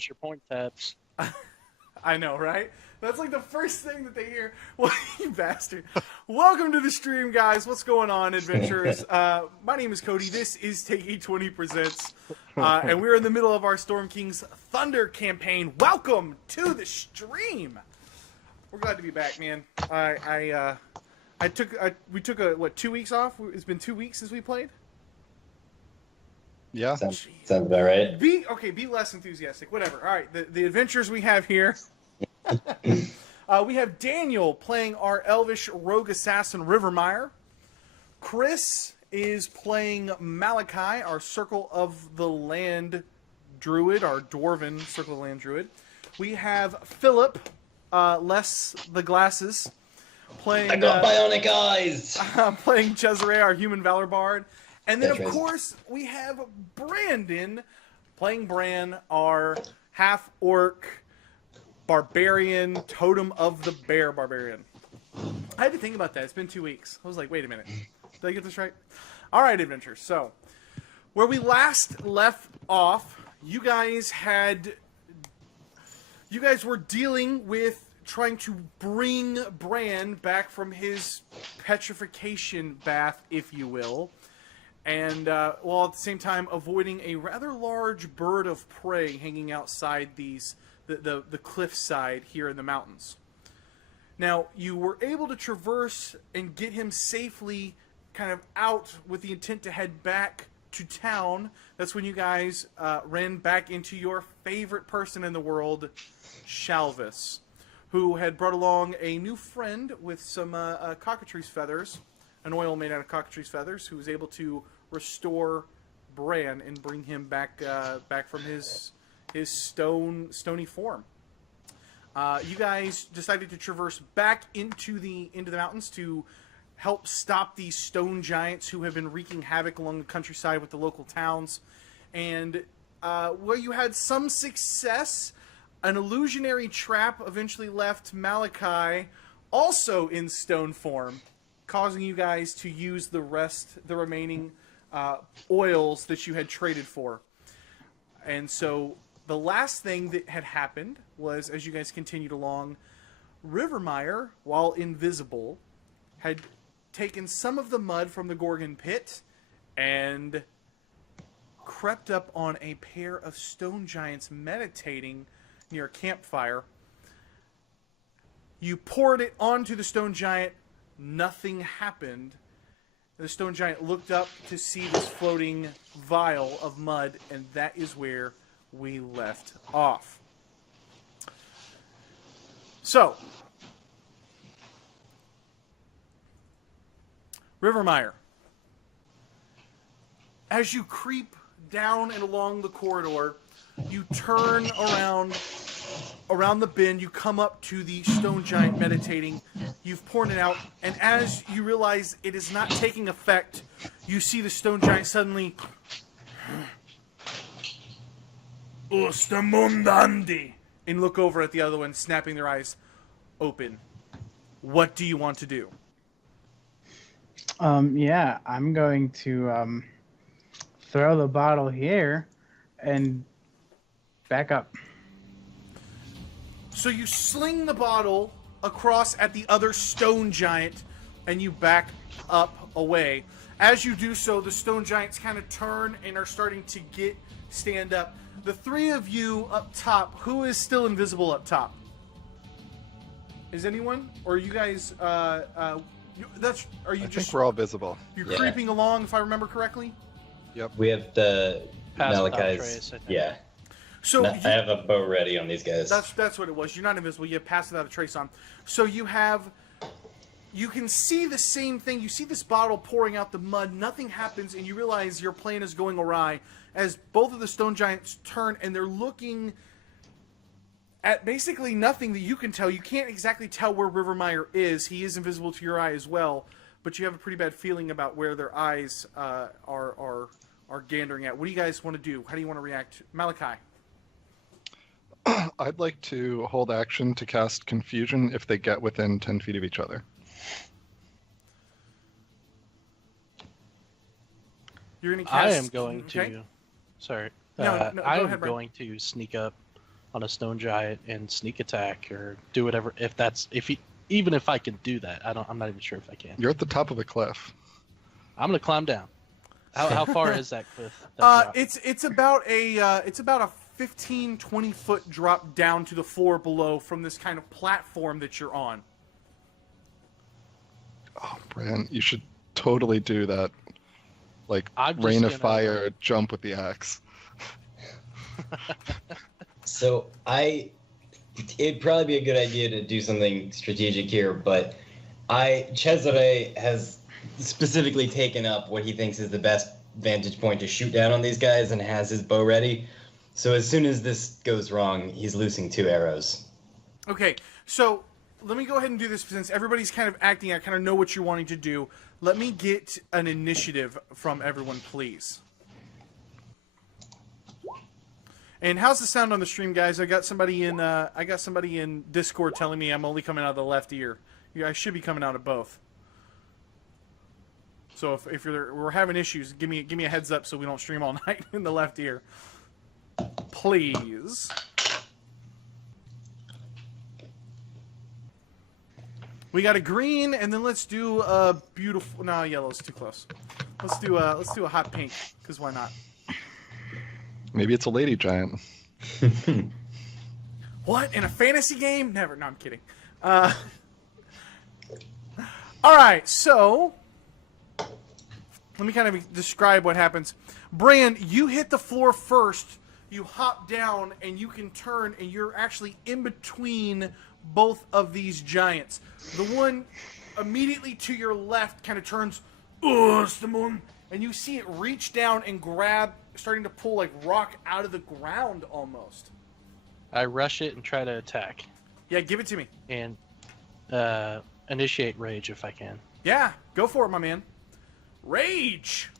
close your point tabs. I know, right? That's like the first thing that they hear. Well, you bastard. Welcome to the stream, guys. What's going on, adventurers? My name is Cody. This is Taking20 Presents. And we're in the middle of our Storm King's Thunder campaign. Welcome to the stream. We're glad to be back, man. We took a, 2 weeks off? It's been 2 weeks since we played? Yeah. Sounds about right. Be less enthusiastic. Whatever. All right, the adventures we have here. We have Daniel playing our elvish rogue assassin Rivermire. Chris is playing Malachi, our Circle of the Land druid, our dwarven Circle of the Land druid. We have Philip, less the glasses, playing. I got bionic eyes. Playing Cesare, our human valor bard. And then, That's of right. course, we have Brandon playing Bran, our half-orc barbarian, totem of the bear barbarian. I had to think about that. It's been 2 weeks. I was like, wait a minute. Did I get this right? All right, adventurers. So, where we last left off, you guys were dealing with trying to bring Bran back from his petrification bath, if you will. And while at the same time avoiding a rather large bird of prey hanging outside the cliffside here in the mountains. Now, you were able to traverse and get him safely kind of out with the intent to head back to town. That's when you guys ran back into your favorite person in the world, Shalvis, who had brought along a new friend with some cockatrice feathers, an oil made out of cockatrice feathers, who was able to restore Bran and bring him back from his stony form. You guys decided to traverse back into the mountains to help stop these stone giants who have been wreaking havoc along the countryside with the local towns. And where you had some success, an illusionary trap eventually left Malachi also in stone form, causing you guys to use the remaining oils that you had traded for. And so the last thing that had happened was, as you guys continued along, Rivermire, while invisible, had taken some of the mud from the Gorgon pit and crept up on a pair of stone giants meditating near a campfire. You poured it onto the stone giant. Nothing happened. The stone giant looked up to see this floating vial of mud, and that is where we left off. So, Rivermire, as you creep down and along the corridor, you turn around the bend, you come up to the stone giant meditating. You've poured it out, and as you realize it is not taking effect, you see the stone giant suddenly Ustamundandi, and look over at the other one, snapping their eyes open. What do you want to do? Yeah, I'm going to throw the bottle here and back up. So you sling the bottle across at the other stone giant, and you back up away. As you do so, the stone giants kind of turn and are starting to stand up. The three of you up top, who is still invisible up top? Is anyone? Or are you guys, I think we're all visible. You're creeping along, if I remember correctly? Yep. We have the Pass without Malachi's. trace, I think. Yeah. So I have a bow ready on these guys. That's what it was. You're not invisible. You have passed without a trace on. So you can see the same thing. You see this bottle pouring out the mud. Nothing happens, and you realize your plan is going awry as both of the stone giants turn, and they're looking at basically nothing that you can tell. You can't exactly tell where Rivermire is. He is invisible to your eye as well, but you have a pretty bad feeling about where their eyes are gandering at. What do you guys want to do? How do you want to react? Malachi. I'd like to hold action to cast Confusion if they get within 10 feet of each other. You're going to cast... I am going to... Okay. Sorry. No, go I'm ahead, Brian. going to sneak up on a stone giant and sneak attack or do whatever. Even if I can do that, I'm not even sure if I can. You're at the top of a cliff. I'm gonna climb down. How far is that cliff? That drop? It's about a 15, 20 foot drop down to the floor below from this kind of platform that you're on. Oh, Bran, you should totally do that. Like, I'm just rain of gonna- fire, jump with the axe. So it'd probably be a good idea to do something strategic here, but Cesare has specifically taken up what he thinks is the best vantage point to shoot down on these guys and has his bow ready. So as soon as this goes wrong, he's loosing 2 arrows. Okay, so let me go ahead and do this since everybody's kind of acting. I kind of know what you're wanting to do. Let me get an initiative from everyone, please. And how's the sound on the stream, guys? I got somebody in Discord telling me I'm only coming out of the left ear. Yeah, I should be coming out of both. So if we're having issues, give me a heads up so we don't stream all night in the left ear, please. We got a green, and then let's do a beautiful. No, yellow's too close. Let's do a hot pink, because why not? Maybe it's a lady giant. What? In a fantasy game? Never. No, I'm kidding. All right, so let me kind of describe what happens. Bran, you hit the floor first. You hop down, and you can turn, and you're actually in between both of these giants. The one immediately to your left kind of turns, and you see it reach down and grab, starting to pull like rock out of the ground almost. I rush it and try to attack. Yeah, give it to me. And initiate rage if I can. Yeah, go for it, my man. Rage!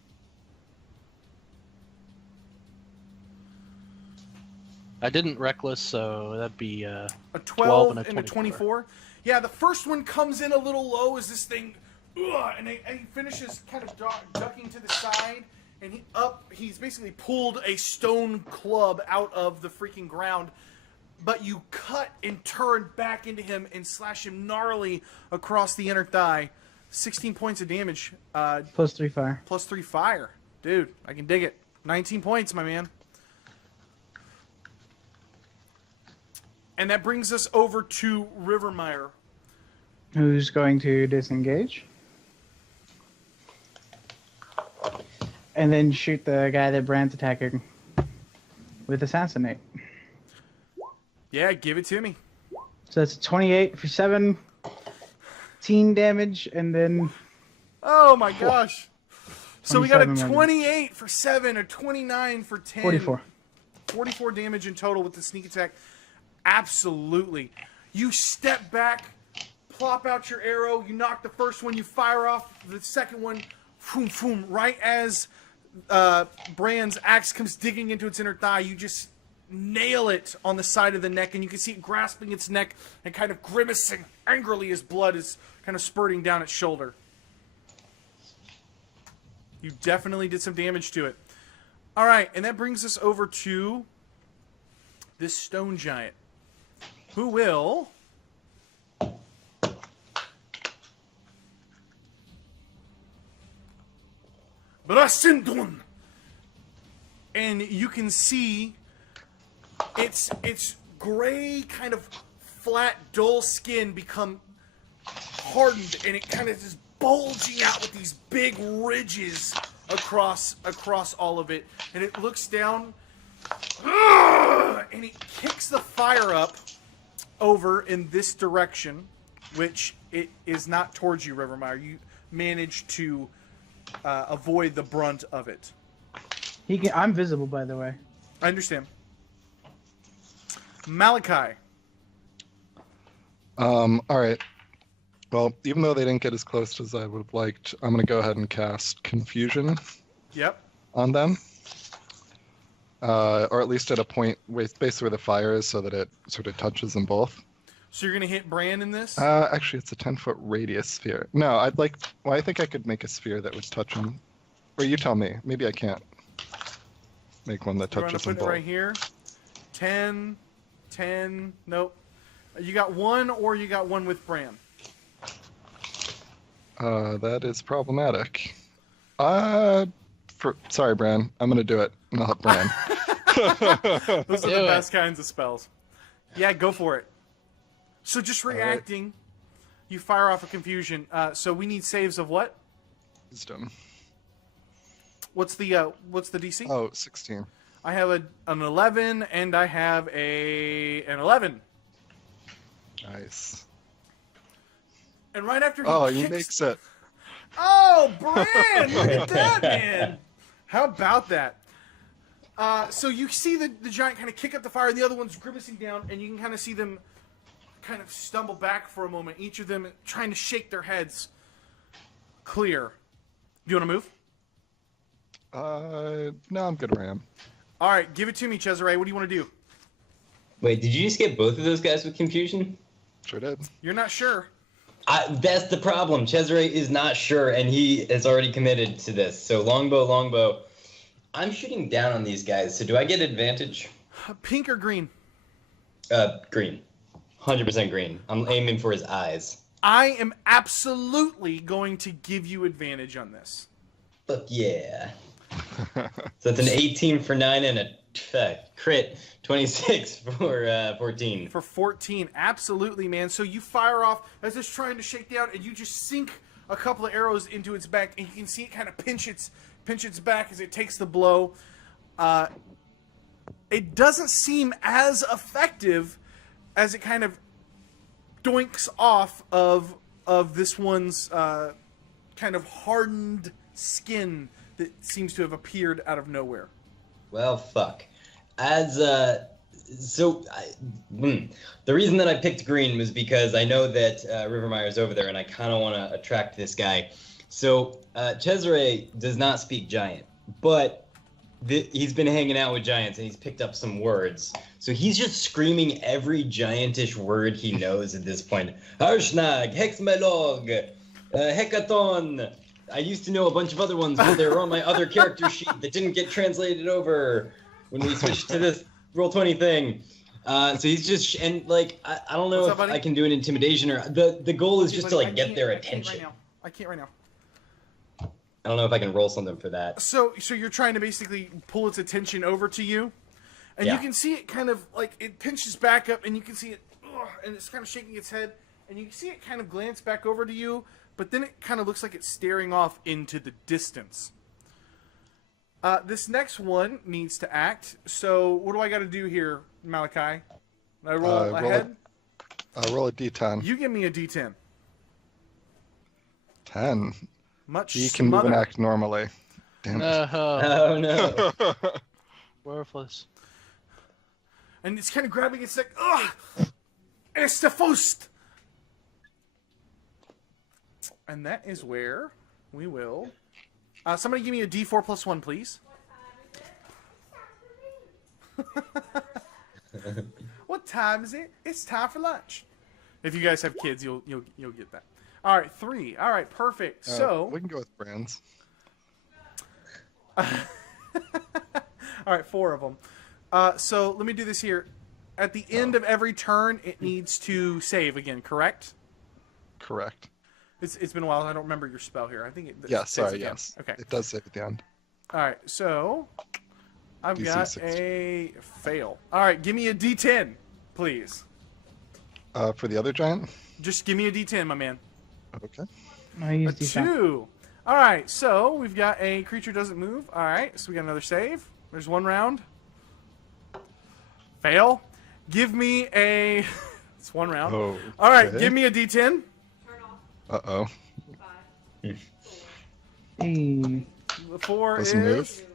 I didn't reckless, so that'd be A 12 and a 24. Yeah, the first one comes in a little low as this thing, and he finishes kind of ducking to the side, and he's basically pulled a stone club out of the freaking ground, but you cut and turn back into him and slash him gnarly across the inner thigh. 16 points of damage. Plus 3 fire. Plus 3 fire. Dude, I can dig it. 19 points, my man. And that brings us over to Rivermire. Who's going to disengage? And then shoot the guy that Bran's attacking with Assassinate. Yeah, give it to me. So that's 28 for 17 damage, and then... Oh my gosh. So we got a 27 28 for 7, a 29 for 10. 44. 44 damage in total with the sneak attack. Absolutely. You step back, plop out your arrow, you knock the first one, you fire off the second one, boom, boom, right as Bran's axe comes digging into its inner thigh, you just nail it on the side of the neck, and you can see it grasping its neck and kind of grimacing angrily as blood is kind of spurting down its shoulder. You definitely did some damage to it. All right, and that brings us over to this stone giant, who will Brasindun. And you can see its gray, kind of flat, dull skin become hardened, and it kind of is bulging out with these big ridges across all of it. And it looks down, and it kicks the fire up over in this direction, which it is not towards you, Rivermire. You managed to avoid the brunt of it. I'm visible, by the way. I understand. Malachi. All right. Well, even though they didn't get as close as I would have liked, I'm going to go ahead and cast Confusion Yep. on them. Or at least at a point with basically where the fire is, so that it sort of touches them both. So you're going to hit Bran in this? Actually, it's a 10-foot radius sphere. No, I think I could make a sphere that would touch them. Or you tell me. Maybe I can't make one that We're going to touches them put it both. right here. 10, 10. Nope. You got one, or you got one with Bran. That is problematic. Sorry, Bran. I'm gonna do it. And I'll help Bran. Those are Do the it. best kinds of spells. Yeah, go for it. So just reacting, you fire off a confusion. So we need saves of what? Wisdom. What's the DC? Oh, 16. I have an 11, and I have an 11. Nice. And right after He kicks... makes it. Oh, Bran! Look at that, man! How about that? So you see the giant kind of kick up the fire, and the other one's grimacing down, and you can kind of see them kind of stumble back for a moment, each of them trying to shake their heads clear. Do you want to move? No, I'm good where I am. All right, give it to me, Cesare. What do you want to do? Wait, did you just get both of those guys with confusion? Sure did. You're not sure. That's the problem. Cesare is not sure, and he has already committed to this. So longbow. I'm shooting down on these guys, so do I get advantage? Pink or green? Green. 100% green. I'm aiming for his eyes. I am absolutely going to give you advantage on this. Fuck yeah. So it's an 18 for 9 and a crit. 26 for 14. For 14, absolutely, man. So you fire off as it's trying to shake down, and you just sink a couple of arrows into its back, and you can see it kind of pinch its back as it takes the blow. It doesn't seem as effective as it kind of doinks off of this one's kind of hardened skin that seems to have appeared out of nowhere. Well, fuck. The reason that I picked green was because I know that Rivermire's over there, and I kind of want to attract this guy. So Cesare does not speak giant, but he's been hanging out with giants, and he's picked up some words. So he's just screaming every giantish word he knows at this point. Harshnag, Hexmelog, Hecaton. I used to know a bunch of other ones, but they were on my other character sheet that didn't get translated over when we switched to this Roll20 thing. So he's just, and like, I don't know if I can do an intimidation, or the goal is just to like get their attention. I can't right now. I don't know if I can roll something for that. So you're trying to basically pull its attention over to you, and you can see it kind of like it pinches back up, and you can see it, and it's kind of shaking its head, and you can see it kind of glance back over to you, but then it kind of looks like it's staring off into the distance. This next one needs to act. So what do I got to do here, Malachi? I roll ahead. Roll a d10. You give me a d10. 10. Much He can move and act normally. Damn it. Oh no. Worthless. And it's kind of grabbing its neck. Ugh! It's the Faust! And that is where we will... somebody give me a d4 plus 1, please. What time is it? It's time for lunch. If you guys have kids, you'll get that. All right, 3. All right, perfect. So we can go with brands. all right, 4 of them. So let me do this here. At the end of every turn, it needs to save again. Correct? Correct. It's been a while. I don't remember your spell here. I think it. Yes, saves sorry, again. yes. Okay. It does save at the end. All right, so I've DC got 16. a fail. All right, give me a D10, please. For the other giant? Just give me a D10, my man. Okay. I A use D10. 2. All right, so we've got a creature doesn't move. All right, so we got another save. There's one round. Fail. Give me a... It's one round. Oh, All right, okay. give me a D10. Turn off. Uh-oh. 5. Hey. The 4 Doesn't is... move.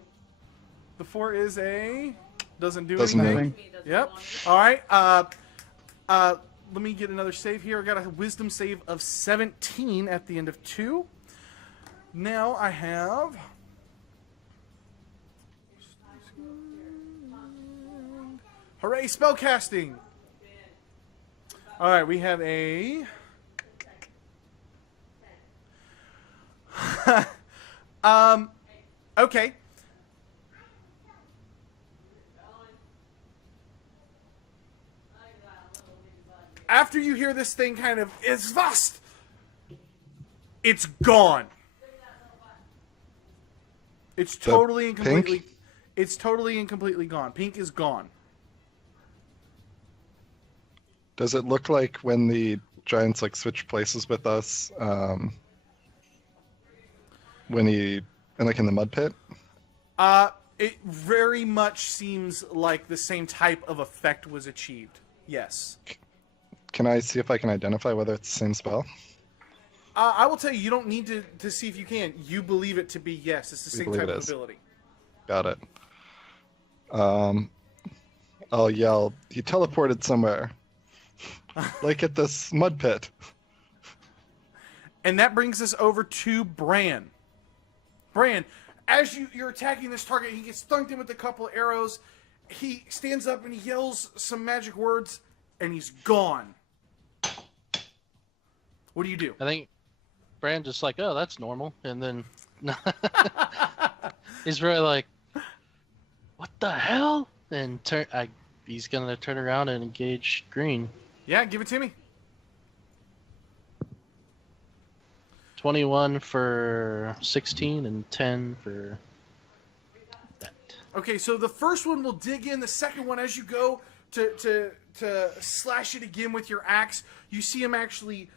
The 4 is a... Doesn't do Doesn't anything. move. Me, it doesn't Yep. belong. All right. Let me get another save here. I got a wisdom save of 17 at the end of 2. Now I have... Hooray, spellcasting! All right, we have a... okay. after you hear this thing kind of is vast, it's gone. It's totally and completely. Pink? It's totally and completely gone. Pink is gone. Does it look like when the giants like switch places with us, when he and like in the mud pit? It very much seems like the same type of effect was achieved. Yes. Can I see if I can identify whether it's the same spell? I will tell you, you don't need to see if you can. You believe it to be yes. It's the same type of ability. Got it. I'll yell, he teleported somewhere. Like at this mud pit. And that brings us over to Bran. Bran, as you're attacking this target, he gets thunked in with a couple of arrows. He stands up and he yells some magic words, and he's gone. What do you do? I think Bran just like, oh, that's normal, and then he's really like, what the hell? And he's gonna turn around and engage green. Yeah, give it to me. 21 for 16 and 10 for that. Okay, so the first one will dig in. The second one, as you go to slash it again with your axe, you see him actually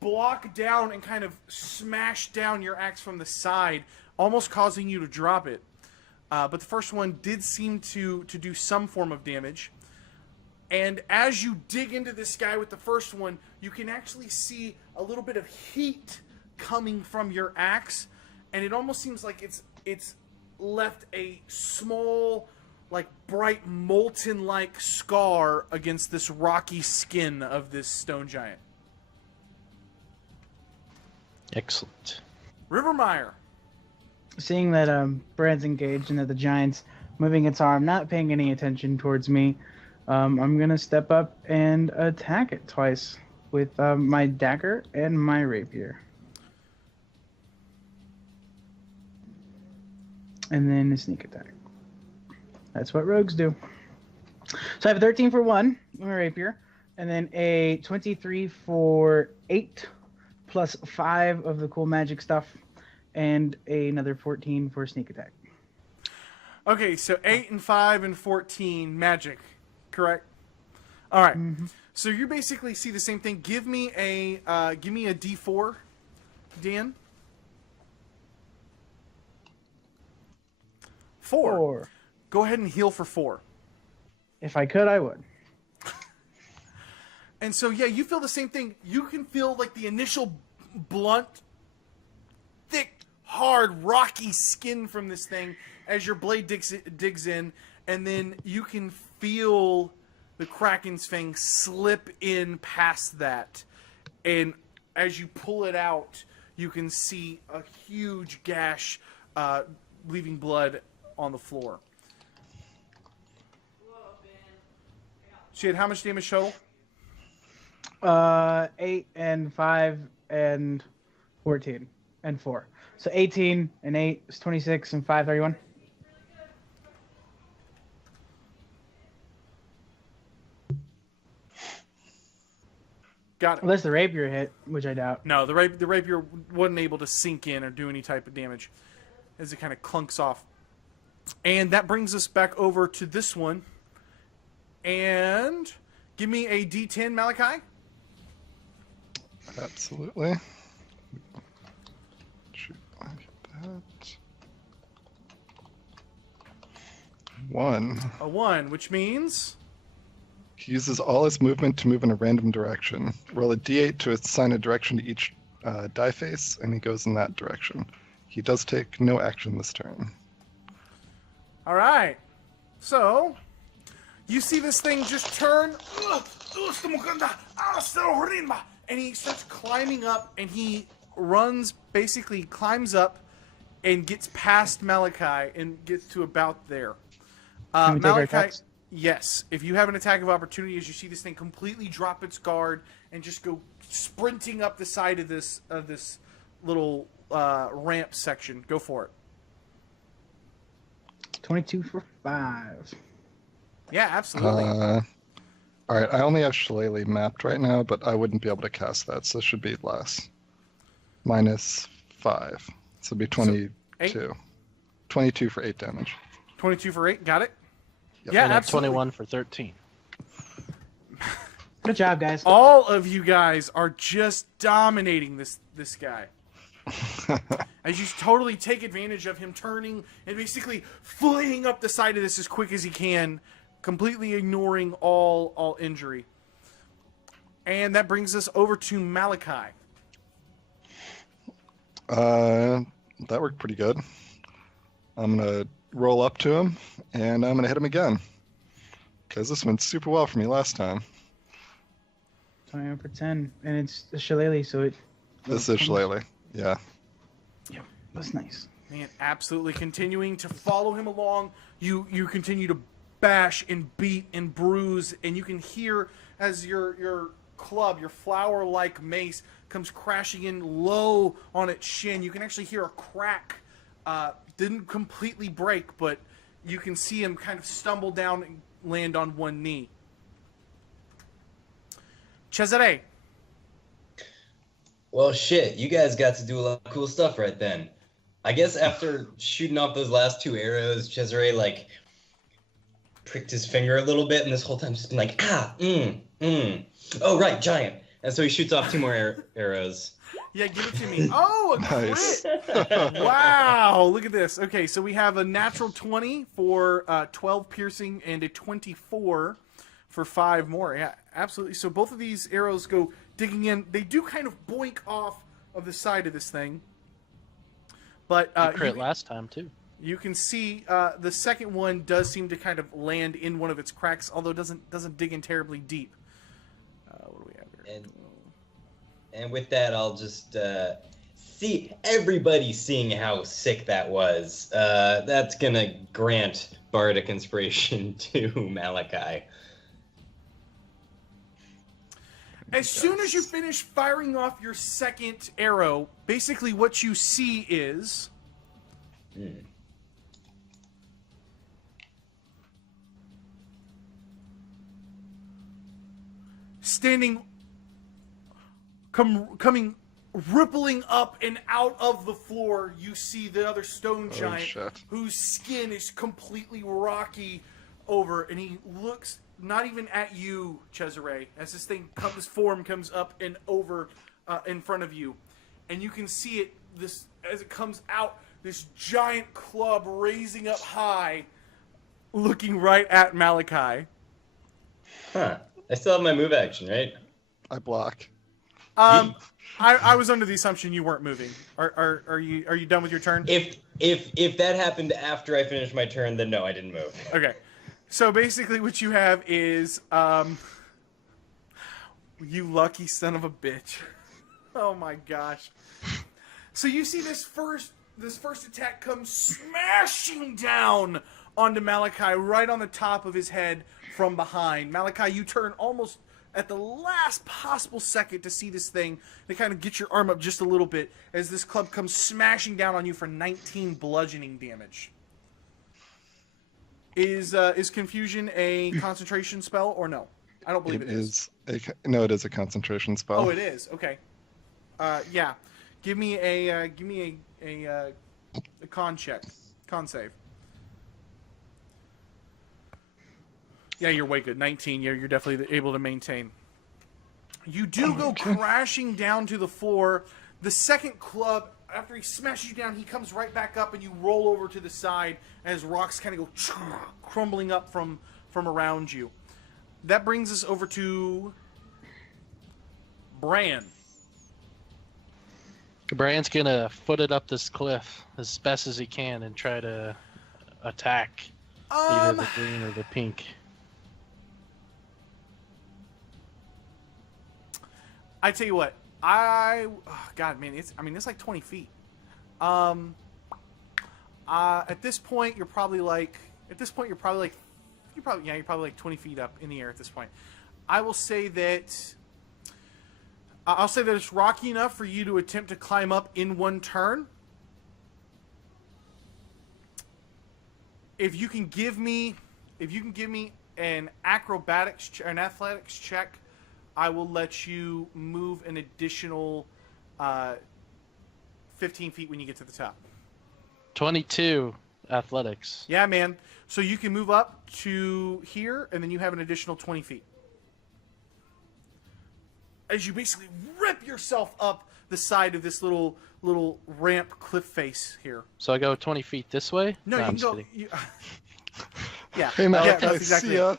block down and kind of smash down your axe from the side, almost causing you to drop it. But the first one did seem to do some form of damage. And as you dig into this guy with the first one, you can actually see a little bit of heat coming from your axe, and it almost seems like it's left a small, like bright molten-like scar against this rocky skin of this stone giant. Excellent. Rivermire. Seeing that Brad's engaged and that the giant's moving its arm, not paying any attention towards me, I'm gonna step up and attack it twice with my dagger and my rapier. And then a sneak attack. That's what rogues do. So I have a 13 for 1 with my rapier, and then a 23 for 8, plus 5 of the cool magic stuff, and another 14 for sneak attack. Okay, so 8 and 5 and 14 magic, correct? All right. Mm-hmm. So you basically see the same thing. Give me a D4, Dan. 4. Go ahead and heal for 4. If I could, I would. And so, yeah, you feel the same thing. You can feel like the initial blunt, thick, hard, rocky skin from this thing as your blade digs in, and then you can feel the Kraken's fang slip in past that. And as you pull it out, you can see a huge gash leaving blood on the floor. She had how much damage total? 8 and 5 and 14 and 4. So 18 and 8 is 26 and 5, 31. Got it. Unless the rapier hit, which I doubt. No, the rapier wasn't able to sink in or do any type of damage as it kind of clunks off. And that brings us back over to this one. And give me a D10, Malachi. Absolutely. Shoot, I get that. 1. A 1, which means... He uses all his movement to move in a random direction. Roll a d8 to assign a direction to each die face, and he goes in that direction. He does take no action this turn. All right. So, you see this thing just turn, and he starts climbing up, and he basically climbs up and gets past Malachi and gets to about there. Can we take our Malachi, attacks? yes. If you have an attack of opportunity, as you see this thing completely drop its guard and just go sprinting up the side of this little ramp section, go for it. 22 for 5. Yeah, absolutely. All right, I only have Shillelagh mapped right now, but I wouldn't be able to cast that, so it should be less. -5. So it'd be 22. Eight? 22 for 8 damage. 22 for 8. Got it? Yep. Yeah, And at absolutely. 21 for 13. Good job, guys. All of you guys are just dominating this guy. As you totally take advantage of him turning and basically fleeing up the side of this as quick as he can, completely ignoring all injury. And that brings us over to Malachi. That worked pretty good. I'm gonna roll up to him, and I'm gonna hit him again. Because this went super well for me last time. 21 for 10, and it's a shillelagh, so it. This is Shillelagh. Yeah. Yeah, that's nice. Man, absolutely continuing to follow him along. You continue to bash and beat and bruise, and you can hear as your club, your flower-like mace, comes crashing in low on its shin. You can actually hear a crack. Didn't completely break, but you can see him kind of stumble down and land on one knee. Cesare. Well, shit, you guys got to do a lot of cool stuff right then. I guess after shooting off those last 2 arrows, Cesare, like, pricked his finger a little bit, and this whole time just been like, oh, right, giant. And so he shoots off 2 more arrows. Yeah, give it to me. Oh, a Nice. crit! Wow, look at this. Okay, so we have a natural 20 for 12 piercing and a 24 for 5 more. Yeah, absolutely. So both of these arrows go digging in. They do kind of boink off of the side of this thing. But Crit last time, too. you can see the second one does seem to kind of land in one of its cracks, although it doesn't dig in terribly deep. What do we have here? And with that, I'll just see everybody seeing how sick that was. That's gonna grant Bardic Inspiration to Malachi. As soon as you finish firing off your second arrow, basically what you see is standing, coming, rippling up and out of the floor, you see the other stone giant shit. whose skin is completely rocky over, and he looks not even at you, Cesare, as this form comes up and over in front of you, and you can see it as it comes out, this giant club raising up high, looking right at Malachi. Huh. I still have my move action, right? I block. I was under the assumption you weren't moving. Are you done with your turn? If that happened after I finished my turn, then no, I didn't move. Okay. So basically what you have is, you lucky son of a bitch. Oh my gosh. So you see this first attack come smashing down onto Malachi right on the top of his head from behind. Malachi, you turn almost at the last possible second to see this thing, to kind of get your arm up just a little bit as this club comes smashing down on you for 19 bludgeoning damage. Is Confusion a concentration spell or no? I don't believe it is. No, it is a concentration spell. Oh, it is. Okay. Yeah. Give me a con check, con save. Yeah, you're way good. 19. You're definitely able to maintain. You do go crashing down to the floor. The second club, after he smashes you down, he comes right back up, and you roll over to the side as rocks kind of go crumbling up from around you. That brings us over to Bran. Bran's gonna foot it up this cliff as best as he can and try to attack either the green or the pink. I tell you what, God, man, it's like 20 feet. At this point, you're probably like 20 feet up in the air at this point. I'll say that it's rocky enough for you to attempt to climb up in one turn. If you can give me an athletics check, I will let you move an additional 15 feet when you get to the top. 22 athletics. Yeah, man. So you can move up to here, and then you have an additional 20 feet. As you basically rip yourself up the side of this little ramp cliff face here. So I go 20 feet this way? No, you I'm can just go. kidding. Yeah. Hey, Malachi, yeah, that's exactly see it.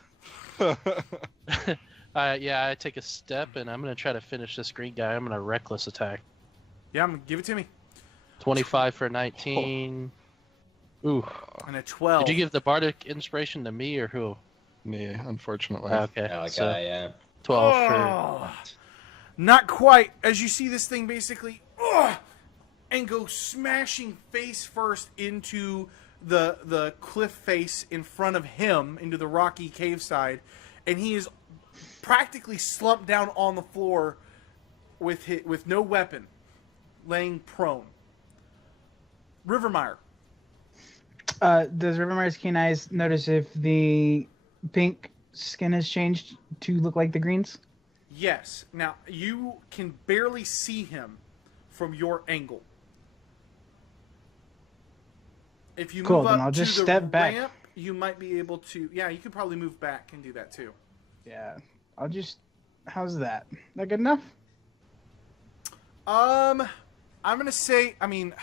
ya. Yeah, I take a step, and I'm going to try to finish this green guy. I'm going to reckless attack. Yeah, give it to me. 25 for 19. Ooh. And a 12. Did you give the bardic inspiration to me or who? Me, unfortunately. Okay. Malachi, So yeah. 12 for... Oh, not quite. As you see this thing basically, and go smashing face first into the cliff face in front of him, into the rocky cave side, and he is practically slumped down on the floor with no weapon, laying prone. Rivermire. Does Rivermire's keen eyes notice if the pink skin has changed to look like the greens? Yes. Now, you can barely see him from your angle. If you Cool, move then up I'll just to the step back. ramp, you might be able to... Yeah, you could probably move back and do that too. Yeah. I'll just... How's that? That good enough? I'm going to say... I mean...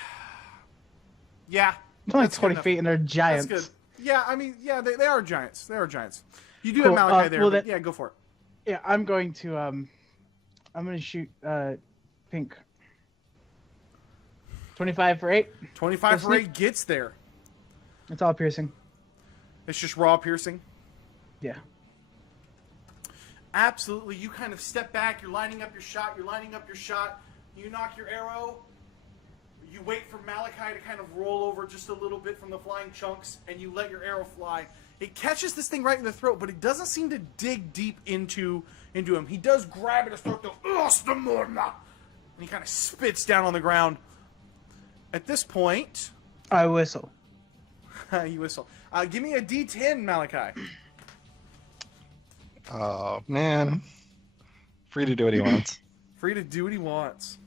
Yeah. It's only that's good 20 enough. feet and they're giants. That's good. Yeah, I mean, yeah, they are giants. They are giants. You do Cool, have Malachi there, well, but that- yeah, go for it. Yeah, I'm going to shoot pink. 25 for 8. 25 for sneak. 8 gets there. It's all piercing. It's just raw piercing. Yeah. Absolutely. You kind of step back. You're lining up your shot. You knock your arrow. You wait for Malachi to kind of roll over just a little bit from the flying chunks, and you let your arrow fly. It catches this thing right in the throat, but it doesn't seem to dig deep into him. He does grab at his throat, and he kind of spits down on the ground. At this point, I whistle. you whistle. Give me a D10, Malachi. Oh, man. Free to do what he wants. Free to do what he wants.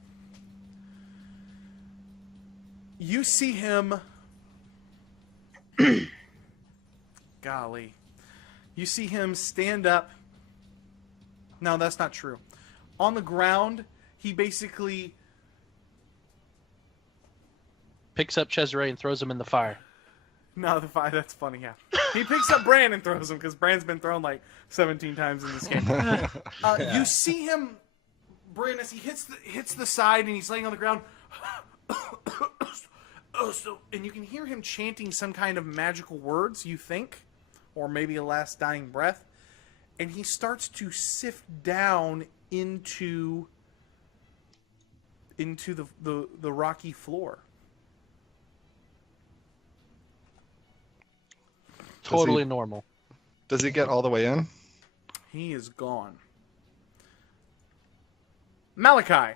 You see him... Golly. You see him stand up. No, that's not true. On the ground, he basically... Picks up Cesare and throws him in the fire. No, that's funny, yeah. He picks up Bran and throws him, because Bran's been thrown like 17 times in this game. You see him, Bran, as he hits the side and he's laying on the ground. And you can hear him chanting some kind of magical words, you think, or maybe a last dying breath. And he starts to sift down into the rocky floor. Totally normal. Does he get all the way in? He is gone. Malachi,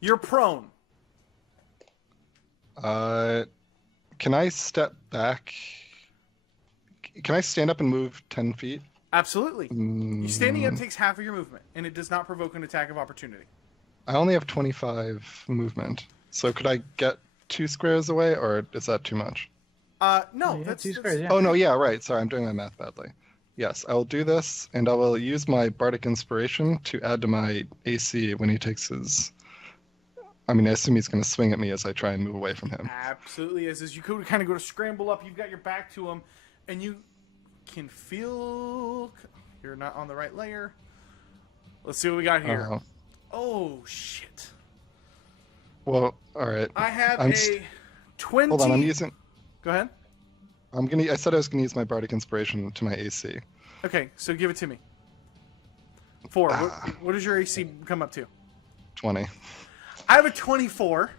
you're prone. Can I step back? Can I stand up and move 10 feet? Absolutely. You standing up takes half of your movement, and it does not provoke an attack of opportunity. I only have 25 movement. So could I get 2 squares away, or is that too much? No, Yeah, that's 2 squares, yeah. Oh, no, yeah, right. Sorry, I'm doing my math badly. Yes, I will do this, and I will use my Bardic Inspiration to add to my AC when he takes his... I mean, I assume he's going to swing at me as I try and move away from him. Absolutely. As you kind of go to scramble up, you've got your back to him, and you can feel... You're not on the right layer. Let's see what we got here. Oh, shit. Well, all right. I have I'm a 20... Hold on, I'm using... Go ahead. I said I was going to use my Bardic Inspiration to my AC. Okay, so give it to me. 4. What does your AC come up to? 20. I have a 24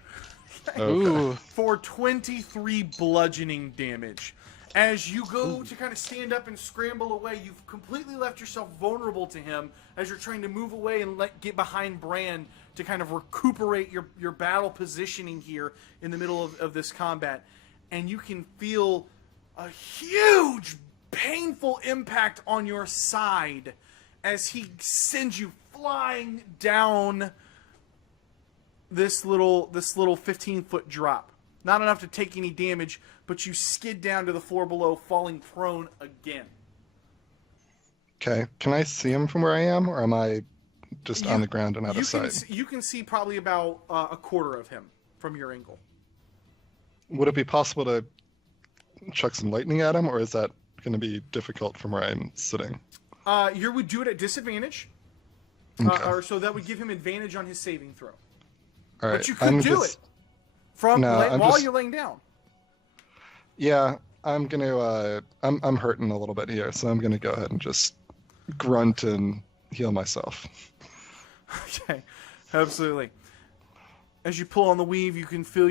Ooh. for 23 bludgeoning damage. As you go to kind of stand up and scramble away, you've completely left yourself vulnerable to him as you're trying to move away and get behind Bran to kind of recuperate your battle positioning here in the middle of this combat. And you can feel a huge painful impact on your side as he sends you flying down this little 15-foot drop. Not enough to take any damage, but you skid down to the floor below, falling prone again. Okay, can I see him from where I am, or am I just on the ground and out of sight? You can see probably about a quarter of him from your angle. Would it be possible to chuck some lightning at him, or is that going to be difficult from where I'm sitting? You would do it at disadvantage, Okay. or so that would give him advantage on his saving throw. All right. But you could do it while you're laying down. Yeah, I'm gonna. I'm hurting a little bit here, so I'm gonna go ahead and just grunt and heal myself. Okay, absolutely. As you pull on the weave, you can feel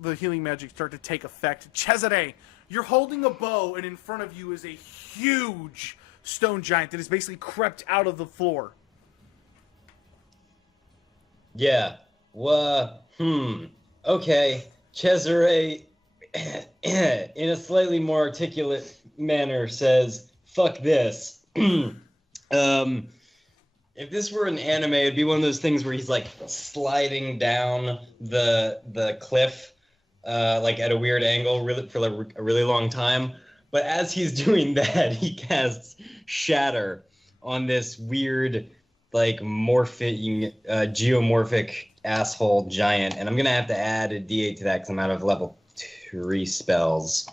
the healing magic start to take effect. Cesare, you're holding a bow, and in front of you is a huge stone giant that has basically crept out of the floor. Yeah. Okay. Cesare, in a slightly more articulate manner, says, "Fuck this." If this were an anime, it'd be one of those things where he's like sliding down the cliff, like at a weird angle, for like a really long time. But as he's doing that, he casts Shatter on this weird, like morphing, geomorphic asshole giant, and I'm gonna have to add a D8 to that because I'm out of level 3 spells.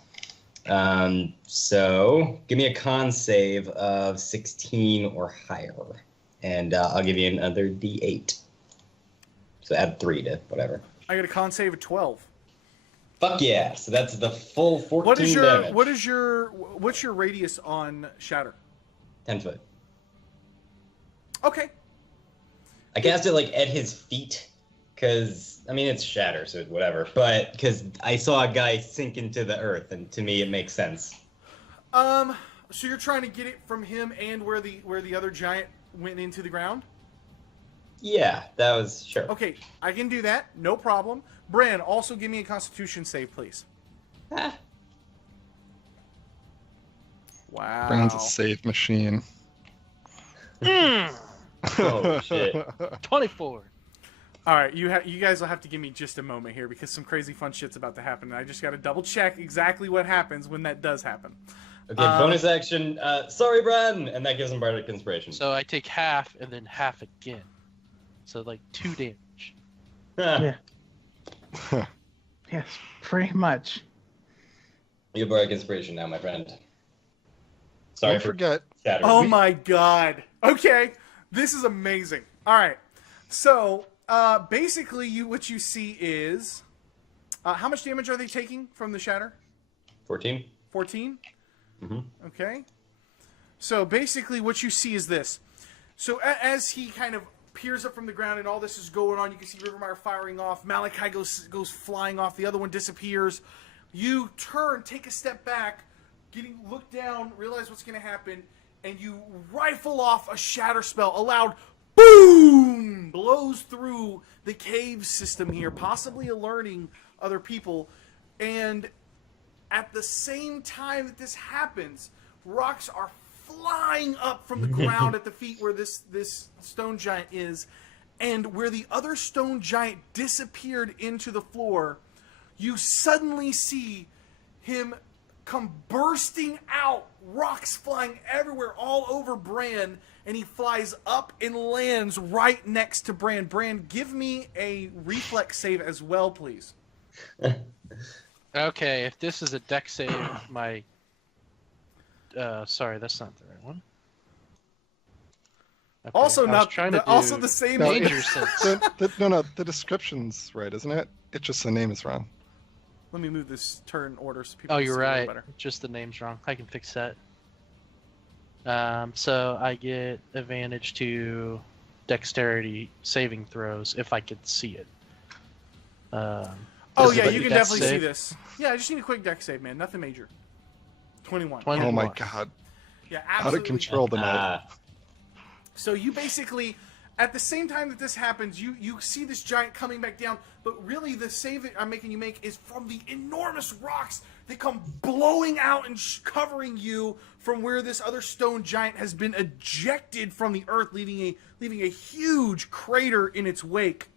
So give me a con save of 16 or higher, and I'll give you another D8. So add 3 to whatever. I got a con save of 12. Fuck yeah! So that's the full 14 damage. What's your radius on Shatter? 10 foot. Okay. I cast it like at his feet, because I mean it's Shatter, so whatever. But because I saw a guy sink into the earth, and to me it makes sense. So you're trying to get it from him and where the other giant went into the ground? Yeah, that was sure. Okay, I can do that. No problem. Bran, also give me a Constitution save, please. Ah. Wow. Bran's a save machine. Oh shit. 24. All right, you guys will have to give me just a moment here because some crazy fun shit's about to happen, and I just got to double check exactly what happens when that does happen. Okay, bonus action. Sorry, Bran, and that gives him bardic inspiration. So I take half and then half again. So like 2 damage. Yeah. Yes, pretty much. You have bardic inspiration now, my friend. Sorry Don't forget. Shatter. Oh my god. Okay, this is amazing. All right, so basically, what you see is how much damage are they taking from the shatter? 14. 14. Mm-hmm. Okay. So basically, what you see is this. So as he kind of peers up from the ground and all this is going on, you can see Rivermire firing off. Malachi goes flying off. The other one disappears. You turn, take a step back, look down, realize what's going to happen, and you rifle off a shatter spell. A loud boom blows through the cave system here, possibly alerting other people. And at the same time that this happens, rocks are flying up from the ground at the feet where this stone giant is, and where the other stone giant disappeared into the floor, you suddenly see him come bursting out, rocks flying everywhere all over Bran, and he flies up and lands right next to Bran. Bran, give me a reflex save as well, please. Okay, if this is a deck save, my... sorry, that's not the right one. Okay, Also also the same No, danger sense. The description's right, isn't it? It's just the name is wrong. Let me move this turn order so people Oh, can you're see it a little right. better. Just the name's wrong. I can fix that. So I get advantage to dexterity saving throws if I could see it. Oh This yeah, is you a can dex definitely see save. this. Yeah, I just need a quick deck save, man. Nothing major. 21. 21. Oh my god. Yeah, Out absolutely. of control tonight. So you basically, At the same time that this happens, you see this giant coming back down, but really the save that I'm making you make is from the enormous rocks that come blowing out and covering you from where this other stone giant has been ejected from the earth, leaving a huge crater in its wake.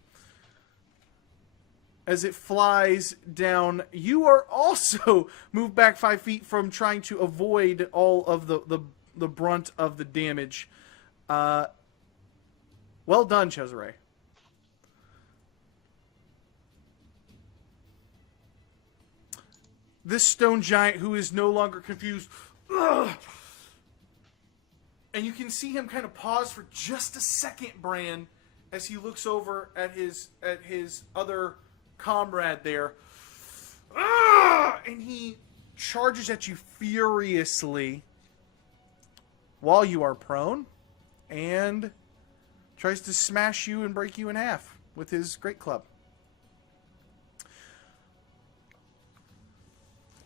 As it flies down, you are also moved back 5 feet from trying to avoid all of the brunt of the damage. Well done, Cesare. This stone giant, who is no longer confused, ugh, and you can see him kind of pause for just a second, Bran, as he looks over at his other comrade there, and he charges at you furiously while you are prone, and tries to smash you and break you in half with his great club.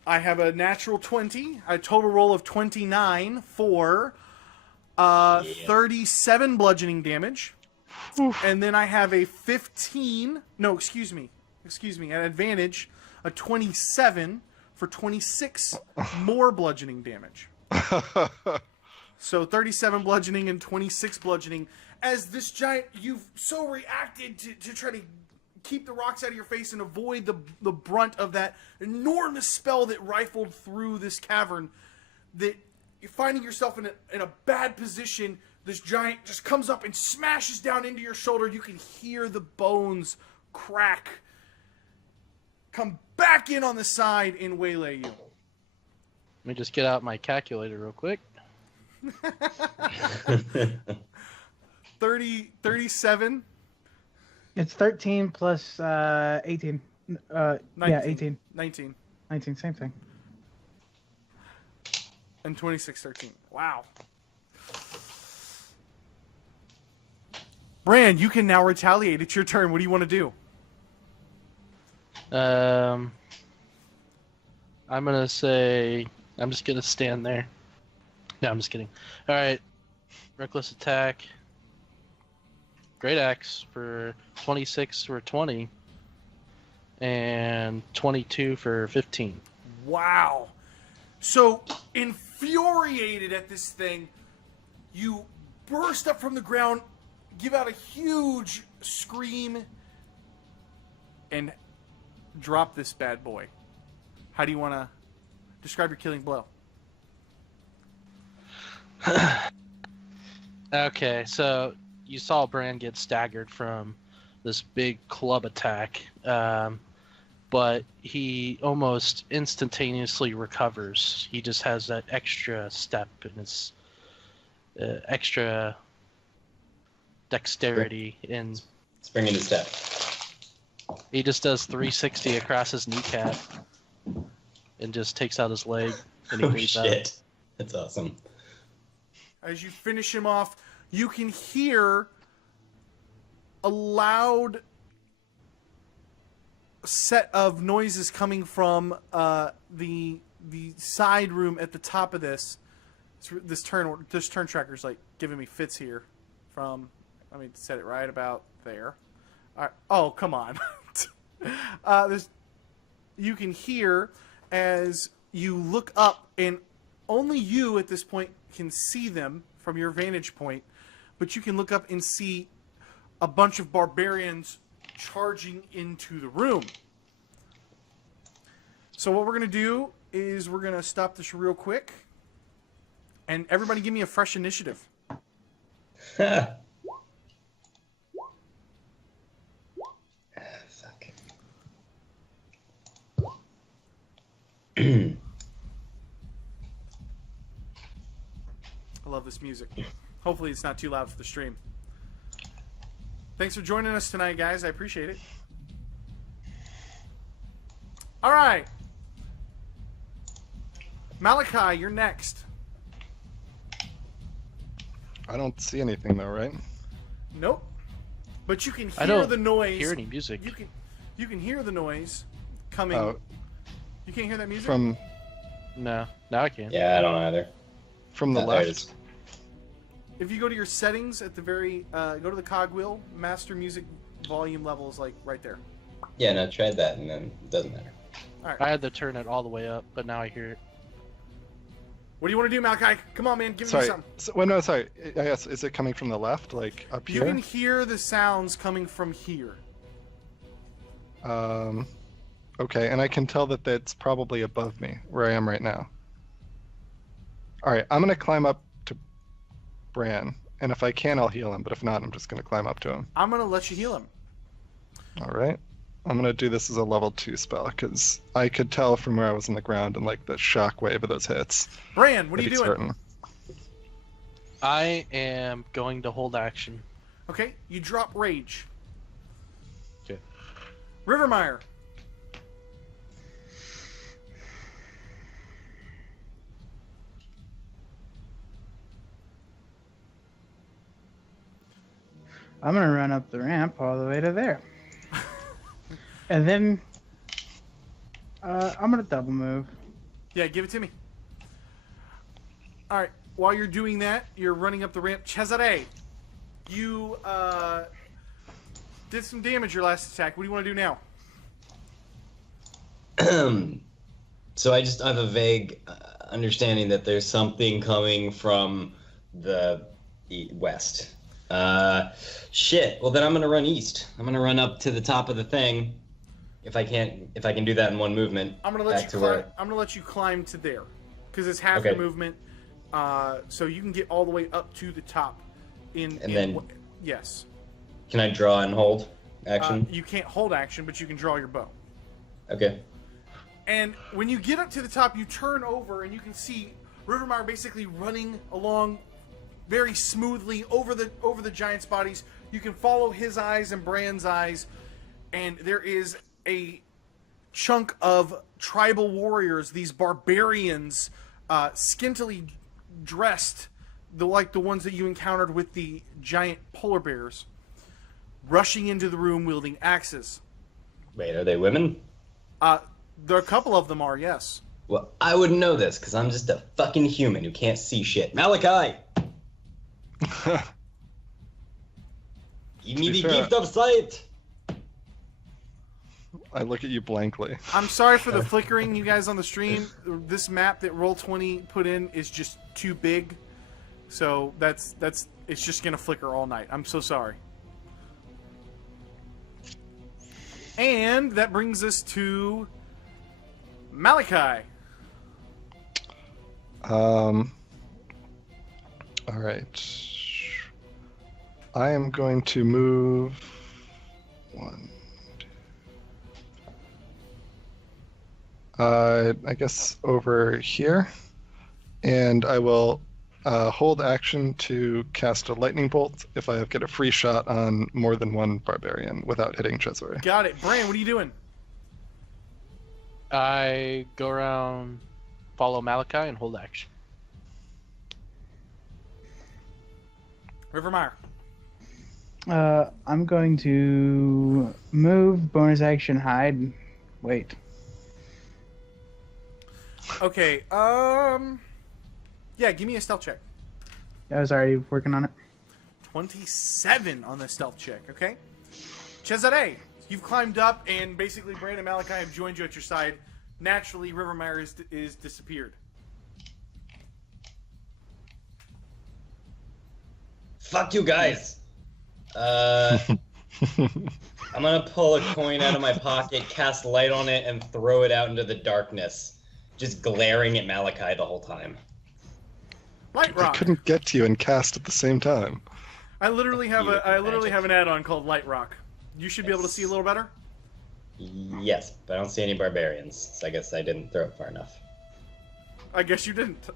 I have a natural 20, a total roll of 29 for 37 bludgeoning damage. Oof. And then I have a 15, no, excuse me, an advantage, a 27 for 26 more bludgeoning damage. So 37 bludgeoning and 26 bludgeoning. As this giant, you've so reacted to try to keep the rocks out of your face and avoid the brunt of that enormous spell that rifled through this cavern, that you're finding yourself in a bad position. This giant just comes up and smashes down into your shoulder. You can hear the bones crack, come back in on the side and waylay you. Let me just get out my calculator real quick. 37. It's 13 plus 18. 19. Yeah, 18. 19. 19, same thing. And 26, 13. Wow. Bran, you can now retaliate. It's your turn. What do you want to do? I'm going to say... I'm just going to stand there. No, I'm just kidding. All right. Reckless attack. Great axe for 26 for 20. And 22 for 15. Wow. So, infuriated at this thing, you burst up from the ground, give out a huge scream, and drop this bad boy. How do you want to describe your killing blow? Okay, so you saw Bran get staggered from this big club attack, but he almost instantaneously recovers. He just has that extra step in his extra dexterity in Spring into step. He just does 360 across his kneecap and just takes out his leg and he bleeds out. That's awesome. As you finish him off, you can hear a loud set of noises coming from the side room at the top of this. This turn tracker's like giving me fits here. From, let me set it right about there. All right. Oh, come on. You can hear as you look up, and only you at this point can see them from your vantage point, but you can look up and see a bunch of barbarians charging into the room. So what we're going to do is we're going to stop this real quick, and everybody give me a fresh initiative. Fuck. I love this music. Hopefully it's not too loud for the stream. Thanks for joining us tonight, guys. I appreciate it. All right. Malachi, you're next. I don't see anything though, right? Nope. But you can I hear don't the noise. hear any music. You can hear the noise coming. Oh. You can't hear that music? From No, now I can. Yeah, I don't either. from the There it left. is. If you go to your settings at the very, go to the cogwheel, master music volume level is like right there. Yeah, no, tried that, and then it doesn't matter. All I right. had to turn it all the way up, but now I hear it. What do you want to do, Malachi? Come on, man, give me Sorry. something. So, well, no, sorry. I guess, is it coming from the left, like up You here? can hear the sounds coming from here. Okay, and I can tell that that's probably above me, where I am right now. All right, I'm gonna climb up to Bran, and if I can, I'll heal him. But if not, I'm just gonna climb up to him. I'm gonna let you heal him. All right. I'm gonna do this as a level 2 spell because I could tell from where I was on the ground and like the shock wave of those hits. Bran, what are I'd you be doing? certain. I am going to hold action. Okay, you drop rage. Okay. Rivermire. I'm gonna run up the ramp all the way to there. And then I'm gonna double move. Yeah, give it to me. All right. While you're doing that, you're running up the ramp. Cesare, you did some damage your last attack. What do you want to do now? So I just have a vague understanding that there's something coming from the west. Shit. Well, then I'm gonna run east. I'm gonna run up to the top of the thing. If I can do that in one movement. I'm gonna let back you to climb. where. I'm gonna let you climb to there, because it's half Okay. the movement. So you can get all the way up to the top. Yes. Can I draw and hold action? You can't hold action, but you can draw your bow. Okay. And when you get up to the top, you turn over and you can see Rivermire basically running along very smoothly over the giants' bodies. You can follow his eyes and Bran's eyes, and there is a chunk of tribal warriors, these barbarians, scantily dressed, like the ones that you encountered with the giant polar bears, rushing into the room wielding axes. Wait, are they women? There are a couple of them are, yes. Well, I wouldn't know this because I'm just a fucking human who can't see shit. Malachi! Give me the gift of sight! I look at you blankly. I'm sorry for the flickering, you guys on the stream. This map that Roll20 put in is just too big, so it's just gonna flicker all night. I'm so sorry. And that brings us to Malachi. All right. I am going to move 1, 2. I guess over here, and I will hold action to cast a lightning bolt if I get a free shot on more than one barbarian without hitting Cesare. Got it. Bran, what are you doing? I go around, follow Malachi, and hold action. Rivermire. I'm going to move, bonus action, hide, wait. Okay, yeah, give me a stealth check. I was already working on it. 27 on the stealth check, okay? Cesare, you've climbed up, and basically Bran and Malachi have joined you at your side. Naturally, Rivermire is disappeared. Fuck you guys! I'm gonna pull a coin out of my pocket, cast light on it, and throw it out into the darkness. Just glaring at Malachi the whole time. Light I Rock. couldn't get to you and cast at the same time. I literally have Beautiful have an add-on called Light Rock. You should be able to see a little better. Yes, but I don't see any barbarians, so I guess I didn't throw it far enough. I guess you didn't.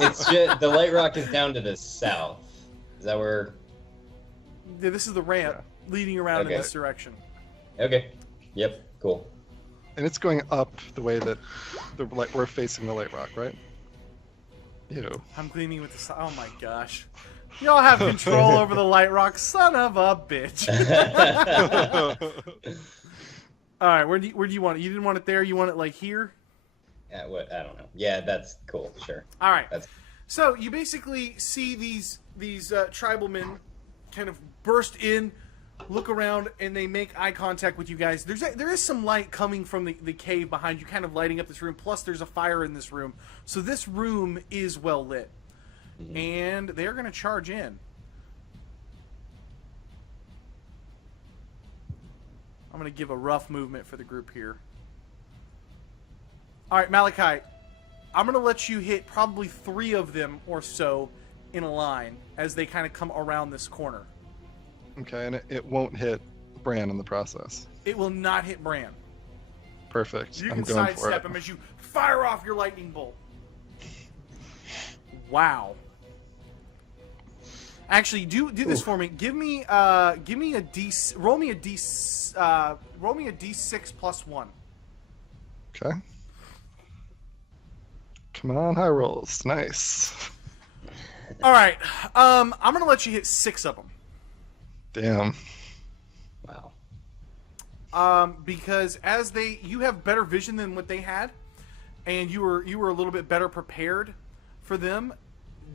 It's just, the light rock is down to the south. Is that where? Yeah, this is the ramp leading around Okay. in this direction. Okay. Yep. Cool. And it's going up the way that we're facing the light rock, right? Ew. I'm cleaning with the. Oh my gosh. Y'all have control over the Light Rock, son of a bitch. All right, where do you want it? You didn't want it there. You want it like here? What? I don't know. Yeah, that's cool. Sure. All right. That's So you basically see these tribalmen kind of burst in, look around, and they make eye contact with you guys. There is some light coming from the cave behind you, kind of lighting up this room. Plus, there's a fire in this room, so this room is well lit. And they're going to charge in. I'm going to give a rough movement for the group here. All right, Malachi, I'm going to let you hit probably 3 of them or so in a line as they kind of come around this corner. Okay, and it won't hit Bran in the process. It will not hit Bran. Perfect. You I'm can going for sidestep it. him as you fire off your lightning bolt. Wow. Actually, do this for me. Give me a D. Roll me a D6 plus 1. Okay. Come on, high rolls. Nice. All right. I'm gonna let you hit 6 of them. Damn. Wow. Because you have better vision than what they had, and you were a little bit better prepared for them.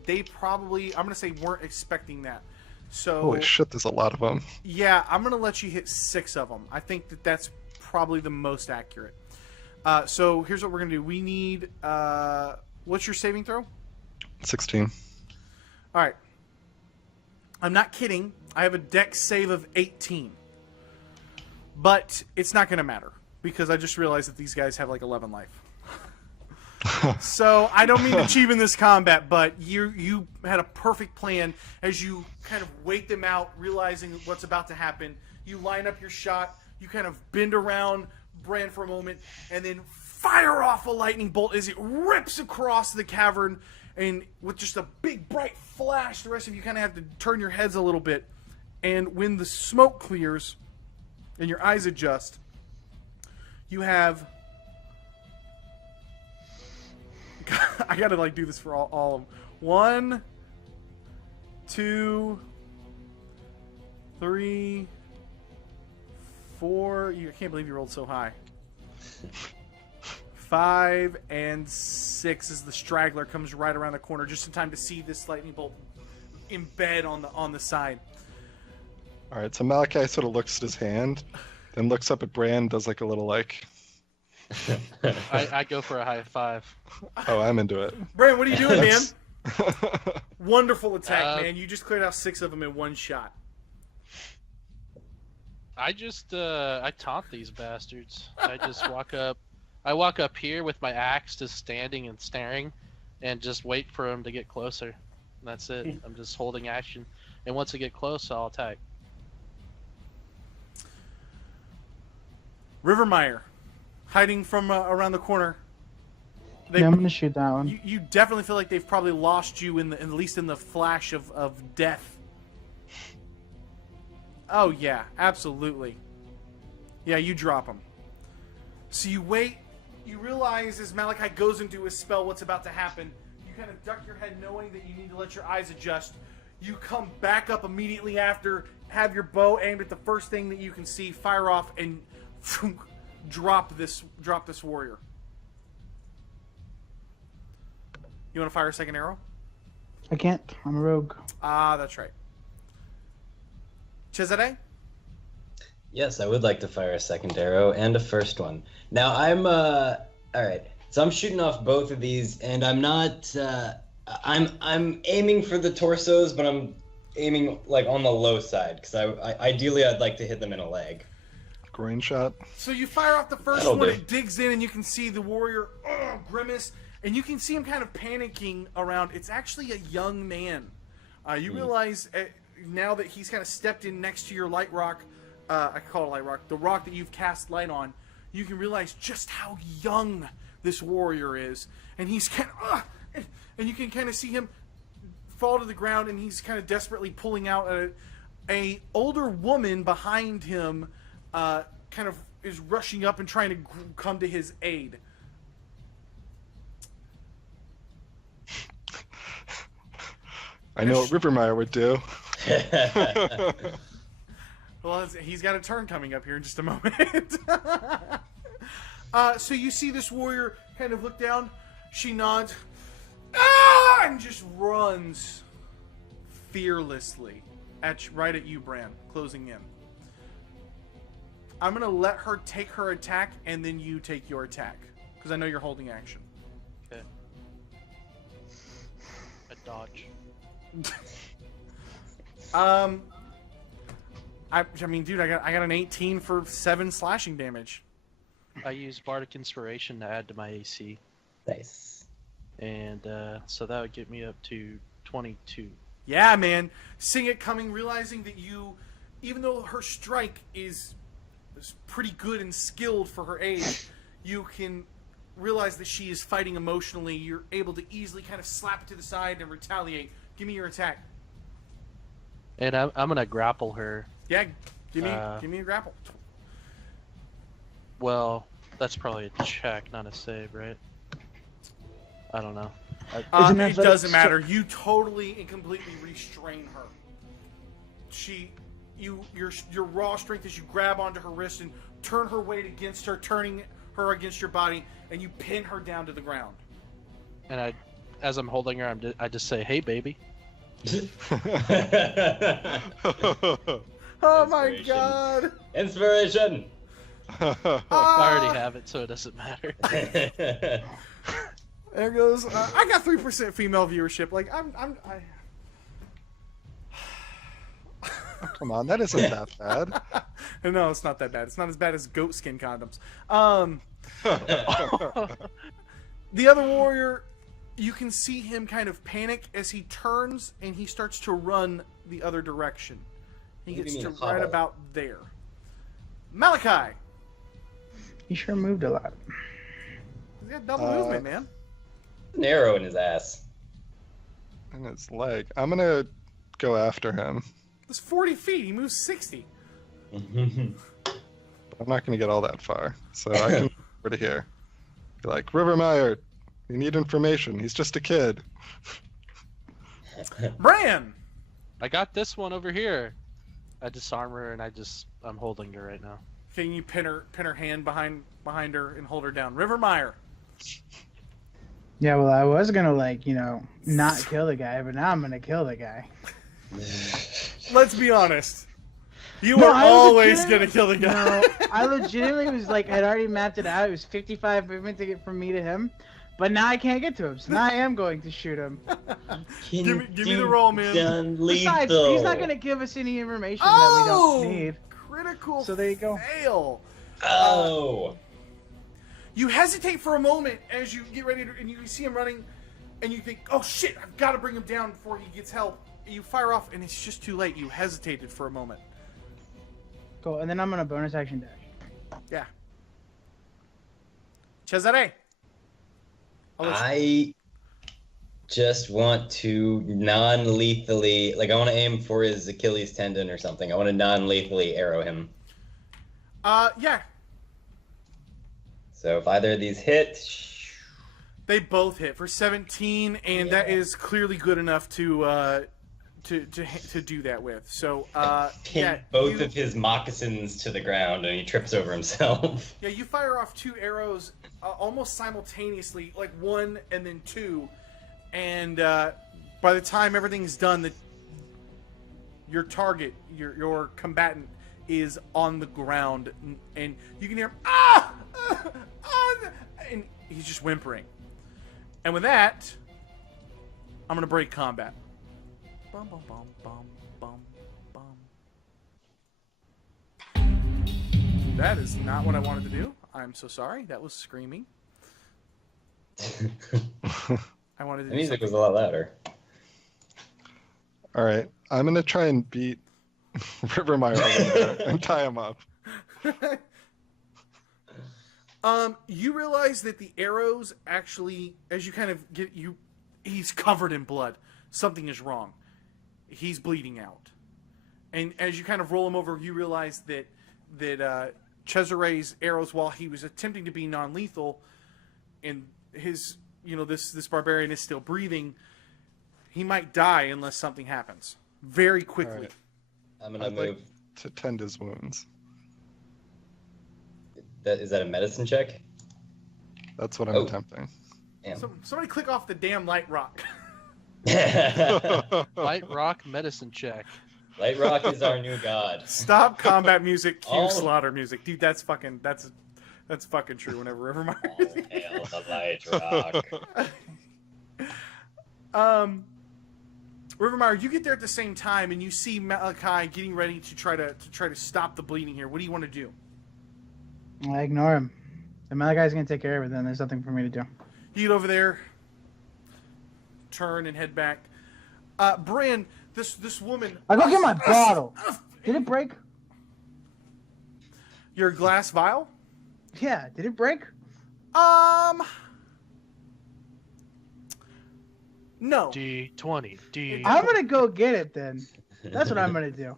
They probably, I'm gonna say, weren't expecting that. So Holy shit, there's a lot of them. yeah, I'm gonna let you hit 6 of them. I think that's probably the most accurate. So here's what we're gonna do. We need what's your saving throw? 16. All right. I'm not kidding. I have a dex save of 18. But it's not going to matter because I just realized that these guys have like 11 life. So I don't mean to cheapen this combat, but you had a perfect plan as you kind of wait them out, realizing what's about to happen. You line up your shot. You kind of bend around Bran for a moment and then fire off a lightning bolt as it rips across the cavern. And with just a big bright flash, the rest of you kind of have to turn your heads a little bit. And when the smoke clears and your eyes adjust, you have... I gotta like do this for all of them. 1, 2, 3, 4. I can't believe you rolled so high. 5 and 6 as the straggler comes right around the corner, just in time to see this lightning bolt embed on the side. All right, so Malachi sort of looks at his hand, then looks up at Bran, does like a little like. I go for a high 5. Oh, I'm into it. Bran, what are you doing, man? Wonderful attack, man. You just cleared out 6 of them in one shot. I just I taunt these bastards. I just walk up. I walk up here with my axe, just standing and staring, and just wait for them to get closer. And that's it. I'm just holding action, and once they get close, I'll attack. Rivermeyer, hiding from around the corner. Yeah, I'm gonna shoot that one. You definitely feel like they've probably lost you at least in the flash of death. Oh yeah, absolutely. Yeah, you drop them. So you wait. You realize as Malachi goes into his spell what's about to happen. You kind of duck your head knowing that you need to let your eyes adjust. You come back up immediately after, have your bow aimed at the first thing that you can see, fire off, and drop this warrior. You want to fire a second arrow? I can't. I'm a rogue. Ah, that's right. Cesare? Yes, I would like to fire a second arrow and a first one. Now I'm all right. So I'm shooting off both of these, and I'm not. I'm aiming for the torsos, but I'm aiming like on the low side because ideally I'd like to hit them in a leg. Groin shot. So you fire off the first That'll one. do. It digs in, and you can see the warrior grimace, and you can see him kind of panicking around. It's actually a young man. You realize now that he's kind of stepped in next to your light rock. I call it light rock. The rock that you've cast light on. You can realize just how young this warrior is, and he's kind of, and you can kind of see him fall to the ground, and he's kind of desperately pulling out a older woman behind him. Kind of is rushing up and trying to come to his aid. I know what Rivermeyer would do. Well, he's got a turn coming up here in just a moment. So you see this warrior kind of look down. She nods. ah, and just runs fearlessly right at you, Bran, closing in. I'm gonna let her take her attack, and then you take your attack, because I know you're holding action. Okay. A dodge. I mean, dude, I got an 18 for 7 slashing damage. I use Bardic Inspiration to add to my AC, Nice. and so that would get me up to 22. Yeah, man. Seeing it coming, realizing that you, even though her strike is pretty good and skilled for her age, you can realize that she is fighting emotionally. You're able to easily kind of slap it to the side and retaliate. Give me your attack. And I'm gonna grapple her. Yeah, give me a grapple. Well, that's probably a check, not a save, right? I don't know. It doesn't matter. You totally and completely restrain her. Your raw strength as you grab onto her wrist and turn her weight against her, turning her against your body, and you pin her down to the ground. And as I'm holding her, I just say, "Hey, baby." Oh my god! Inspiration. I already have it, so it doesn't matter. There goes. I got 3% female viewership. Like Come on, that isn't that bad. No, it's not that bad. It's not as bad as goat skin condoms. The other warrior, you can see him kind of panic as he turns and he starts to run the other direction. He gets to right about there. Malachi! He sure moved a lot. He's got double movement, man. An arrow in his ass. And his leg. I'm gonna go after him. It's 40 feet. He moves 60. I'm not gonna get all that far, so I can over to here. Be like, Rivermeyer, you need information. He's just a kid. Bran! I got this one over here. I disarm her, and I'm holding her right now. Can you pin her hand behind her and hold her down? Rivermeyer. Yeah, well, I was gonna not kill the guy, but now I'm gonna kill the guy. Let's be honest. You are always gonna kill the guy. No, I legitimately was I'd already mapped it out. It was 55 movement to get from me to him, but now I can't get to him, so now I am going to shoot him. Give me the roll, man. Besides, he's not gonna give us any information that we don't need. Critical. So there you go. Fail. Oh. You hesitate for a moment as you get ready to, and you see him running, and you think, "Oh shit! I've got to bring him down before he gets help." You fire off, and it's just too late. You hesitated for a moment. Cool, and then I'm gonna bonus action dash. Yeah. Cesare. I just want to non-lethally, I want to aim for his Achilles tendon or something. I want to non-lethally arrow him. Yeah. So if either of these hit, They both hit for 17, and that is clearly good enough to do that with. So pin both of his moccasins to the ground, and he trips over himself. Yeah, you fire off 2 arrows almost simultaneously, like 1 and then 2, and by the time everything's done, your target, your combatant, is on the ground, and you can hear him, ah! And he's just whimpering. And with that, I'm gonna break combat. Bum, bum, bum, bum, bum, bum. That is not what I wanted to do. I'm so sorry. That was screaming. I wanted to. The music was a lot louder. All right, I'm gonna try and beat Rivermeyer over there and tie him up. You realize that the arrows actually, as you kind of he's covered in blood. Something is wrong. He's bleeding out. And as you kind of roll him over, you realize that Cesare's arrows, while he was attempting to be non-lethal, and his, this barbarian is still breathing, he might die unless something happens very quickly. Right. I'm gonna I'd move. like to tend his wounds. Is that a medicine check? That's what I'm attempting. Damn. Somebody click off the damn light rock. Light rock medicine check. Light rock is our new god. Stop combat music, cue Oh. slaughter music. Dude, that's fucking true whenever Rivermire All hail the light rock. Rivermire, you get there at the same time and you see Malachi getting ready to try to stop the bleeding here. What do you want to do? I ignore him. The Malachi's gonna take care of it. Then there's nothing for me to do. You get over there, turn and head back. Bran, this woman. I go get my bottle. Did it break? Your glass vial? Yeah. Did it break? No. D20. I'm gonna go get it then. That's what I'm gonna do.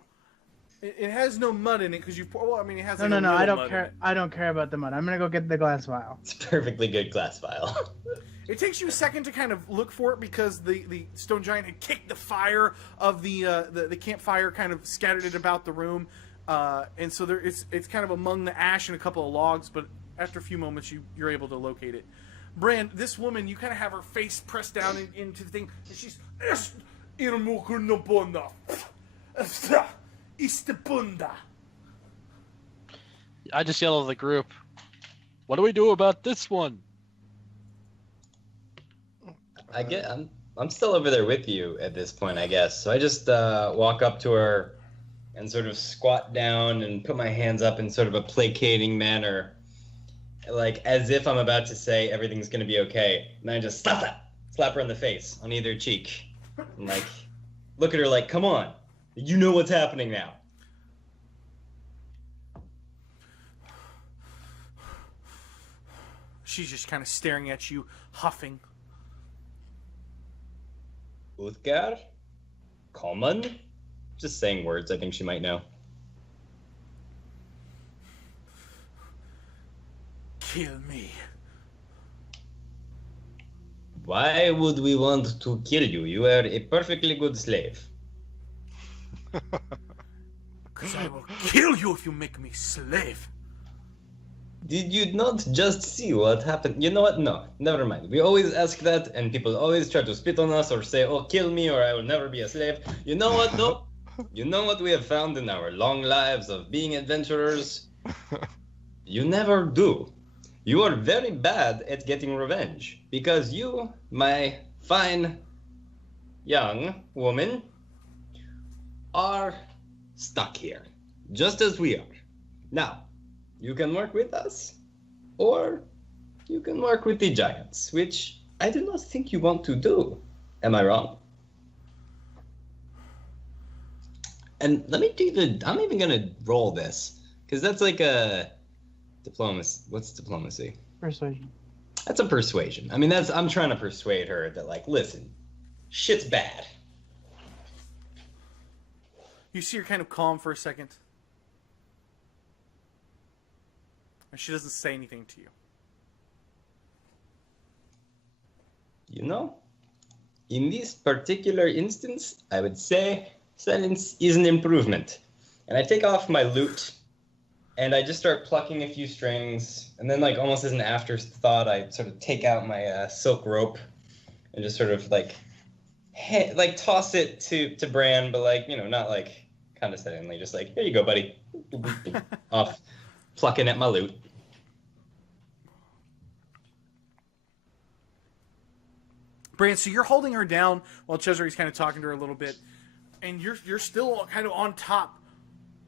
It has no mud in it because you. Well, I mean, it has. No, like no, a no. little I don't mud in care. it. I don't care about the mud. I'm gonna go get the glass vial. It's a perfectly good glass vial. It takes you a second to kind of look for it because the stone giant had kicked the fire of the campfire, kind of scattered it about the room, and so it's kind of among the ash and a couple of logs. But after a few moments, you're able to locate it. Bran, this woman, you kind of have her face pressed down into the thing, and she's Istebunda. I just yell at the group. What do we do about this one? I'm still over there with you at this point, I guess. So I just walk up to her and sort of squat down and put my hands up in sort of a placating manner, like as if I'm about to say everything's gonna be okay. And I just slap her in the face on either cheek, and like look at her like, come on, you know what's happening now. She's just kind of staring at you, huffing. Uthgar? Common? Just saying words I think she might know. Kill me. Why would we want to kill you? You are a perfectly good slave. Because I will kill you if you make me slave. Did you not just see what happened? You know what? No, never mind. We always ask that, and people always try to spit on us or say, oh, kill me or I will never be a slave. You know what, though? You know what we have found in our long lives of being adventurers? You never do. You are very bad at getting revenge, because you, my fine young woman, are stuck here, just as we are. Now, you can work with us, or you can work with the giants, which I do not think you want to do. Am I wrong? And let me do I'm even gonna roll this, because that's like a diplomacy. What's diplomacy? Persuasion. That's a persuasion. I mean, I'm trying to persuade her that, like, listen, shit's bad. You see her kind of calm for a second. And she doesn't say anything to you. You know, in this particular instance, I would say silence is an improvement. And I take off my lute, and I just start plucking a few strings, and then, like, almost as an afterthought, I sort of take out my silk rope and just sort of, like, toss it to Bran, but, like, you know, not, like, condescendingly, just like, here you go, buddy. Off, plucking at my lute. Bran, so you're holding her down while Cesare's kind of talking to her a little bit, and you're still kind of on top,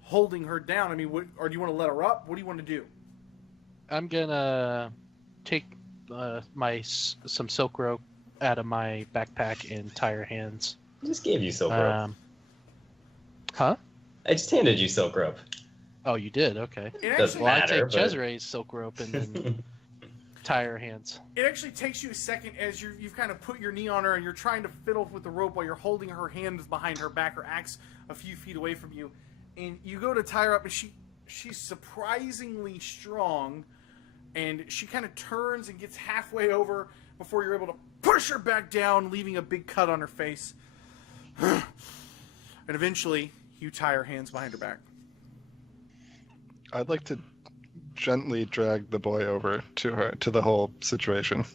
holding her down. I mean, or do you want to let her up? What do you want to do? I'm gonna take some silk rope out of my backpack and tie her hands. I just gave you silk rope. Huh? I just handed you silk rope. Oh, you did? Okay. Doesn't Well, I matter, take but... Cesare's silk rope and then tie her hands. It actually takes you a second as you've kind of put your knee on her and you're trying to fiddle with the rope while you're holding her hands behind her back, her axe a few feet away from you. And you go to tie her up, and she's surprisingly strong, and she kind of turns and gets halfway over before you're able to push her back down, leaving a big cut on her face. And eventually, you tie her hands behind her back. I'd like to gently drag the boy over to the whole situation.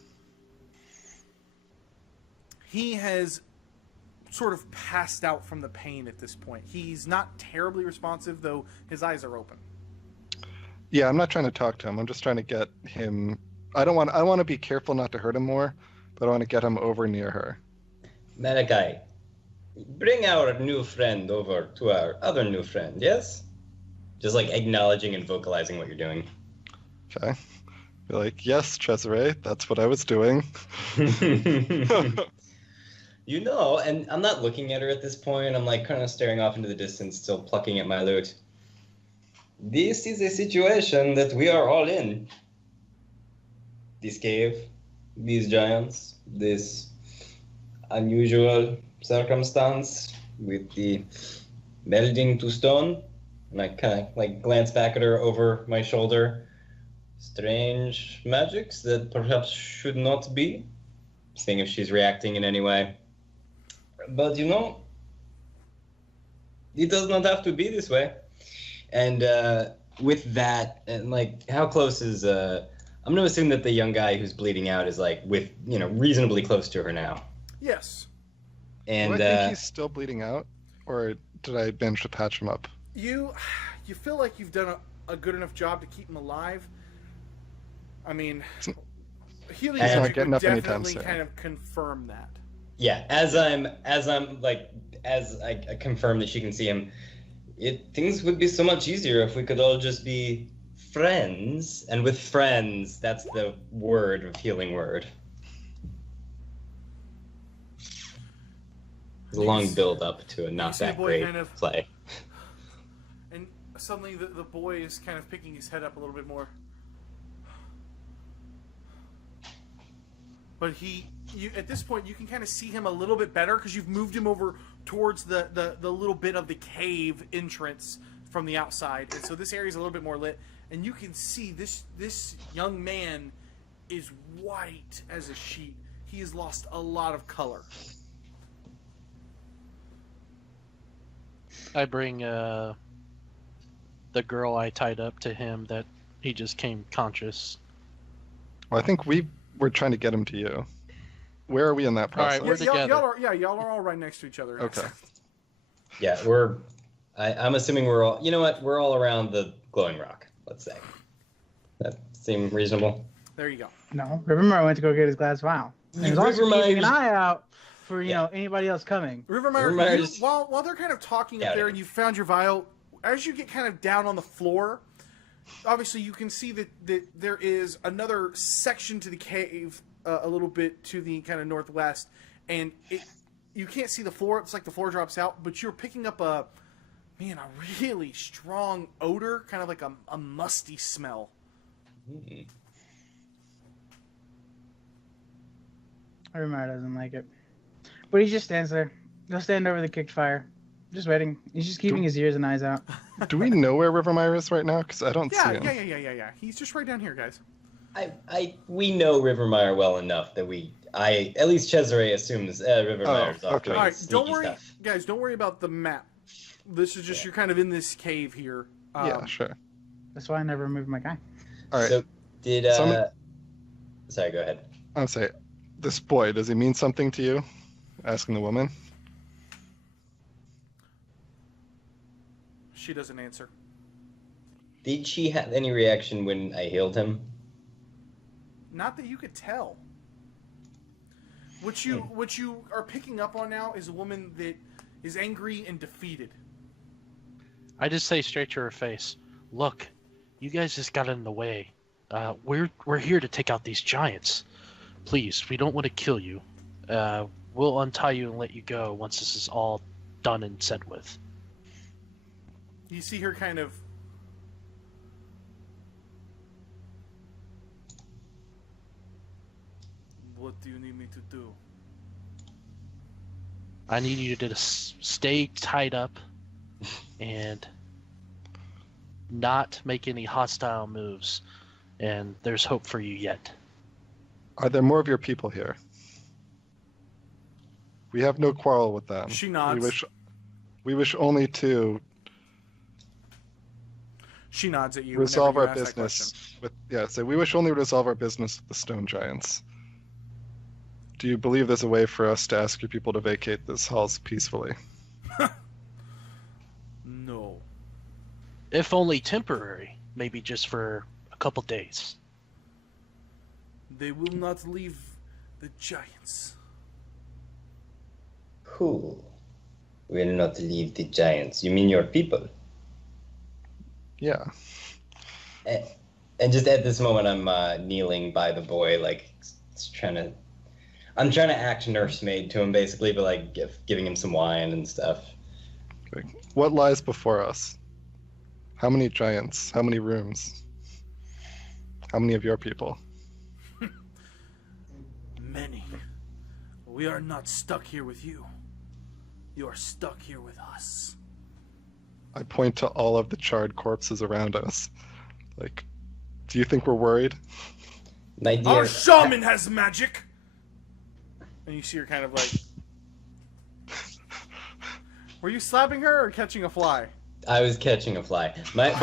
He has sort of passed out from the pain at this point. He's not terribly responsive, though his eyes are open. Yeah, I'm not trying to talk to him. I'm just trying to get him. I want to be careful not to hurt him more, but I want to get him over near her. Malachi, bring our new friend over to our other new friend, yes? Just like acknowledging and vocalizing what you're doing. Okay. Be like, yes, Cesare, that's what I was doing. You know, and I'm not looking at her at this point. I'm like kind of staring off into the distance, still plucking at my lute. This is a situation that we are all in. This cave, these giants, this unusual circumstance with the melding to stone. And I kind of like glance back at her over my shoulder. Strange magics that perhaps should not be. Seeing if she's reacting in any way. But you know, it does not have to be this way. And with that, and like, how close is I'm gonna assume that the young guy who's bleeding out is like with reasonably close to her now. Yes. And Do I think he's still bleeding out, or did I manage to patch him up? You feel like you've done a good enough job to keep him alive. I mean, healing He's not magic getting would up anytime definitely soon. kind of confirm that. yeah, as I confirm that she can see him, things would be so much easier if we could all just be friends. And with friends, that's the word of healing word. It's a long build up to a not see the that boy great kind of- play. And suddenly the boy is kind of picking his head up a little bit more. But at this point, you can kind of see him a little bit better because you've moved him over towards the little bit of the cave entrance from the outside. And so this area is a little bit more lit. And you can see this young man is white as a sheet. He has lost a lot of color. I bring the girl I tied up to him that he just came conscious. Well, I think we were trying to get him to you. Where are we in that All right, process? we're together. Y'all are all right next to each other. Okay. Yeah, I'm assuming we're all, you know what, we're all around the glowing rock, let's say. That seem reasonable? There you go. No, Rivermire went to go get his glass vial. And he was also keeping an eye out for anybody else coming. Rivermire, while they're kind of talking up Yeah, there and you found your vial, as you get kind of down on the floor, obviously you can see that there is another section to the cave a little bit to the kind of northwest, and you can't see the floor. It's like the floor drops out, but you're picking up a really strong odor, kind of like a musty smell. Rivermire doesn't like it. But he just stands there. He'll stand over the kicked fire. Just waiting. He's just keeping his ears and eyes out. Do we know where Rivermire is right now? Because I don't see him. Yeah. He's just right down here, guys. We know Rivermire well enough that at least Cesare assumes Rivermire's off okay. doing All right, sneaky don't worry, stuff. guys. Don't worry about the map. This is just you're kind of in this cave here. Yeah, sure. That's why I never moved my guy. All right. So did So sorry, go ahead. I'll say, this boy, does he mean something to you? Asking the woman. She doesn't answer. Did she have any reaction when I healed him? Not that you could tell. What you are picking up on now is a woman that is angry and defeated. I just say straight to her face, "Look, you guys just got in the way. We're here to take out these giants. Please, we don't want to kill you. We'll untie you and let you go once this is all done and said with." You see her kind of... What do you need me to do? I need you to stay tied up and not make any hostile moves. And there's hope for you yet. Are there more of your people here? We have no quarrel with them. She nods. We wish only to She nods at you. resolve whenever our you ask that business question. with. Yeah, so we wish only to resolve our business with the stone giants. Do you believe there's a way for us to ask your people to vacate this halls peacefully? No. If only temporary, maybe just for a couple days. They will not leave the giants. Who will not leave the giants? You mean your people? Yeah. And just at this moment, I'm kneeling by the boy, like I'm trying to act nursemaid to him, basically, but like giving him some wine and stuff. Okay. What lies before us? How many giants? How many rooms? How many of your people? Many. We are not stuck here with you. You are stuck here with us. I point to all of the charred corpses around us. Like, do you think we're worried? My dear, Our shaman has magic! And you see her kind of like... Were you slapping her or catching a fly? I was catching a fly. But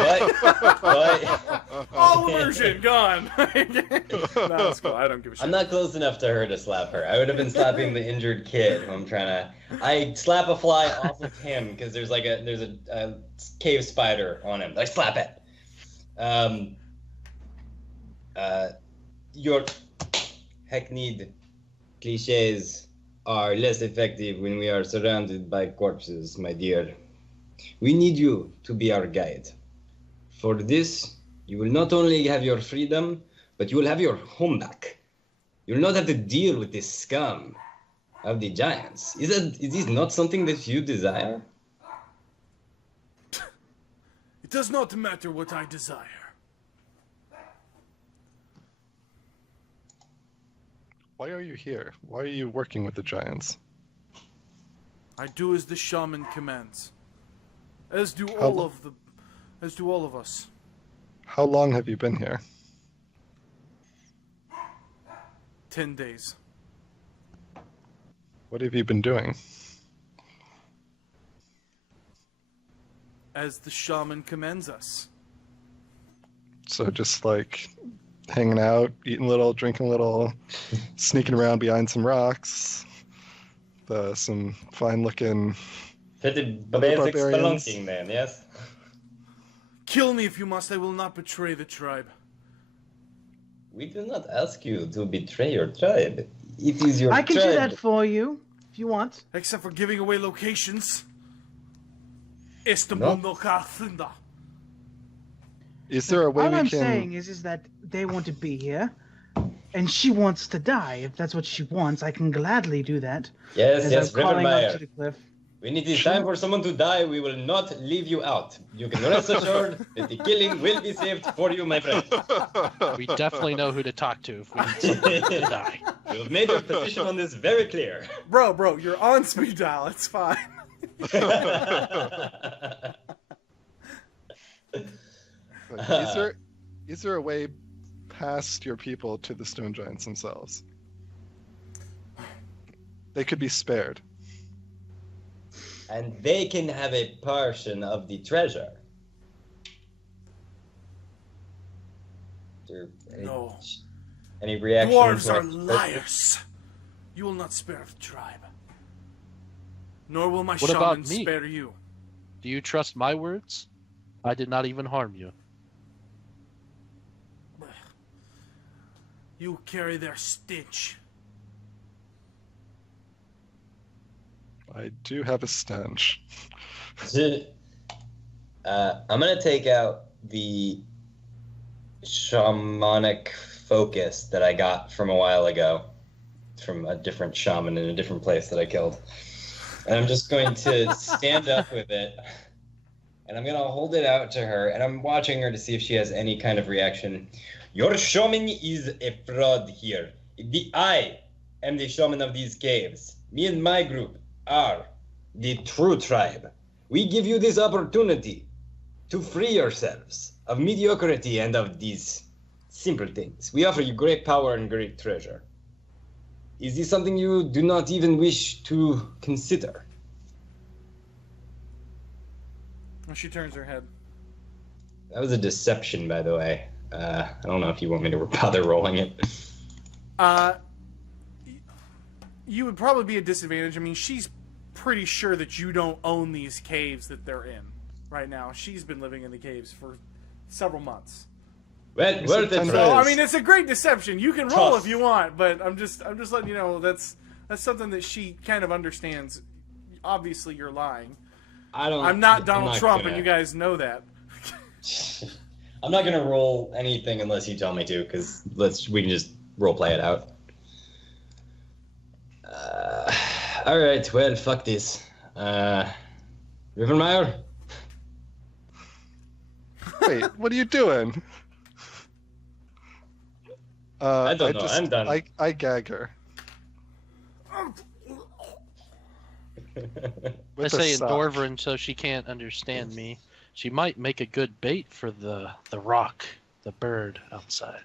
All immersion gone! No, that's cool. I don't give a shit. I'm not close enough to her to slap her. I would have been slapping the injured kid who I'm trying to... I slap a fly off of him because there's a cave spider on him. I slap it. Your hackneyed cliches are less effective when we are surrounded by corpses, my dear. We need you to be our guide. For this, you will not only have your freedom, but you will have your home back. You will not have to deal with this scum of the giants. Is this not something that you desire? It does not matter what I desire. Why are you here? Why are you working with the giants? I do as the shaman commands. As do all of us. How long have you been here? 10 days. What have you been doing? As the shaman commands us. So just like hanging out, eating a little, drinking a little, sneaking around behind some rocks, some fine-looking Pretty basic barbarians. spelunking, man, yes? Kill me if you must, I will not betray the tribe. We do not ask you to betray your tribe. It is your I can tribe. do that for you, if you want. Except for giving away locations. Este No. mundo cacinda. Is there a way All we I'm can... saying is that they want to be here, and she wants to die. If that's what she wants, I can gladly do that. Yes, As yes, I'm calling up to Rivermeyer. the cliff. When it is time for someone to die, we will not leave you out. You can rest assured that the killing will be saved for you, my friend. We definitely know who to talk to if we need someone to die. You have made your position on this very clear. Bro, you're on speed dial. It's fine. Is there a way past your people to the stone giants themselves? They could be spared. And they can have a portion of the treasure. No. Any reaction? Dwarves to are my- liars. You will not spare the tribe. Nor will my What about shaman me? spare you. Do you trust my words? I did not even harm you. You carry their stench. I do have a stench. I'm gonna take out the shamanic focus that I got from a while ago, from a different shaman in a different place that I killed, and I'm just going to stand up with it, and I'm gonna hold it out to her, and I'm watching her to see if she has any kind of reaction. Your shaman is a fraud here. I am the shaman of these caves. Me and my group are the true tribe. We give you this opportunity to free yourselves of mediocrity and of these simple things. We offer you great power and great treasure. Is this something you do not even wish to consider? She turns her head. That was a deception, by the way. I don't know if you want me to bother rolling it. you would probably be a disadvantage. I mean, she's pretty sure that you don't own these caves that they're in right now. She's been living in the caves for several months. Well, worth it, So, I Rose. mean, it's a great deception. You can roll if you want, but I'm just letting you know that's something that she kind of understands. Obviously, you're lying. I'm not Donald Trump, and you guys know that. I'm not gonna roll anything unless you tell me to, because we can just role play it out. All right, well, fuck this. Rivermire? Wait, what are you doing? I don't know. I'm done. I gag her. I With a say in sock. Dwarven so she can't understand me. She might make a good bait for the rock, the bird outside.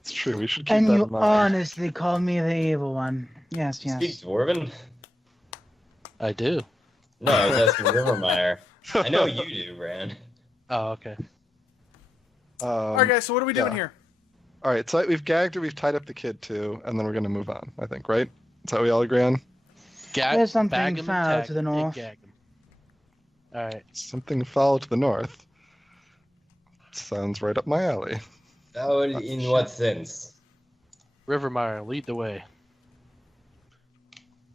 It's true. We should keep And that you in mind. honestly called me the evil one. Yes, yes. Speak Dwarven? I do. No, I was asking Rivermire. I know you do, Bran. Oh, okay. All right, guys. So what are we doing yeah. here? All right, so we've gagged her, we've tied up the kid too, and then we're gonna move on. I think, right? Is that what we all agree on? There's something bag 'em and foul tag to the 'em and north. gag 'em. All right. Something foul to the north. Sounds right up my alley. Oh, in what sense? Rivermire, lead the way.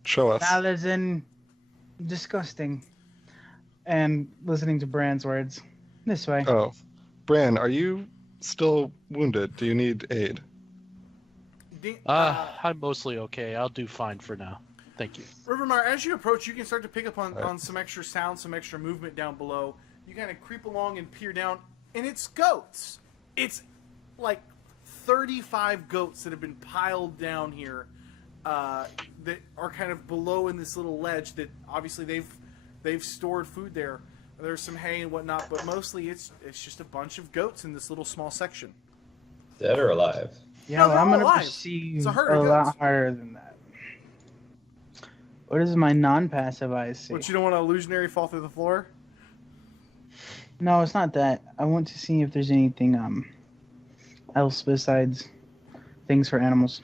Show us. Foul as in disgusting. And listening to Bran's words. This way. Oh, Bran, are you still wounded? Do you need aid? I'm mostly okay. I'll do fine for now. Thank you. Rivermire, as you approach, you can start to pick up on some extra sound, some extra movement down below. You kind of creep along and peer down, and it's goats. It's like 35 goats that have been piled down here that are kind of below in this little ledge that obviously they've stored food there. There's some hay and whatnot, but mostly it's just a bunch of goats in this little small section. Dead or alive? Yeah, No, well, they're I'm all gonna alive. proceed It's a a herd of lot goats. higher than that. What does my non-passive eyes see? But you don't want an illusionary fall through the floor? No, it's not that. I want to see if there's anything else besides things for animals.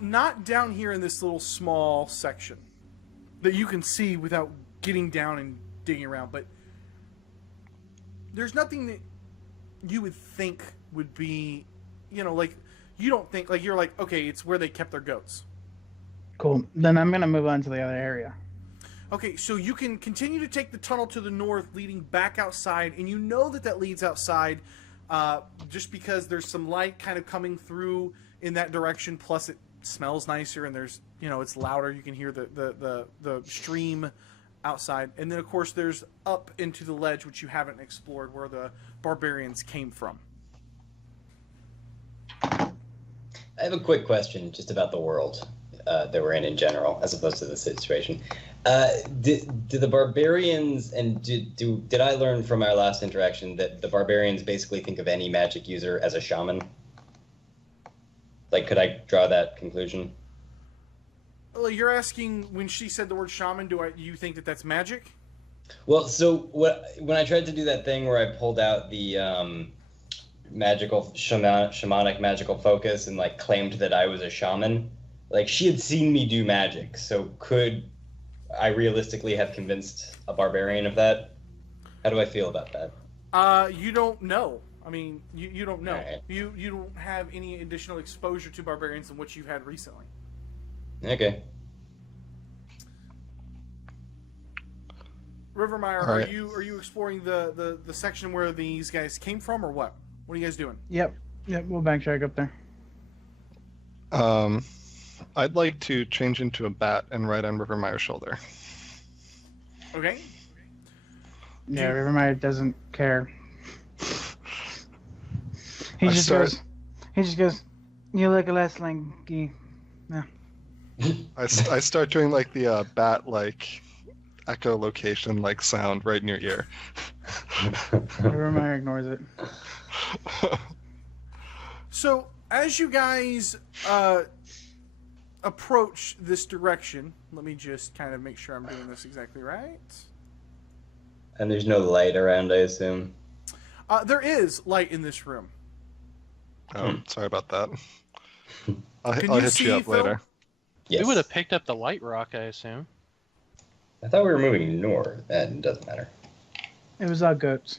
Not down here in this little small section that you can see without getting down and digging around, but there's nothing that you would think would be, like, you don't think, like, you're like, okay, it's where they kept their goats. Cool. Then I'm gonna move on to the other area. Okay, so you can continue to take the tunnel to the north, leading back outside, and you know that leads outside just because there's some light kind of coming through in that direction, plus it smells nicer, and there's, it's louder. You can hear the stream outside. And then, of course, there's up into the ledge, which you haven't explored, where the barbarians came from. I have a quick question just about the world that we're in general, as opposed to the situation. Do the barbarians, and did I learn from our last interaction that the barbarians basically think of any magic user as a shaman? Like, could I draw that conclusion? Well, you're asking, when she said the word shaman, you think that that's magic? Well, so when I tried to do that thing where I pulled out the magical shamanic magical focus and like claimed that I was a shaman, like she had seen me do magic, so could I realistically have convinced a barbarian of that? How do I feel about that? You don't know. I mean, you don't know. Right. You don't have any additional exposure to barbarians than what you've had recently. Okay. Rivermire, All right. are you exploring the section where these guys came from, or what? What are you guys doing? Yep, we'll backtrack up there. I'd like to change into a bat and ride on Rivermire's shoulder. Okay. Yeah, Rivermire doesn't care. He just goes, you look less like I start doing like the bat like echolocation like sound right in your ear. Rivermire ignores it. So as you guys approach this direction, let me just kind of make sure I'm doing this exactly right. And there's no light around, I assume. There is light in this room. Oh, sorry about that. Can I'll you hit see, you up Phil? later. Yes. We would have picked up the light rock, I assume. I thought we were moving north. That doesn't matter. It was all goats.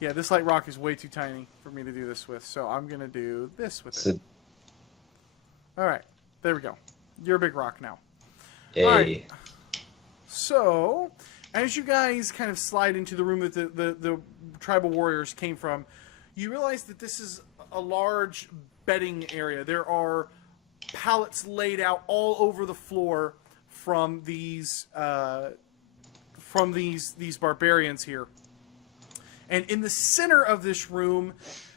Yeah, this light rock is way too tiny for me to do this with, so I'm going to do this with it. So, All right, there we go. You're a big rock now. a Alright. So, as you guys kind of slide into the room that the tribal warriors came from, you realize that this is a large bedding area. There are pallets laid out all over the floor from these barbarians here. And in the center of this room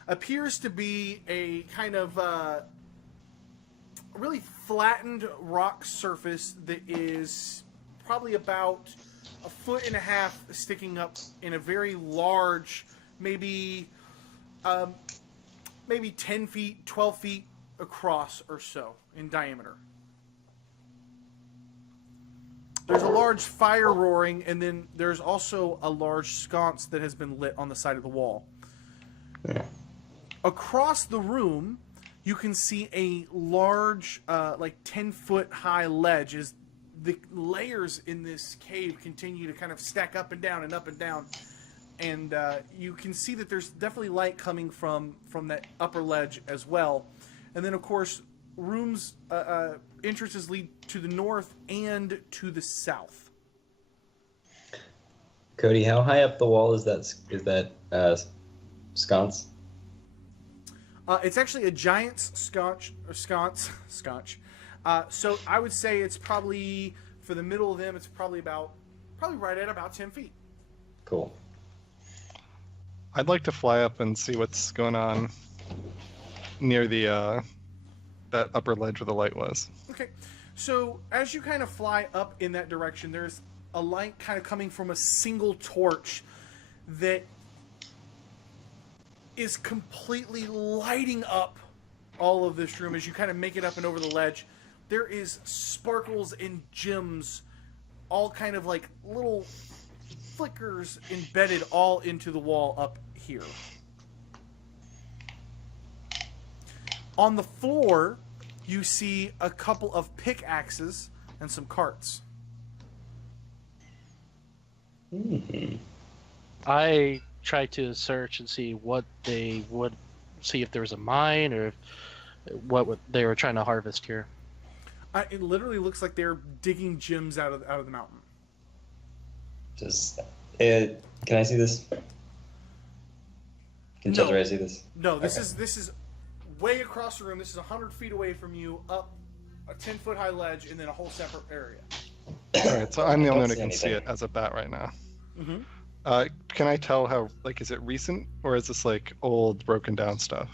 appears to be a kind of really flattened rock surface that is probably about 1.5 feet sticking up in a very large, maybe 10 feet, 12 feet across or so in diameter. There's a large fire roaring, and then there's also a large sconce that has been lit on the side of the wall. Across the room, you can see a large, 10-foot high ledge as the layers in this cave continue to kind of stack up and down and up and down. And you can see that there's definitely light coming from that upper ledge as well. And then, of course, rooms, entrances lead to the north and to the south. Cody, how high up the wall is that sconce? It's actually a giant sconce. So I would say it's probably, for the middle of them, it's probably right at about 10 feet. Cool. I'd like to fly up and see what's going on near the that upper ledge where the light was. Okay, so as you kind of fly up in that direction, there's a light kind of coming from a single torch that is completely lighting up all of this room as you kind of make it up and over the ledge. There is sparkles and gems, all kind of like little flickers embedded all into the wall up here. On the floor, you see a couple of pickaxes and some carts. Mm-hmm. I tried to search and see what they would see if there was a mine or what they were trying to harvest here. It literally looks like they're digging gems out of the mountain. Can I see this? Can No. Cesare see this? No, this Okay. is way across the room. This is 100 feet away from you, up a 10-foot high ledge, and then a whole separate area. Alright, so I'm the only one who see can see anything. it as a bat right now. Mm-hmm. Can I tell how, like, is it recent or is this like old, broken down stuff?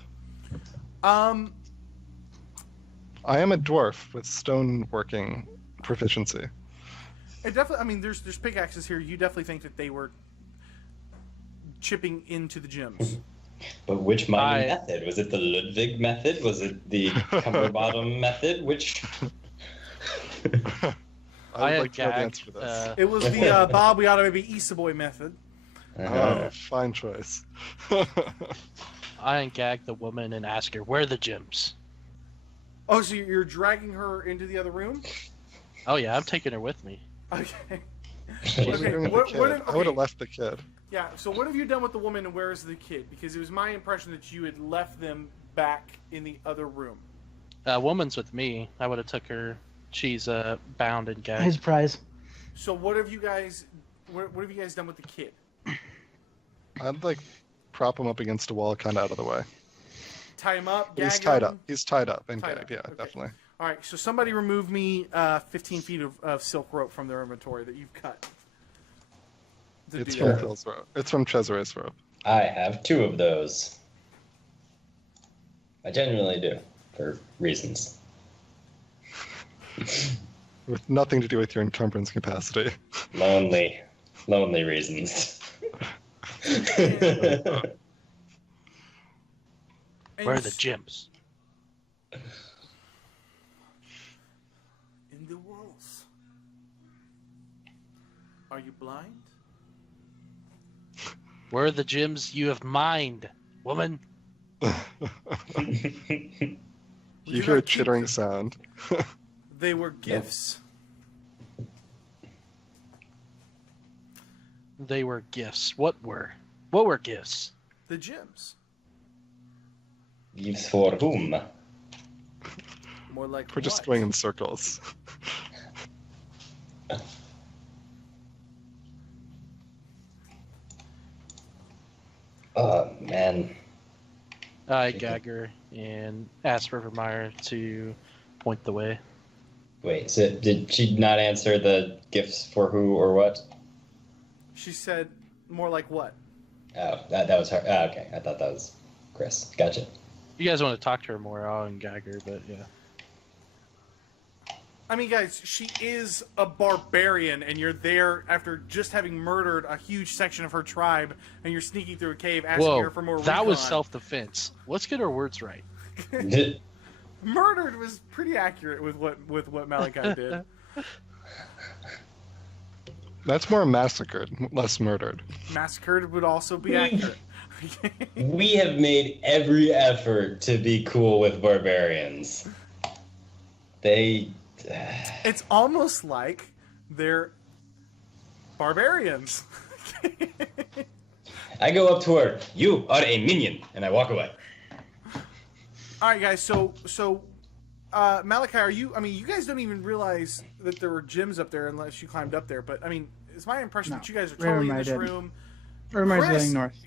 I am a dwarf with stoneworking proficiency. It definitely. I mean, there's pickaxes here. You definitely think that they were chipping into the gems. But which mining method? Was it the Ludwig method? Was it the Cumberbottom method? Which? I would had like to know the gagged, answer to this. It was the Bob, we ought to maybe Easter Boy method. Oh, fine choice. I gagged the woman and asked her, where are the gems? Oh, so you're dragging her into the other room? Oh yeah, I'm taking her with me. Okay. What are we doing with the kid? I would have okay. left the kid. Yeah, so what have you done with the woman and where is the kid? Because it was my impression that you had left them back in the other room. Woman's with me. I would have took her. She's bound and gagged. His prize. So what have you guys done with the kid? I'd like prop him up against a wall, kind of out of the way. Tie him up, gag He's tied him? up. He's tied up and Tied gagged. up, Yeah, okay. definitely. All right, so somebody remove me 15 feet of silk rope from their inventory that you've cut. To It's do from that. Phil's rope. It's from Cesare's rope. I have 2 of those. I genuinely do, for reasons. With nothing to do with your encumbrance capacity. Lonely reasons. And Where are you the s- gems? In the walls. Are you blind? Where are the gems you have mined, woman? You hear a chittering sound. They were gifts. They were gifts. What were gifts? The gems. Gifts for whom? More like We're just what? going in circles. Oh, man. I gag her and ask Rivermeyer to point the way. Wait, so did she not answer the gifts for who or what? She said more like what? Oh, that was her. Oh, okay. I thought that was Chris. Gotcha. You guys want to talk to her more, I'll gag her, but yeah. I mean, guys, she is a barbarian, and you're there after just having murdered a huge section of her tribe, and you're sneaking through a cave asking her for more that was recon. self-defense. Let's get our words right. Murdered was pretty accurate with what Malachi did. That's more massacred, less murdered. Massacred would also be accurate. We have made every effort to be cool with barbarians. It's almost like they're barbarians. I go up to her. You are a minion, and I walk away. All right, guys. So, Malachi, are you? I mean, you guys don't even realize that there were gyms up there unless you climbed up there. But I mean, it's my impression that you guys are totally in this room. Rivermeyer's going north.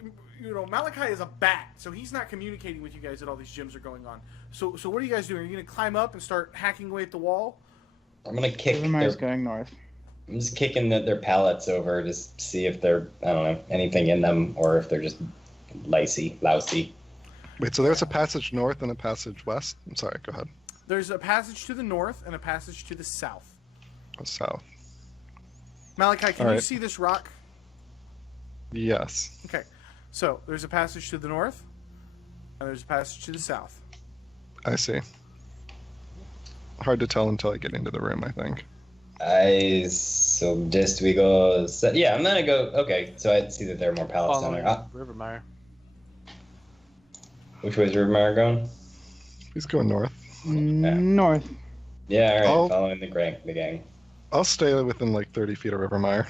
You know, Malachi is a bat, so he's not communicating with you guys that all these gyms are going on. So what are you guys doing? Are you going to climb up and start hacking away at the wall? I'm gonna kick. Rivermeyer's going north. I'm just kicking their pallets over to see if they're, I don't know, anything in them, or if they're just lousy. Wait, so there's a passage north and a passage west? I'm sorry, go ahead. There's a passage to the north and a passage to the south. Oh, south. Malachi, can All you right. see this rock? Yes. Okay. So there's a passage to the north, and there's a passage to the south. I see. Hard to tell until I get into the room, I think. I suggest we go. Yeah, I'm gonna go. Okay, so I see that there are more pallets down Following there. Rivermeyer. Which way is Rivermeyer going? He's going north. North. Yeah, all right. Oh. Following the gang. I'll stay within like 30 feet of Rivermeyer.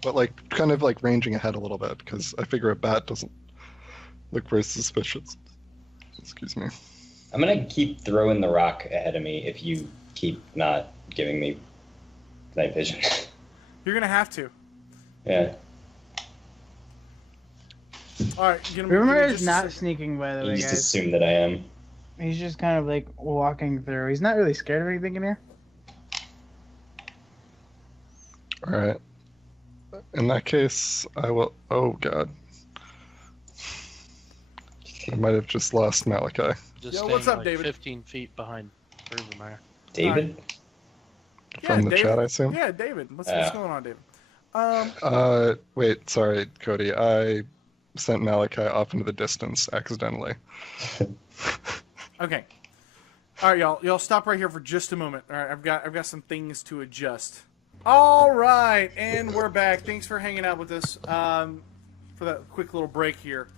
But like, kind of like ranging ahead a little bit, because I figure a bat doesn't look very suspicious. Excuse me. I'm gonna keep throwing the rock ahead of me if you keep not giving me night vision. You're gonna have to. Yeah. All right. Rivermeyer is not sneaking, by the You way, just guys. assume that I am. He's just kind of like walking through. He's not really scared of anything in here. Alright. In that case, I will... Oh, God. I might have just lost Malachi. Just Yo, staying what's up, like David? 15 feet behind Rivermeyer. David? From the chat, I assume? Yeah, David. What's going on, David? Wait, sorry, Cody. I sent Malachi off into the distance accidentally. Okay. All right, y'all stop right here for just a moment. All right, I've got some things to adjust. All right, and we're back. Thanks for hanging out with us for that quick little break here.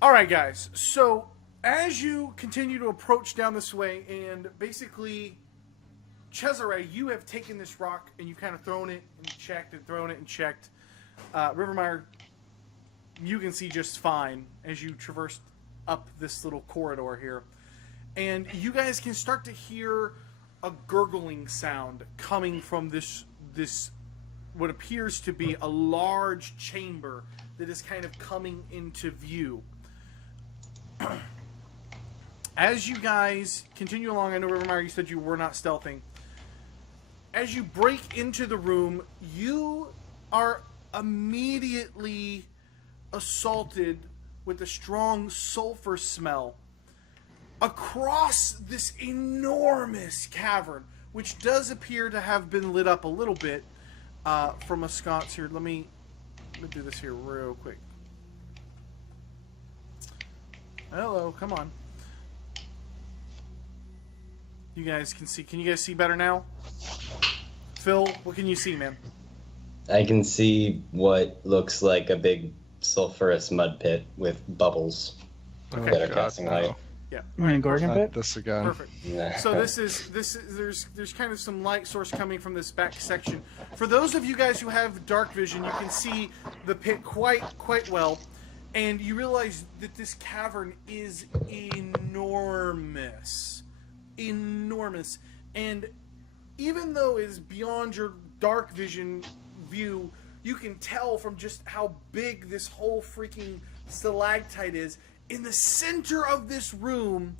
All right, guys. So as you continue to approach down this way, and basically, Cesare, you have taken this rock and you've kind of thrown it and checked and thrown it and checked. Rivermeyer, you can see just fine as you traverse up this little corridor here. And you guys can start to hear a gurgling sound coming from this what appears to be a large chamber that is kind of coming into view. As you guys continue along, I know, Rivermeyer, you said you were not stealthing. As you break into the room, you are immediately assaulted with a strong sulfur smell across this enormous cavern, which does appear to have been lit up a little bit from a sconce here. Let me do this here real quick. Hello, come on. You guys can see. Can you guys see better now? Phil, what can you see, man? I can see what looks like a big sulfurous mud pit with bubbles that are casting light. Yeah. You mean Gorgon Not pit? this again. Perfect. So this is there's kind of some light source coming from this back section. For those of you guys who have dark vision, you can see the pit quite well, and you realize that this cavern is enormous, and even though it is beyond your dark vision view, you can tell from just how big this whole freaking stalactite is. In the center of this room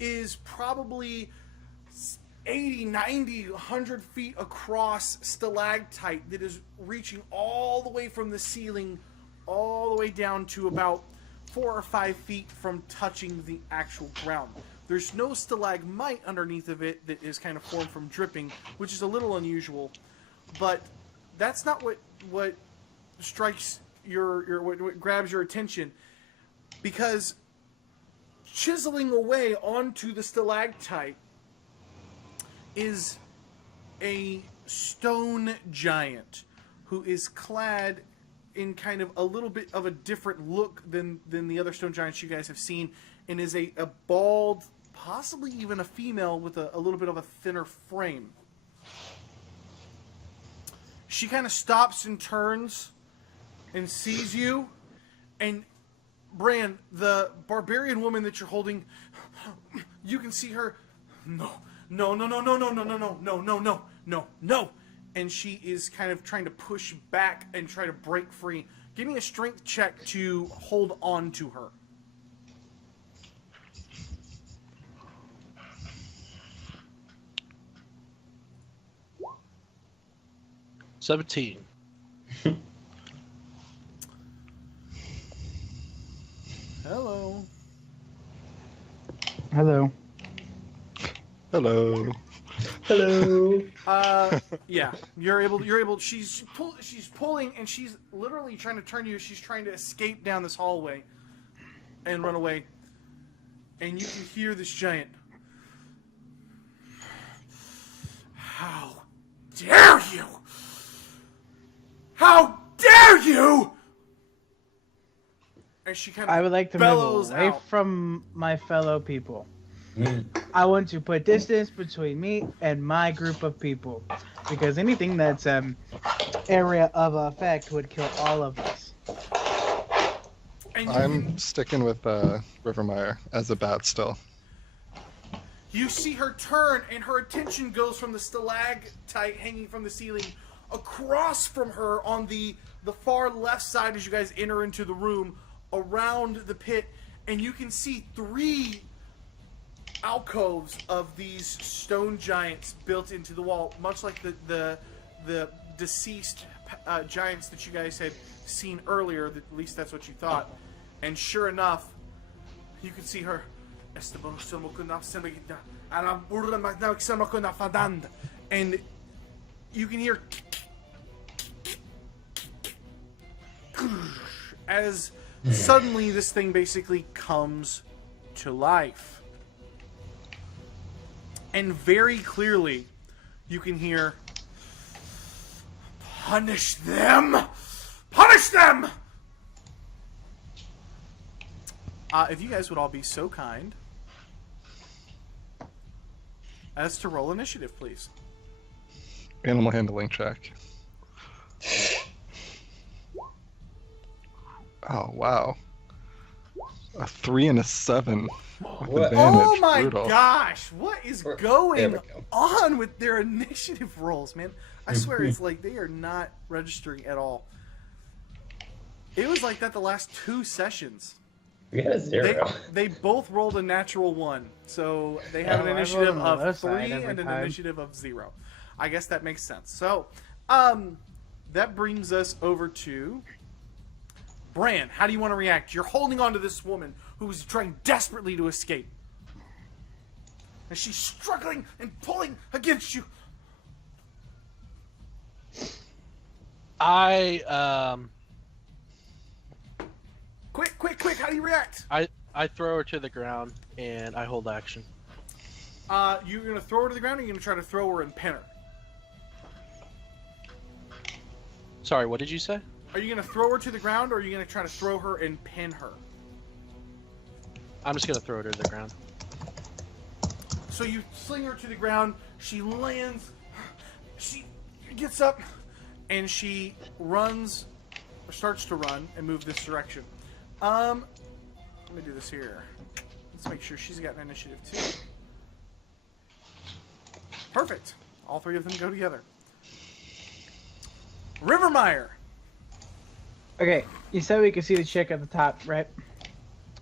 is probably 80, 90, 100 feet across stalactite that is reaching all the way from the ceiling all the way down to about 4 or 5 feet from touching the actual ground. There's no stalagmite underneath of it that is kind of formed from dripping, which is a little unusual, but that's not what strikes what grabs your attention, because chiseling away onto the stalactite is a stone giant who is clad in kind of a little bit of a different look than the other stone giants you guys have seen, and is a bald, possibly even a female with a little bit of a thinner frame. She kind of stops and turns and sees you, and Bran, the barbarian woman that you're holding, you can see her. No. And she is kind of trying to push back and try to break free. Give me a strength check to hold on to her. $17. Hello. Hello. Hello. Hello. Yeah, you're able. She's pulling, and she's literally trying to turn you. She's trying to escape down this hallway and run away. And you can hear this giant. How dare you! How dare you! And she kind of I would like to move bellows away out. from my fellow people. I want to put distance between me and my group of people, because anything that's area of effect would kill all of us. And I'm sticking with Rivermeyer as a bat still. you see her turn, and her attention goes from the stalactite hanging from the ceiling across from her on the far left side as you guys enter into the room around the pit, and you can see 3 alcoves of these stone giants built into the wall, much like the deceased giants that you guys had seen earlier. At least that's what you thought. And sure enough, you can see her. And you can hear as suddenly this thing basically comes to life. And very clearly, you can hear, "Punish them! Punish them!" If you guys would all be so kind as to roll initiative, please. Animal handling check. Oh, wow. A 3 and a 7 with What? advantage. Oh my Brutal. gosh, what is There going we go. on with their initiative rolls, man? I swear it's like they are not registering at all. It was like that the last 2 sessions. We got a 0. They both rolled a natural 1, so they have an I roll initiative on the low of 3 side every and an time. initiative of 0. I guess that makes sense. So, that brings us over to Bran. How do you want to react? You're holding on to this woman who's trying desperately to escape, and she's struggling and pulling against you. Quick! How do you react? I throw her to the ground and I hold action. You're gonna throw her to the ground, or you're gonna try to throw her and pin her? Sorry, what did you say? Are you going to throw her to the ground, or are you going to try to throw her and pin her? I'm just gonna throw it to the ground. So you sling her to the ground. She lands. She gets up, and she runs, or starts to run, and move this direction. Let me do this here. Let's make sure she's got an initiative too. Perfect. All three of them go together. Rivermeyer. Okay, you said we could see the chick at the top, right?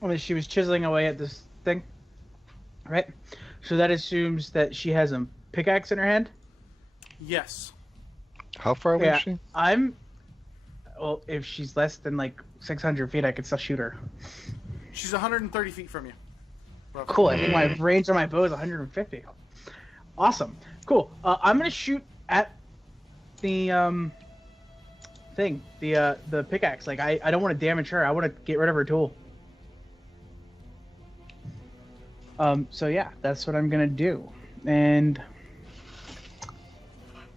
When she was chiseling away at this thing, right? So that assumes that she has a pickaxe in her hand. Yes. How far away is she? Well, if she's less than like 600 feet, I could still shoot her. She's 130 feet from you. Roughly. Cool. I think my range on my bow is 150. Awesome. Cool. I'm gonna shoot at the thing, the pickaxe. Like I don't want to damage her. I want to get rid of her tool. So yeah, that's what I'm gonna do. And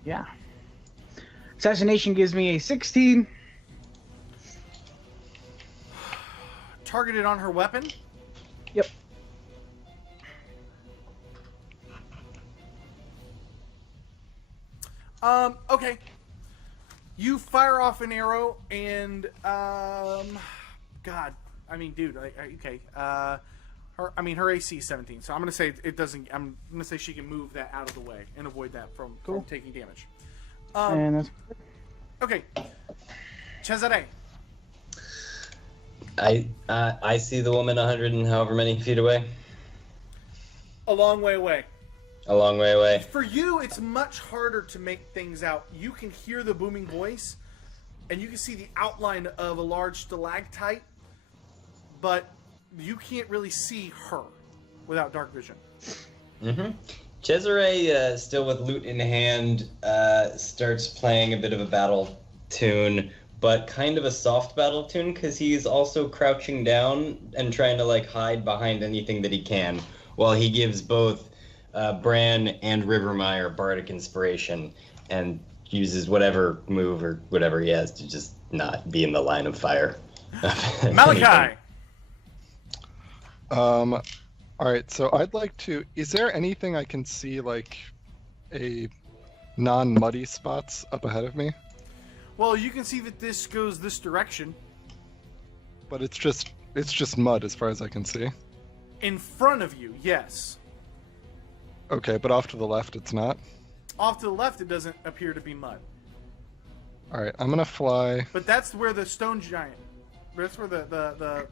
yeah. Assassination gives me a 16. Targeted on her weapon? Yep. Okay. You fire off an arrow and, God, I mean, dude, okay. Her AC is 17, so I'm gonna say it doesn't. I'm gonna say she can move that out of the way and avoid that from taking damage. And that's Okay. Cesare. I see the woman 100 and however many feet away. A long way away. A long way away. For you, it's much harder to make things out. You can hear the booming voice, and you can see the outline of a large stalactite, but you can't really see her without dark vision. Mm-hmm. Cesare, still with loot in hand, starts playing a bit of a battle tune, but kind of a soft battle tune because he's also crouching down and trying to like hide behind anything that he can, while he gives both Bran and Rivermeyer bardic inspiration and uses whatever move or whatever he has to just not be in the line of fire. Malachi. All right, so I'd like to. Is there anything I can see, like a non-muddy spots up ahead of me? Well, you can see that this goes this direction. But it's just mud as far as I can see. In front of you, yes. Okay, but off to the left, it's not. Off to the left, it doesn't appear to be mud. All right, I'm gonna fly. But that's where the stone giant. That's where the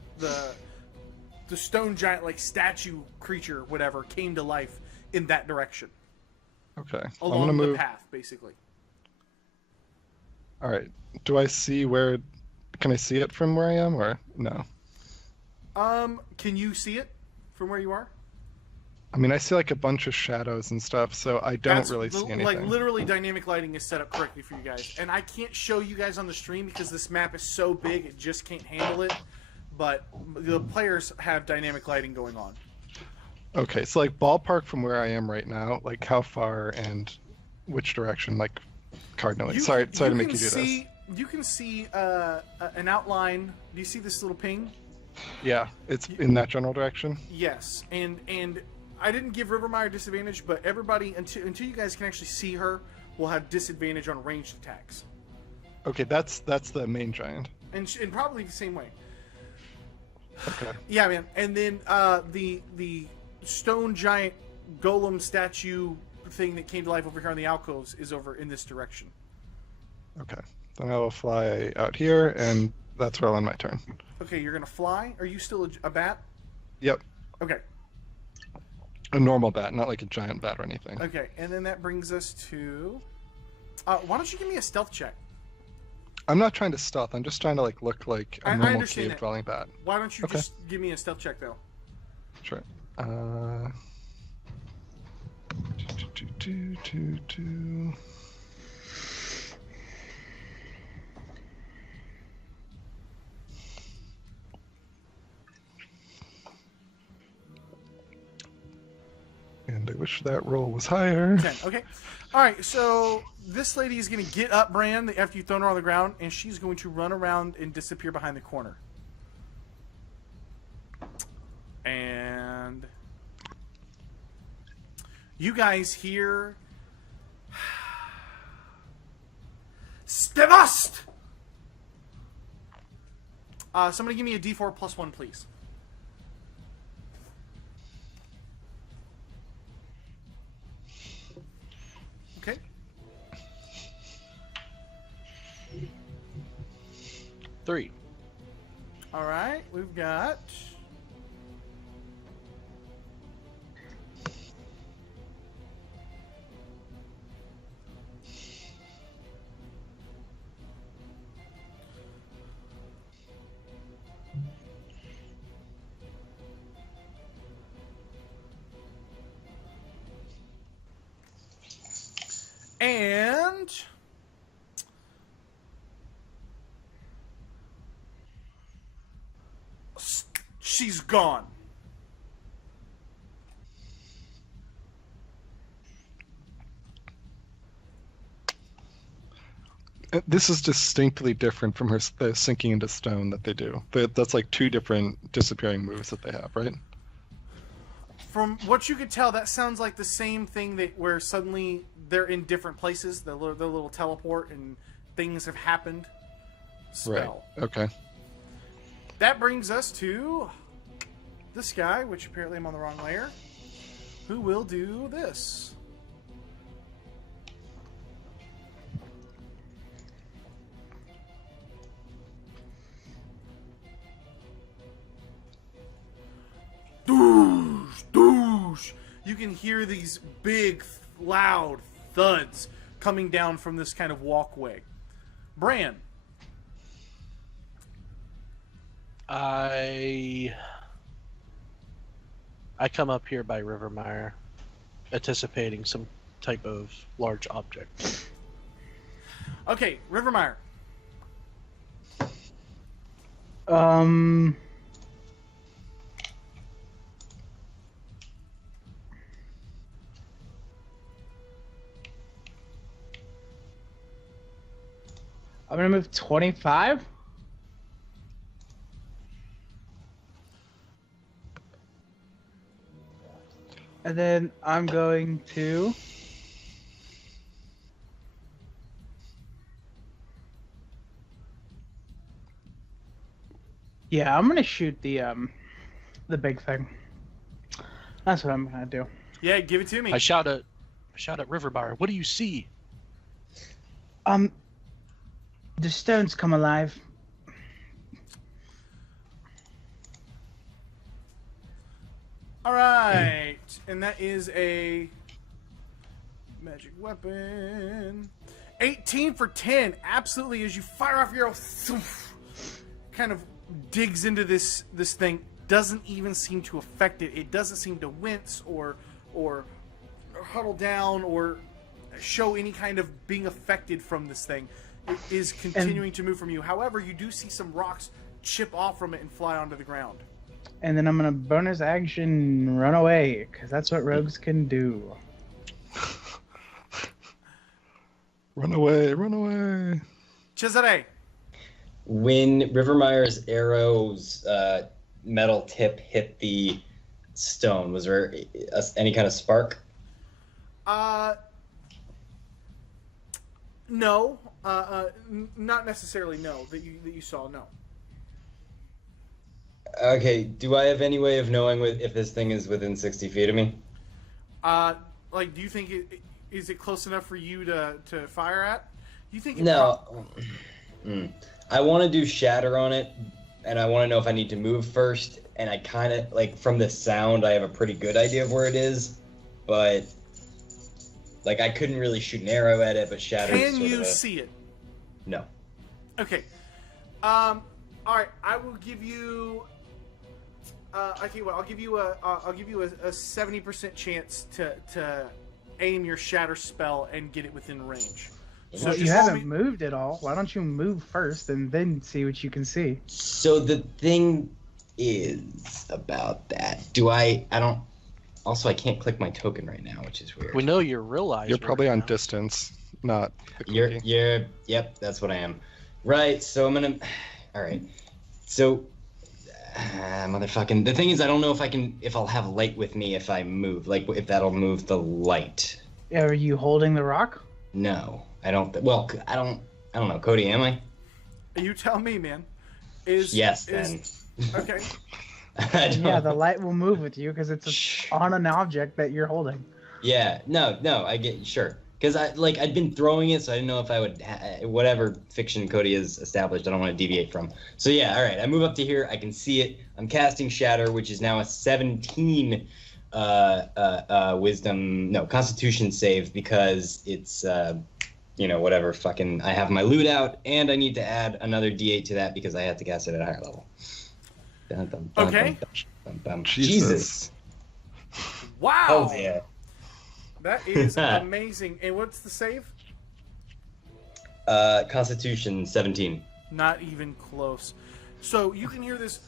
stone giant, like statue creature, whatever, came to life in that direction. Okay, I'm Along gonna move. the path, basically. All right, do I see where? Can I see it from where I am, or no? Can you see it from where you are? I mean, I see like a bunch of shadows and stuff, so I don't really see anything. Like literally, dynamic lighting is set up correctly for you guys, and I can't show you guys on the stream because this map is so big it just can't handle it. But the players have dynamic lighting going on. Okay, so like ballpark from where I am right now, like how far and which direction, like cardinally. Sorry to make you do this. You can see an outline. Do you see this little ping? Yeah, it's in that general direction. Yes, and I didn't give Rivermeyer disadvantage, but everybody until you guys can actually see her will have disadvantage on ranged attacks. Okay, that's the main giant. And probably the same way. Okay. Yeah, man. And then the stone giant golem statue thing that came to life over here on the alcoves is over in this direction. Okay. Then I will fly out here, and that's where I'll end my turn. Okay, you're gonna fly. Are you still a bat? Yep. Okay. A normal bat, not like a giant bat or anything. Okay, and then that brings us to. Why don't you give me a stealth check? I'm not trying to stealth. I'm just trying to like look like a normal cave dwelling bat. Why don't you just give me a stealth check though? Sure. And I wish that roll was higher. 10. Okay. All right. So this lady is going to get up, Bran, after you've thrown her on the ground, and she's going to run around and disappear behind the corner. And you guys hear Stevast! Somebody give me a D4 plus 1, please. Okay. 3. All right. We've got... And she's gone. This is distinctly different from the sinking into stone that they do. That's like 2 different disappearing moves that they have, right? From what you could tell, that sounds like the same thing where suddenly they're in different places. The little teleport and things have happened. Spell. Right. Okay. That brings us to this guy, which apparently I'm on the wrong layer, who will do this. Doosh, doosh. You can hear these big, loud thuds coming down from this kind of walkway. Bran. I come up here by Rivermire, anticipating some type of large object. Okay, Rivermire. I'm gonna move 25. And then I'm going to... Yeah, I'm gonna shoot the big thing. That's what I'm gonna do. Yeah, give it to me. I shout at Rivermire, what do you see? The stones come alive. All right, and that is a magic weapon. 18 for 10. Absolutely, as you fire off your arrow, kind of digs into this thing. Doesn't even seem to affect it. It doesn't seem to wince or huddle down or show any kind of being affected from this thing. It is continuing to move from you. However, you do see some rocks chip off from it and fly onto the ground. And then I'm gonna bonus action run away, because that's what rogues can do. Run away, run away. Cesare. When Rivermire's arrow's metal tip hit the stone, was there any kind of spark? No. Not necessarily no, that you saw, no. Okay, do I have any way of knowing if this thing is within 60 feet of me? Like, do you think is it close enough for you to fire at? You think? No. I want to do shatter on it, and I want to know if I need to move first. And I kind of like from the sound, I have a pretty good idea of where it is, but like I couldn't really shoot an arrow at it. But shatter. Can you see it? No. Okay. All right. I will give you. I tell you what. I'll give you a 70% chance to aim your shatter spell and get it within range. So you haven't moved at all. Why don't you move first and then see what you can see? So the thing is about that. I don't Also, I can't click my token right now, which is weird. We know your real eyes. You're probably work on now. distance, not the You're, clicking. yep, that's what I am. Right, so I'm gonna, all right. So, motherfucking, the thing is, I don't know if I'll have light with me if I move, like, if that'll move the light. Are you holding the rock? No, I don't, I don't know. Cody, am I? You tell me, man. Yes, then. Okay. I don't- Yeah, the light will move with you because it's on an object that you're holding. Yeah, no, I get, sure. Because I'd been throwing it, so I didn't know if I would, whatever fiction Cody has established, I don't want to deviate from. So yeah, all right, I move up to here, I can see it. I'm casting Shatter, which is now a 17 Constitution save because it's, whatever, fucking, I have my loot out, and I need to add another D8 to that because I have to cast it at a higher level. Dun, dun, dun, Okay. dun, dun, dun. Jesus. Wow. Oh, yeah. That is amazing. And what's the save? Constitution 17. Not even close. So you can hear this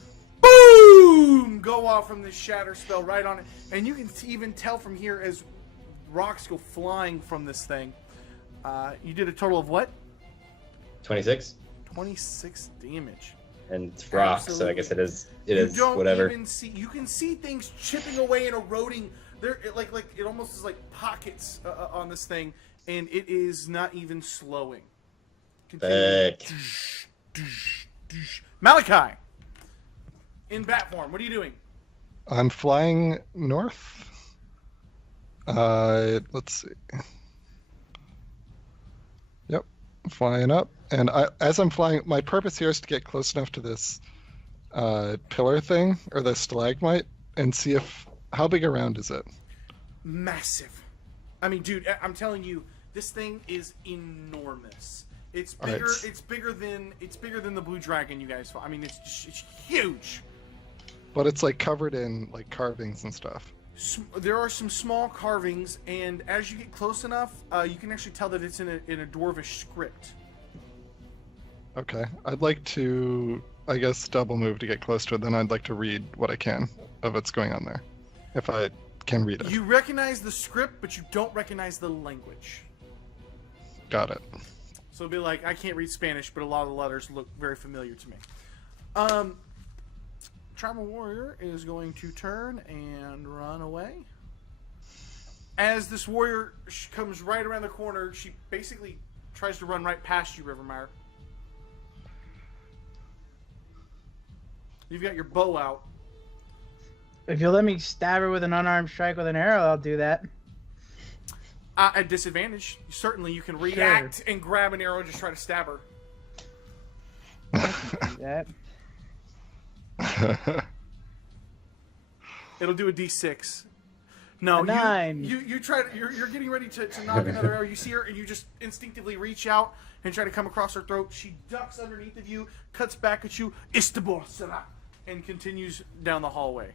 boom go off from this shatter spell right on it, and you can even tell from here as rocks go flying from this thing. You did a total of what? 26? 26 damage. And it's rock, so I guess it is whatever. You can see things chipping away and eroding. There, it almost is like pockets on this thing, and it is not even slowing. Continue. Back. Malachi, in bat form, what are you doing? I'm flying north. Let's see. Yep, flying up. And as I'm flying, my purpose here is to get close enough to this pillar thing, or the stalagmite, and see how big around is it? Massive. I mean, dude, I'm telling you, this thing is enormous. It's All right. bigger. It's bigger than the blue dragon you guys fought. I mean, it's huge. But it's like covered in like carvings and stuff. There are some small carvings, and as you get close enough, you can actually tell that it's in a dwarvish script. Okay, I'd like to, I guess, double move to get close to it. Then I'd like to read what I can of what's going on there, if I can read it. You recognize the script, but you don't recognize the language. Got it. So it'll be like, I can't read Spanish, but a lot of the letters look very familiar to me. Tribal Warrior is going to turn and run away. As this warrior comes right around the corner, she basically tries to run right past you, Rivermire. You've got your bow out. If you'll let me stab her with an unarmed strike with an arrow, I'll do that. At disadvantage, certainly you can react and grab an arrow and just try to stab her. Do that. It'll do a d6. No, A 9. you try to, you're getting ready to knock another arrow. You see her and you just instinctively reach out and try to come across her throat. She ducks underneath of you, cuts back at you, and continues down the hallway.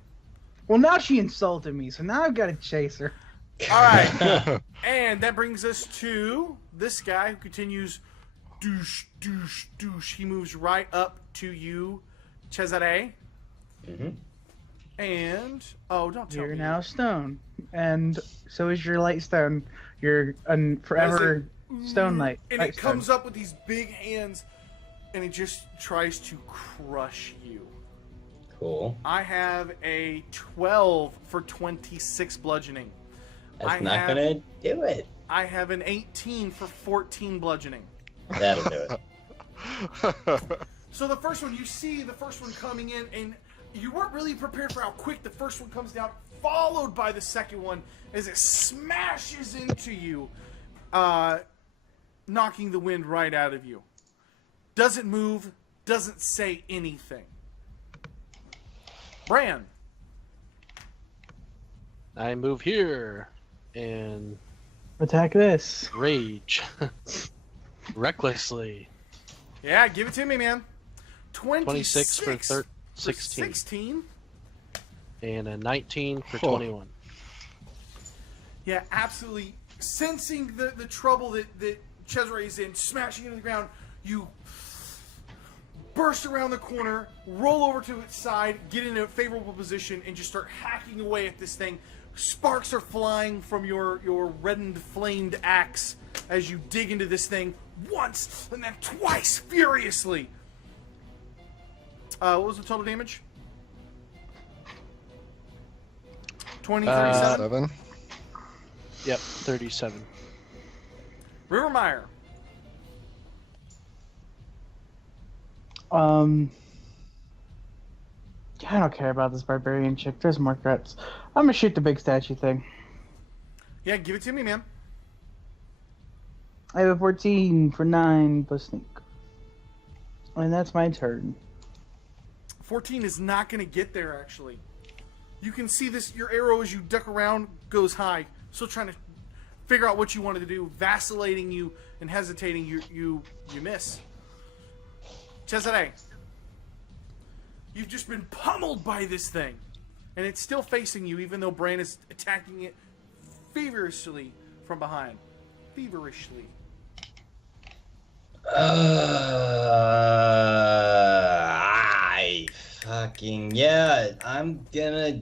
Well, now she insulted me, so now I've got to chase her. All right, and that brings us to this guy who continues, douche, douche, douche. He moves right up to you, Cesare. Mm-hmm. And don't tell You're me. now stone, and so is your light stone. You're forever stone light. And light it comes stone. up with these big hands, and it just tries to crush you. Cool. I have a 12 for 26 bludgeoning. That's not gonna do it. I have an 18 for 14 bludgeoning. That'll do it. So the first one, you see the first one coming in, and you weren't really prepared for how quick the first one comes down, followed by the second one as it smashes into you, knocking the wind right out of you. Doesn't move, doesn't say anything. Bran. I move here and Attack this. rage recklessly. Yeah, give it to me, man. 26 for 16. 16. And a 19 for Oh. 21. Yeah, absolutely. Sensing the trouble that Cesare is in, smashing into the ground, you burst around the corner, roll over to its side, get in a favorable position, and just start hacking away at this thing, Sparks are flying from your reddened, flamed axe as you dig into this thing once and then twice furiously. What was the total damage? 20, 37? 7. Yep, 37. Rivermeyer. I don't care about this barbarian chick. There's more threats. I'm gonna shoot the big statue thing. Yeah, give it to me, man. I have a 14 for 9 plus sneak. And that's my turn. 14 is not going to get there, actually. You can see this, your arrow as you duck around goes high. Still trying to figure out what you wanted to do. Vacillating you and hesitating, you miss. Cesare. You've just been pummeled by this thing. And it's still facing you, even though Bran is attacking it feverishly from behind. Feverishly. I fucking I'm gonna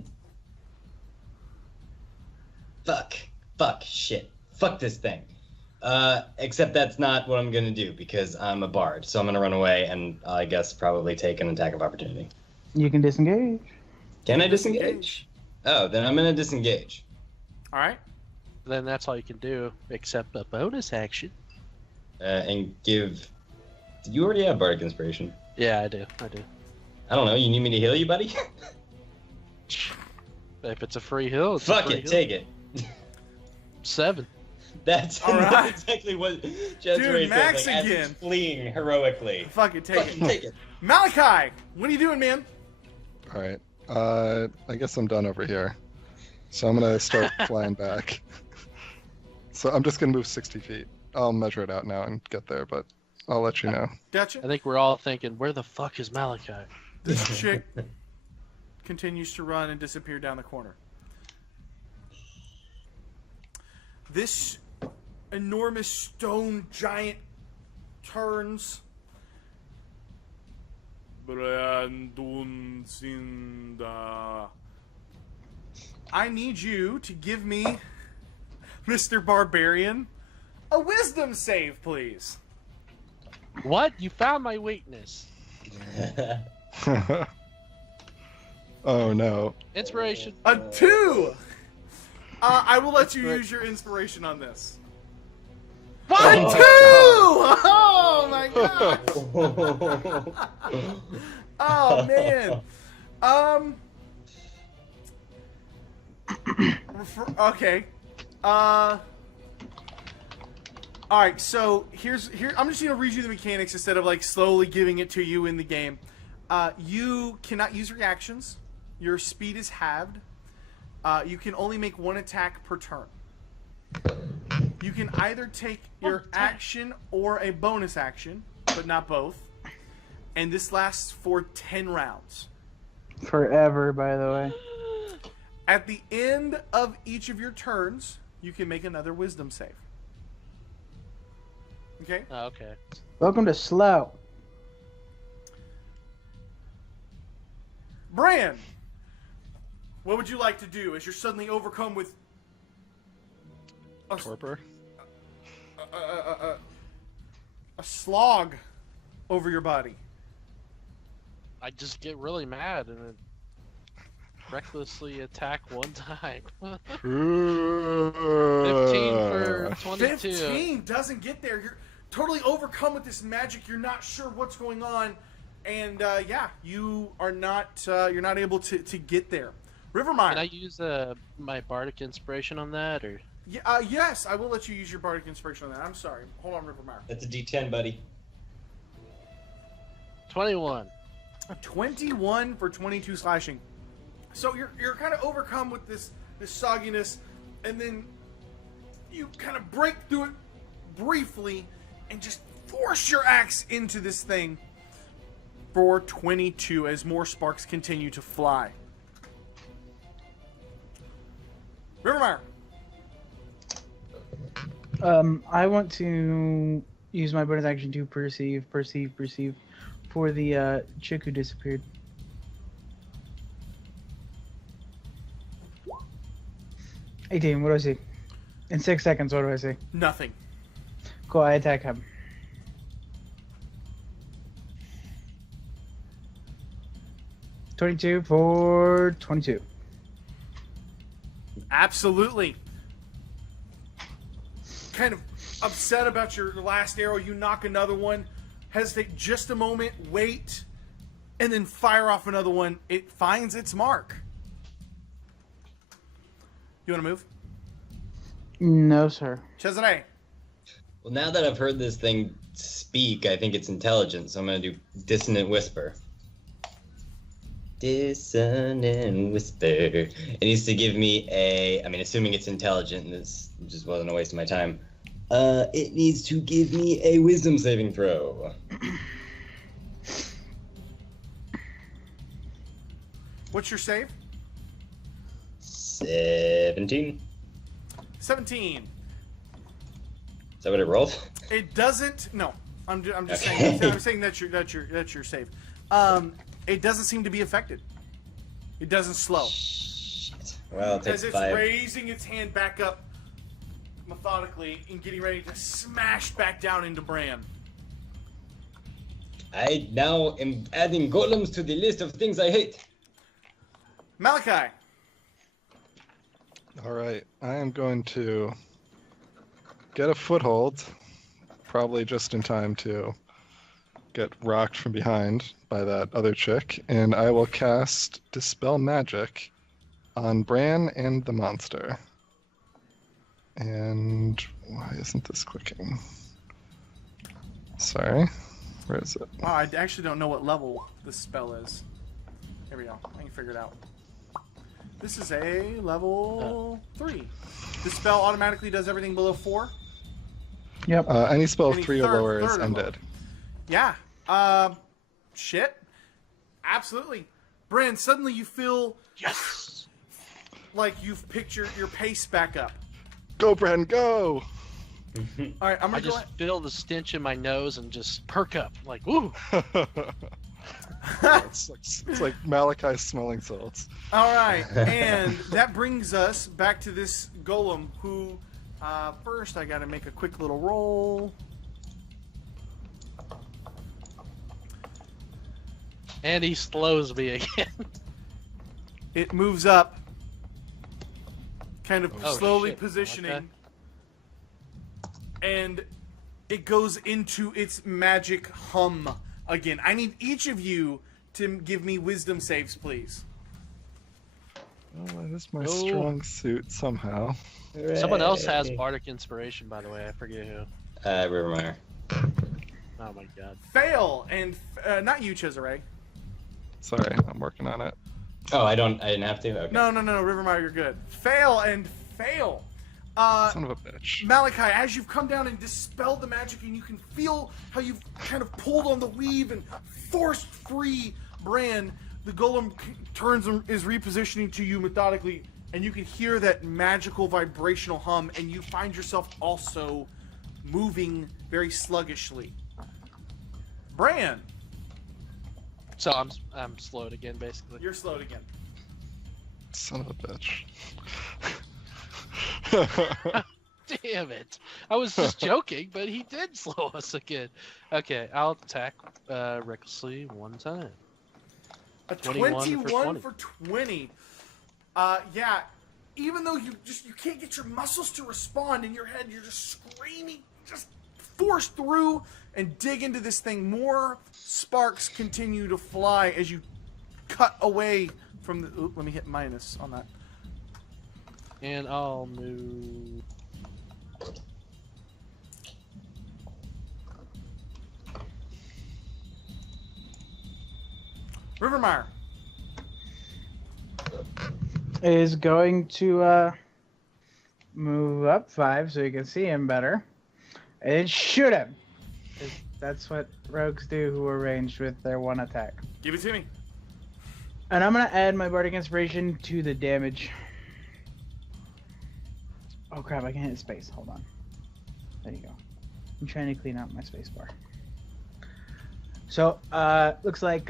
shit. Fuck this thing. Except that's not what I'm gonna do because I'm a bard, so I'm gonna run away and I guess probably take an attack of opportunity. You can disengage. Can I disengage? Oh, then I'm gonna disengage. All right. Then that's all you can do, except a bonus action. And give. Did you already have Bardic Inspiration? Yeah, I do. I don't know. You need me to heal you, buddy? If it's a free heal, it's Fuck a free it, heal. take it. 7. That's All right. exactly what Cesare said. Max Like, as again. he's fleeing heroically. Fuck it, take Fucking it. take it. Malachi, what are you doing, man? All right. I guess I'm done over here. So I'm gonna start flying back. So I'm just gonna move 60 feet. I'll measure it out now and get there, but I'll let you know. Gotcha. I think we're all thinking, where the fuck is Malachi? This chick continues to run and disappear down the corner. This enormous stone giant turns. Brandunsinda. I need you to give me, Mr. Barbarian, a wisdom save, please. What? You found my weakness. Oh no. Inspiration. A 2! I will let you use your inspiration on this. What? A 2! Oh my god! Oh man. Okay. Alright, so here I'm just gonna read you the mechanics instead of like slowly giving it to you in the game. You cannot use reactions. Your speed is halved. You can only make one attack per turn. You can either take your action or a bonus action, but not both. And this lasts for 10 rounds. Forever, by the way. At the end of each of your turns, you can make another wisdom save. Okay? Oh, okay. Welcome to Slow. Bran, what would you like to do as you're suddenly overcome with Torpor. a slog over your body? I just get really mad and then recklessly attack one time. 15 for 22. 15 doesn't get there. You're totally overcome with this magic. You're not sure what's going on, and you are not. You're not able to get there. Rivermeyer. Can I use my bardic inspiration on that, or? Yeah, yes, I will let you use your bardic inspiration on that. I'm sorry. Hold on, Rivermeyer. That's a D10, buddy. 21. 21 for 22 slashing. So you're kind of overcome with this sogginess, and then you kind of break through it briefly and just force your axe into this thing for 22 as more sparks continue to fly. Rivermeyer. I want to use my bonus action to perceive for the chick who disappeared. 18, what do I see? In 6 seconds, what do I see? Nothing. Cool, I attack him. $22 for 22. Absolutely. Kind of upset about your last arrow. You knock another one. Hesitate just a moment. Wait. And then fire off another one. It finds its mark. You want to move? No, sir. Cesare. Well, now that I've heard this thing speak, I think it's intelligent, so I'm going to do Dissonant Whisper. Dissonant Whisper. It needs to give me a... I mean, assuming it's intelligent, and this just wasn't a waste of my time. It needs to give me a Wisdom saving throw. What's your save? 17. 17. Is that what it rolled? It doesn't. No, I'm just Okay. saying. I'm saying that's your save. It doesn't seem to be affected. It doesn't slow. Shit. Well, it As takes it's 5. raising its hand back up methodically and getting ready to smash back down into Bran. I now am adding golems to the list of things I hate. Malachi. All right, I am going to get a foothold, probably just in time to get rocked from behind by that other chick, and I will cast Dispel Magic on Bran and the monster. And why isn't this clicking? Sorry, where is it? Oh, I actually don't know what level this spell is. Here we go. I can figure it out. This is a level 3. This spell automatically does everything below 4. Yep. Any spell of Any 3 or third- lower is third or lower. ended. Yeah. Shit. Absolutely. Bran, suddenly you feel Yes. like you've picked your pace back up. Go, Bran, go! All right, I'm I gonna go. just feel the stench in my nose and just perk up. Like, ooh. it's like Malachi smelling salts. All right, and that brings us back to this golem who, first I gotta make a quick little roll. And he slows me again. It moves up, kind of Oh, slowly shit. positioning, Okay. and it goes into its magic hum again. I need each of you to give me wisdom saves, please. Oh, that is my Oh. strong suit somehow. Someone else has Bardic Inspiration, by the way. I forget who. Rivermeyer. Oh my god. Fail, and not you, Cesare. Sorry, I'm working on it. Oh, I didn't have to? Okay. No, Rivermeyer, you're good. Fail and fail. Son of a bitch. Malachi, as you've come down and dispelled the magic, and you can feel how you've kind of pulled on the weave and forced free Bran, the golem turns and is repositioning to you methodically, and you can hear that magical vibrational hum, and you find yourself also moving very sluggishly. Bran, So I'm slowed again, basically. you're slowed again. Son of a bitch. Damn it! I was just joking, but he did slow us again. Okay, I'll attack recklessly one time. A 21 21 for 20. Yeah. Even though you can't get your muscles to respond in your head, you're just screaming, just force through and dig into this thing. More sparks continue to fly as you cut away from the. Oop, let me hit minus on that. And I'll move. Rivermeyer. Is going to move up 5 so you can see him better. And shoot him. That's what rogues do who are ranged with their one attack. Give it to me. And I'm going to add my Bardic Inspiration to the damage. Oh crap, I can hit space. Hold on. There you go. I'm trying to clean out my space bar. So, looks like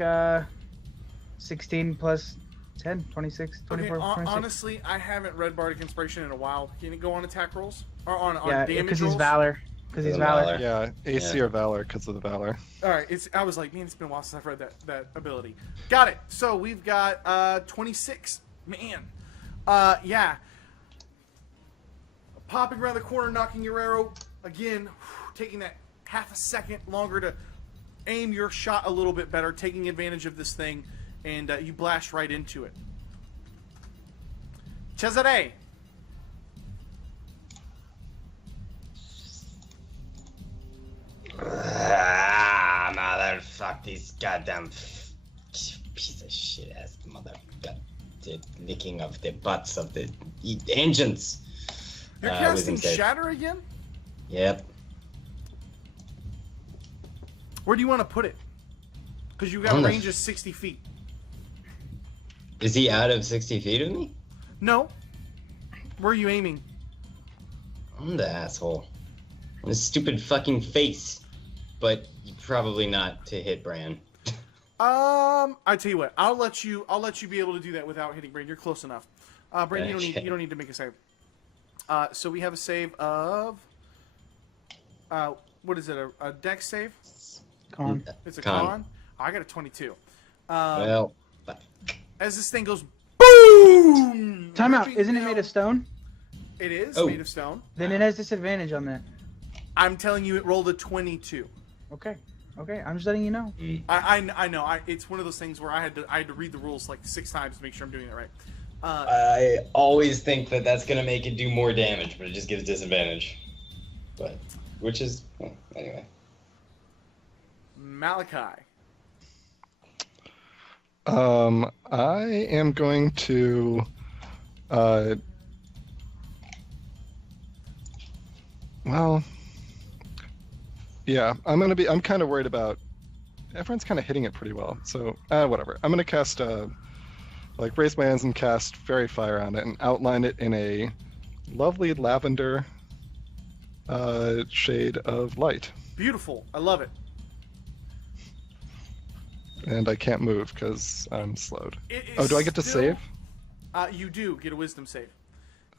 16 plus 10, 26, Okay, 24, 26. honestly, I haven't read Bardic Inspiration in a while. Can you go on attack rolls? Or on Yeah, damage because rolls? he's Valor. Because he's Valor. Yeah, AC Yeah. or Valor because of the Valor. All right, I was like, man, it's been a while since I've read that ability. Got it. So we've got 26. Man. Yeah. Popping around the corner, knocking your arrow. Again, taking that half a second longer to aim your shot a little bit better, taking advantage of this thing, and you blast right into it. Cesare. Motherfuck these goddamn piece of shit ass motherfucker. The licking of the butts of the engines. You're casting wisdom save. Shatter again? Yep. Where do you want to put it? Because you got On a the- range of 60 feet. Is he out of 60 feet of me? No. Where are you aiming? I'm the asshole. On his stupid fucking face. But probably not to hit Bran. I tell you what, I'll let you be able to do that without hitting Brain. You're close enough. Brain, Okay. you don't need to make a save. So we have a save of what is it? A dex save? Con. It's a con. I got a 22. Well, As this thing goes boom. Time out. ripping Isn't it down- made of stone? It is Oh. made of stone. Then it has disadvantage on that. I'm telling you, it rolled a 22. Okay. Okay, I'm just letting you know. I know. It's one of those things where I had to read the rules like 6 times to make sure I'm doing it right. I always think that that's gonna make it do more damage, but it just gives disadvantage. But, which is, well, anyway. Malachi. I am going to well, yeah, I'm kind of worried about, everyone's kind of hitting it pretty well, so whatever. I'm gonna cast raise my hands and cast Fairy Fire on it and outline it in a lovely lavender shade of light. Beautiful. I love it. And I can't move because I'm slowed. It is Oh, do I get to still- save? You do get a wisdom save.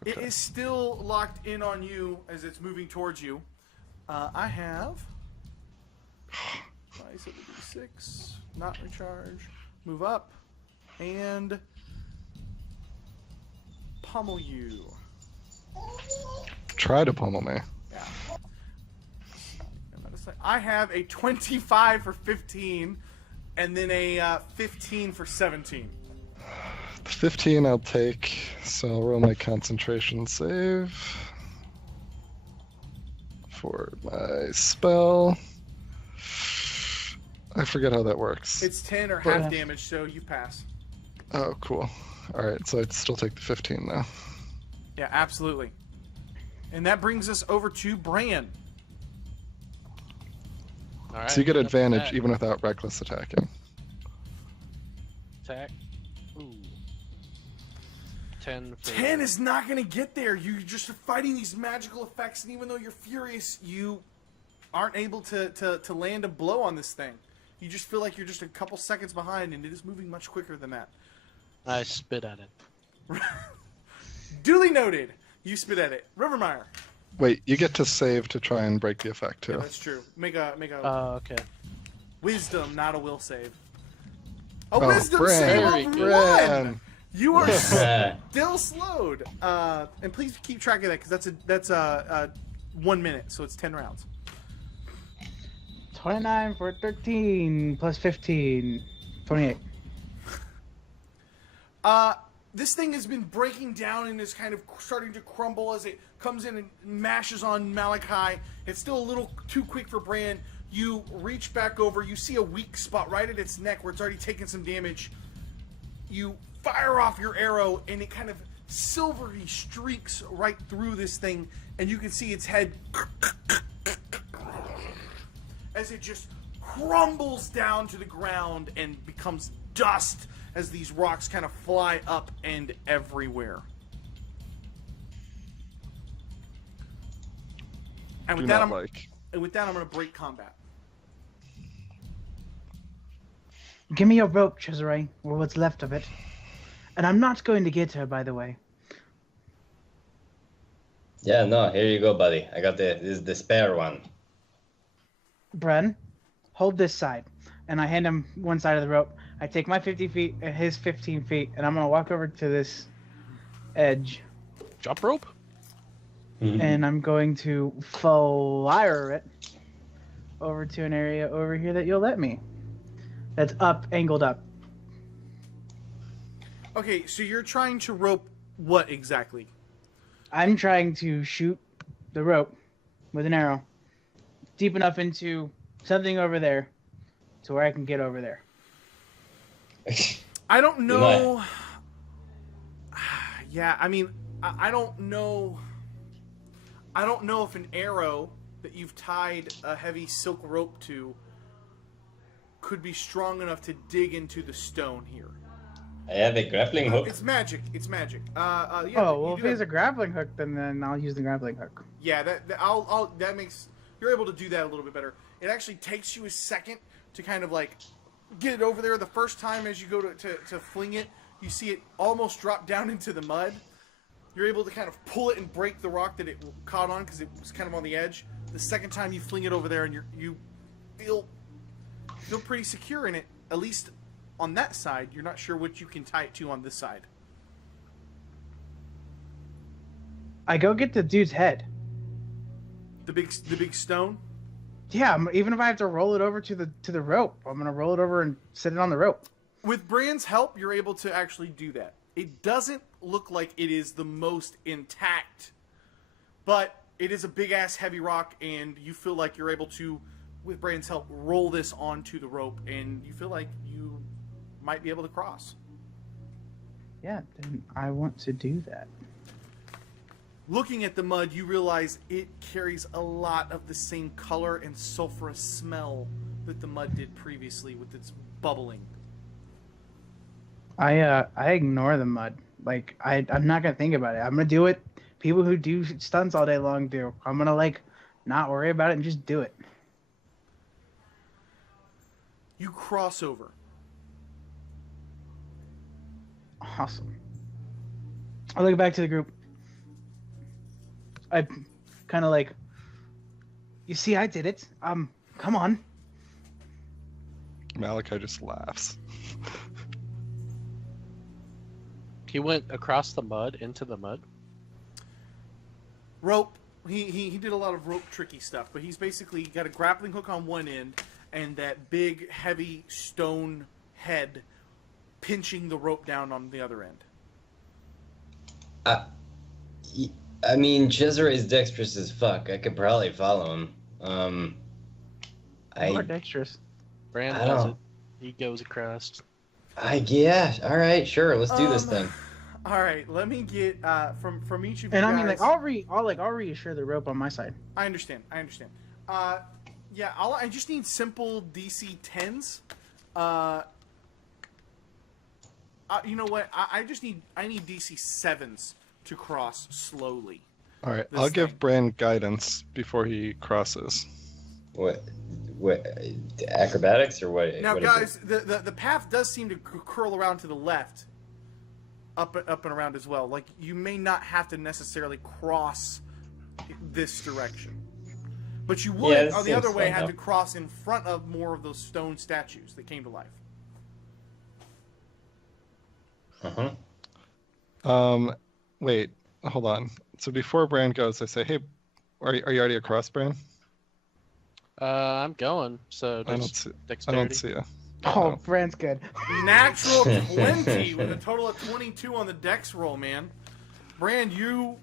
It Okay. is still locked in on you as it's moving towards you. I have 576, not recharge, move up, and pummel you. Try to pummel me. Yeah. I have a 25 for 15, and then a 15 for 17. 15 I'll take, so I'll roll my concentration save for my spell. I forget how that works. It's 10 or half damage, so you pass. Oh, cool. Alright, so I'd still take the 15 now. Yeah, absolutely. And that brings us over to Bran. All right, So you get up to advantage that. even without reckless attacking. Attack. Ooh. 10 for 10 is not going to get there. You're just fighting these magical effects, and even though you're furious, you aren't able to land a blow on this thing. You just feel like you're just a couple seconds behind, and it is moving much quicker than that. I spit at it. Duly noted. You spit at it. Rivermeyer. Wait, you get to save to try and break the effect Yeah, too. that's true. Make a Okay. wisdom, not a will save. A Oh, wisdom Bran. save Very of good. 1! You are still slowed. And please keep track of that, because that's 1 minute, so it's 10 rounds. 29 for 13 plus 15. 28. This thing has been breaking down and is kind of starting to crumble as it comes in and mashes on Malachi. It's still a little too quick for Bran. You reach back over. You see a weak spot right at its neck where it's already taken some damage. You fire off your arrow, and it kind of silvery streaks right through this thing, and you can see its head as it just crumbles down to the ground and becomes dust as these rocks kind of fly up and everywhere. And with Do that, not like. I'm going to break combat. Give me your rope, Cesare, or what's left of it. And I'm not going to get her, by the way. Yeah, no, here you go, buddy. I got this is the spare one. Bren, hold this side. And I hand him one side of the rope. I take my 50 feet and his 15 feet, and I'm going to walk over to this edge. Jump rope? And I'm going to flyer it over to an area over here that you'll let me. That's up, angled up. Okay, so you're trying to rope what exactly? I'm trying to shoot the rope with an arrow deep enough into something over there to where I can get over there. I don't know. Yeah, I mean, I don't know. I don't know if an arrow that you've tied a heavy silk rope to could be strong enough to dig into the stone here. I have a grappling hook. It's magic. It's magic. Yeah, Oh, well, if he has a grappling hook, then I'll use the grappling hook. Yeah, that makes you're able to do that a little bit better. It actually takes you a second to kind of like get it over there. The first time as you go to fling it, you see it almost drop down into the mud. You're able to kind of pull it and break the rock that it caught on because it was kind of on the edge. The second time you fling it over there, and you feel pretty secure in it, at least on that side. You're not sure what you can tie it to on this side. I go get the dude's head. The big stone. Yeah, even if I have to roll it over to the rope, I'm gonna roll it over and set it on the rope. With Bran's help, you're able to actually do that. It doesn't look like it is the most intact, but it is a big-ass heavy rock, and you feel like you're able to, with Bran's help, roll this onto the rope, and you feel like you might be able to cross. Yeah, then I want to do that. Looking at the mud, you realize it carries a lot of the same color and sulfurous smell that the mud did previously with its bubbling. I ignore the mud. Like I'm not gonna think about it. I'm gonna do it. People who do stunts all day long do. I'm gonna not worry about it and just do it. You cross over. Awesome. I look back to the group. I kind of you see, I did it. Come on. Malachi just laughs. He went across the mud into the mud. Rope. He did a lot of rope tricky stuff, but he's basically got a grappling hook on one end and that big heavy stone head pinching the rope down on the other end. I mean, Cesare's dexterous as fuck. I could probably follow him. More dexterous. Brand I does don't- it. He goes across. Yeah. All right, sure. Let's do this thing. All right, let me get from each of you And I guys. mean, I'll reassure the rope on my side. I understand. Yeah, I just need simple DC 10s. You know what? I need DC 7s to cross slowly. All right, This I'll give thing. Bran guidance before he crosses. What? Acrobatics or what? Now, what is guys, the path does seem to curl around to the left, up and around as well. Like, you may not have to necessarily cross this direction, but you would, Yeah, this on the other seems way, fun, have though. to cross in front of more of those stone statues that came to life. Wait, hold on. So before Bran goes, I say, hey, are you already across, Bran? I'm going. So I don't just see. I dexterity. don't see you. Oh, Brand's good. Natural 20 with a total of 22 on the dex roll, man. Brand, you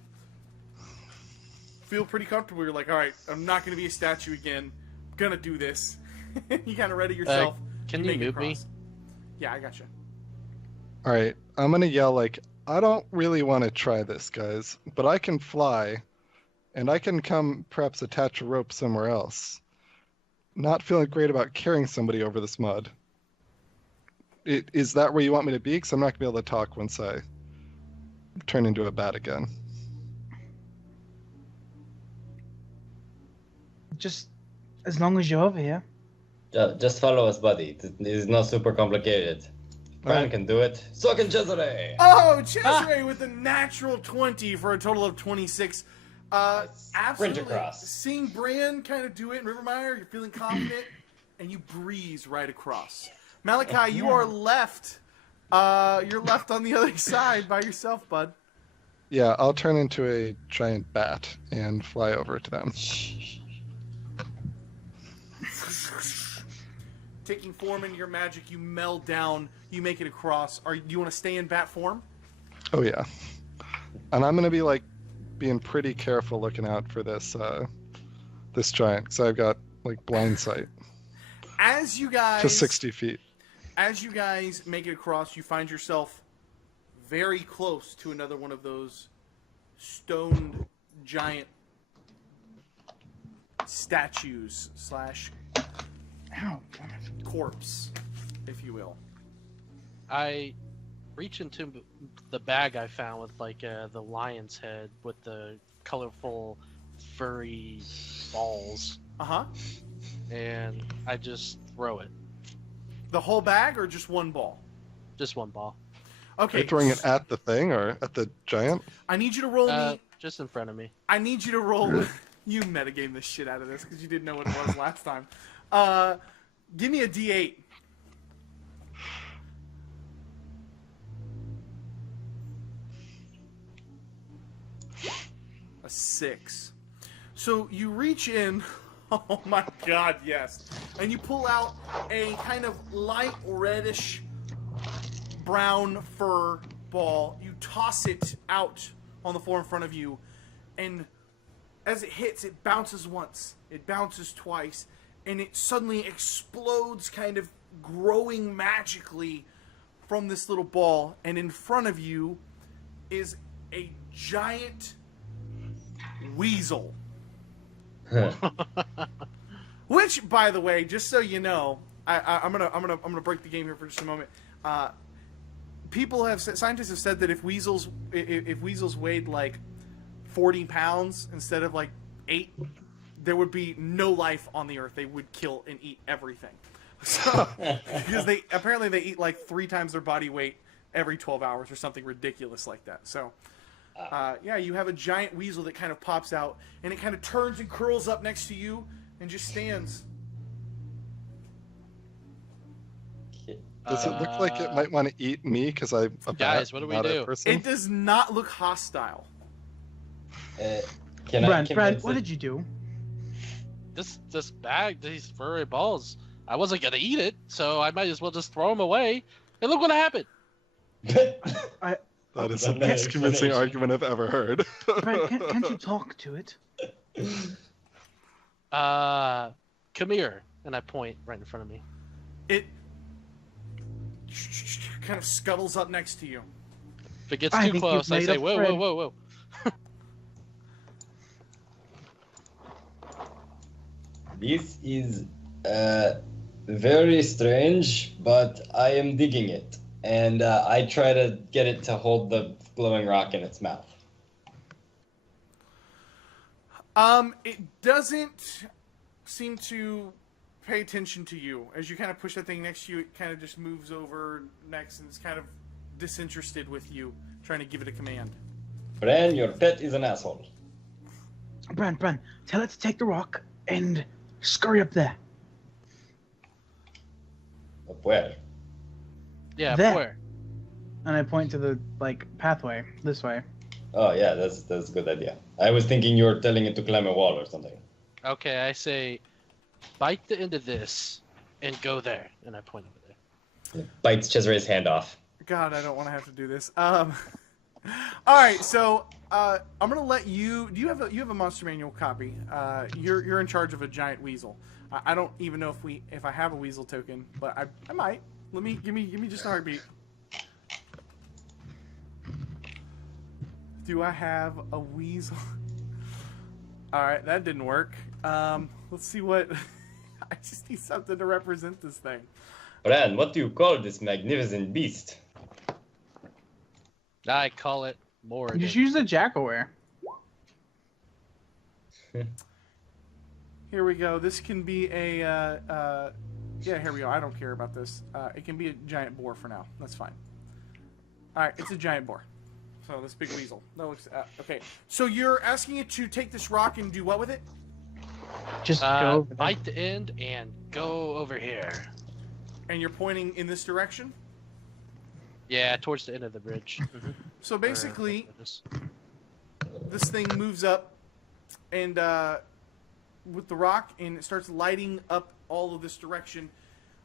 feel pretty comfortable. You're like, all right, I'm not going to be a statue again. I'm going to do this. You kind of ready yourself. Can to you make it move me? across. Yeah, I gotcha. All right, I'm gonna yell I don't really want to try this, guys, but I can fly, and I can come perhaps attach a rope somewhere else. Not feeling great about carrying somebody over this mud. Is that where you want me to be? Because I'm not gonna be able to talk once I turn into a bat again. Just as long as you're over here. Just follow us, buddy. This is not super complicated. Bran can do it. So can Cesare. Oh, Cesare with a natural 20 for a total of 26. Absolutely. across. Seeing Bran kind of do it in Rivermire, you're feeling confident, and you breeze right across. Malachi, you are left. You're left on the other side by yourself, bud. Yeah, I'll turn into a giant bat and fly over to them. Taking form into your magic, you meld down, you make it across. Do you want to stay in bat form? Oh yeah. And I'm gonna be like being pretty careful looking out for this this giant, because I've got like blind sight. As you guys To 60 feet. As you guys make it across, you find yourself very close to another one of those stoned giant statues / Ow. corpse, if you will. I reach into the bag I found with like the lion's head with the colorful furry balls, Uh-huh. and I just throw it. The whole bag or just one ball? Just one ball. Are Okay. you throwing it at the thing or at the giant? I need you to roll me. Just in front of me. I need you to roll. You metagame the shit out of this because you didn't know what it was last time. Give me a D8. A 6. So you reach in. Oh my god, yes. And you pull out a kind of light reddish brown fur ball. You toss it out on the floor in front of you, and as it hits, it bounces once, it bounces twice, and it suddenly explodes, kind of growing magically from this little ball, and in front of you is a giant weasel. Which, by the way, just so you know, I'm gonna break the game here for just a moment. Scientists have said that if weasels weighed like 40 pounds instead of like 8, there would be no life on the earth. They would kill and eat everything. So, because they eat like 3 times their body weight every 12 hours or something ridiculous like that. So, yeah, you have a giant weasel that kind of pops out, and it kind of turns and curls up next to you and just stands. Does it look like it might want to eat me because I'm a Guys, bat, what do we not a do? person? It does not look hostile. Can I Brad, what did you do? This bag, these furry balls, I wasn't gonna eat it, so I might as well just throw them away. And look what happened. That is the least convincing argument I've ever heard. Brad, can't you talk to it? Come here, and I point right in front of me. It kind of scuttles up next to you. If it gets I too think close, you've I made say, a whoa, friend. whoa, whoa, whoa. This is very strange, but I am digging it. And I try to get it to hold the glowing rock in its mouth. It doesn't seem to pay attention to you. As you kind of push that thing next to you, it kind of just moves over next and is kind of disinterested with you, trying to give it a command. Bran, your pet is an asshole. Bran, tell it to take the rock and scurry up there. Up where? Yeah, There. where? And I point to the pathway this way. Oh yeah, that's a good idea. I was thinking you were telling it to climb a wall or something. Okay, I say, bite the end of this and go there, and I point over there. Bites Cesare's hand off. God, I don't want to have to do this. All right, so I'm gonna let you. Do you have a monster manual copy? You're in charge of a giant weasel. I don't even know if I have a weasel token, but I might. Give me just a heartbeat. Do I have a weasel? All right, that didn't work. Let's see what. I just need something to represent this thing. Bran, what do you call this magnificent beast? I call it Morgan. Just use the Jackaware. Here we go. This can be a Yeah, here we go. I don't care about this. It can be a giant boar for now. That's fine. All right, it's a giant boar. So this big weasel. That looks okay. So you're asking it to take this rock and do what with it? Just go over there. Bite the end and go over here. And you're pointing in this direction? Yeah, towards the end of the bridge. So basically, this thing moves up and with the rock, and it starts lighting up all of this direction.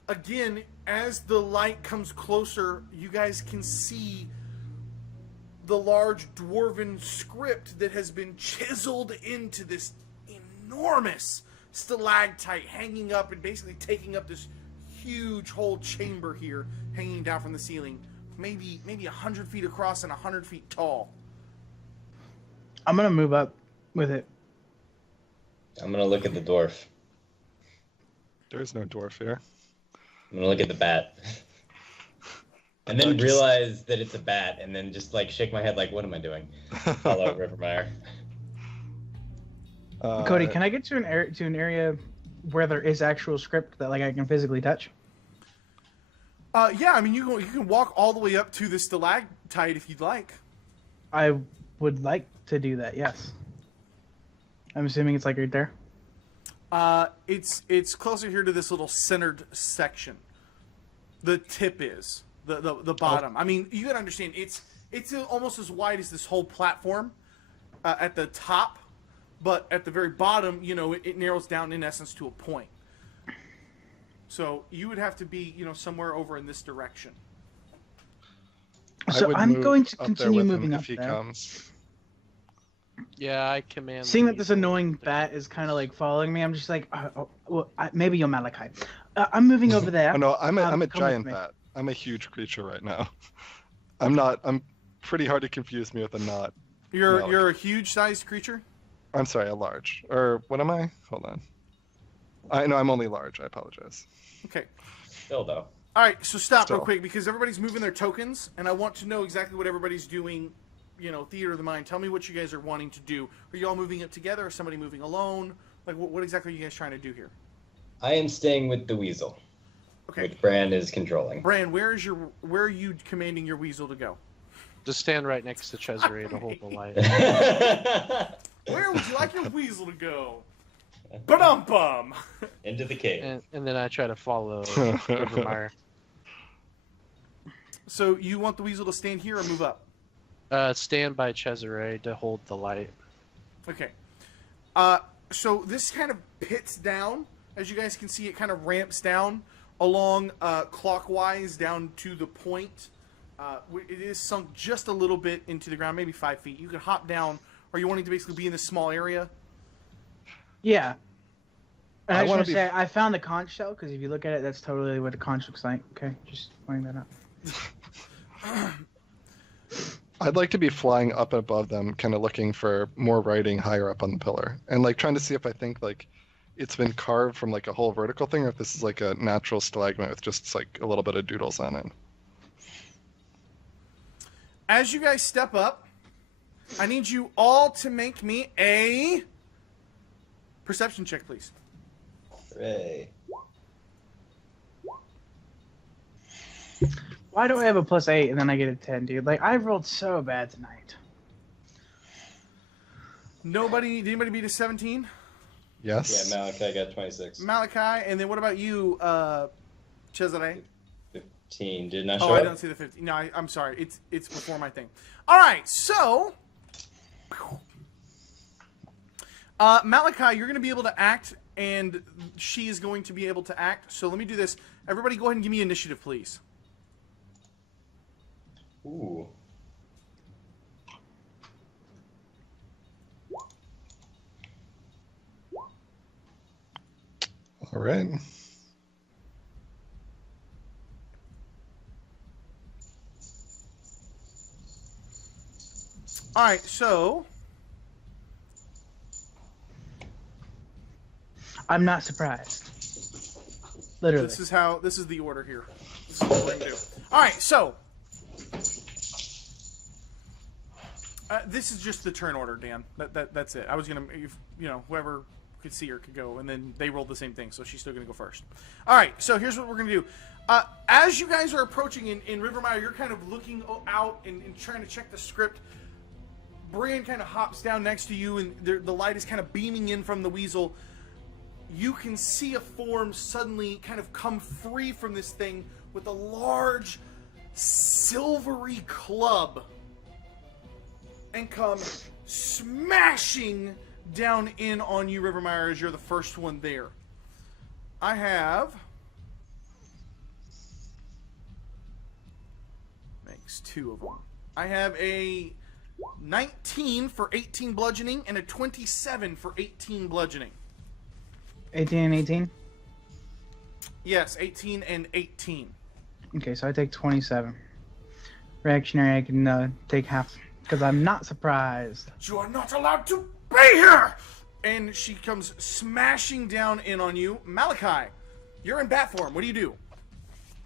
Again, as the light comes closer, you guys can see the large dwarven script that has been chiseled into this enormous stalactite hanging up and basically taking up this huge whole chamber here, hanging down from the ceiling. Maybe 100 feet across and 100 feet tall. I'm gonna move up with it. I'm gonna look at the dwarf. There's no dwarf here. I'm gonna look at the bat. And then realize that it's a bat, and then just like shake my head like, what am I doing? Follow Rivermeyer. Cody, can I get to an area where there is actual script that like I can physically touch? Yeah, I mean you can walk all the way up to the stalactite if you'd like. I would like to do that. Yes. I'm assuming it's like right there. It's closer here to this little centered section. The tip is the bottom. I mean, you gotta understand it's almost as wide as this whole platform at the top, but at the very bottom, it narrows down in essence to a point. So you would have to be, somewhere over in this direction. So I'm going to continue moving up if he there. comes. Yeah, I command. Seeing that this annoying bat is kind of like following me, I'm just like, maybe you're Malachi. I'm moving over there. Oh no, I'm a come giant with me. bat. I'm a huge creature right now. I'm pretty hard to confuse me with a not. You're a huge sized creature? I'm sorry, a large. Or what am I? Hold on. I'm only large. I apologize. Okay. Still though. All right, so stop real Still. quick because everybody's moving their tokens, and I want to know exactly what everybody's doing. Theater of the mind. Tell me what you guys are wanting to do. Are you all moving it together? Or somebody moving alone? Like, what exactly are you guys trying to do here? I am staying with the weasel, Okay, which Bran is controlling. Bran, where are you commanding your weasel to go? Just stand right next to Cesare to hold the light. Where would you like your weasel to go? Ba-dum-bum! Into the cave. And then I try to follow Rivermeyer. So you want the weasel to stand here or move up? Stand by Cesare to hold the light. Okay. So this kind of pits down. As you guys can see, it kind of ramps down along clockwise down to the point. It is sunk just a little bit into the ground, maybe 5 feet. You can hop down. Are you wanting to basically be in this small area? Yeah. And I I just wanna want to be- say, I found the conch shell, because if you look at it, that's totally what a conch looks like. Okay, just pointing that out. I'd like to be flying up above them, kind of looking for more writing higher up on the pillar, and like trying to see if I think like it's been carved from like a whole vertical thing, or if this is like a natural stalagmite with just like a little bit of doodles on it. As you guys step up, I need you all to make me a perception check, please. Hooray. Why do I have a +8 and then I get a 10, dude? Like, I've rolled so bad tonight. Did anybody beat a 17? Yes. Yeah, Malachi got 26. Malachi, and then what about you, Cesare? 15. Did not show Oh, I up? don't see the 15. No, I'm sorry. It's before my thing. All right, so Malachi, you're going to be able to act, and she is going to be able to act. So let me do this. Everybody, go ahead and give me initiative, please. Ooh. All right. All right, so I'm not surprised. Literally. this is the order here. This is what we're going to do. All right, so this is just the turn order, Dan. That's it. I was going to, whoever could see her could go, and then they rolled the same thing, so she's still going to go first. All right, so here's what we're going to do. As you guys are approaching in Rivermire, you're kind of looking out and trying to check the script. Bran kind of hops down next to you, and the light is kind of beaming in from the weasel. You can see a form suddenly kind of come free from this thing with a large silvery club and come smashing down in on you, Rivermire, as you're the first one there. I have... Makes 2 of them. I have a 19 for 18 bludgeoning and a 27 for 18 bludgeoning. 18 and 18? Yes, 18 and 18. Okay, so I take 27. Reactionary, I can take half, because I'm not surprised. You are not allowed to be here! And she comes smashing down in on you. Malachi, you're in bat form. What do you do?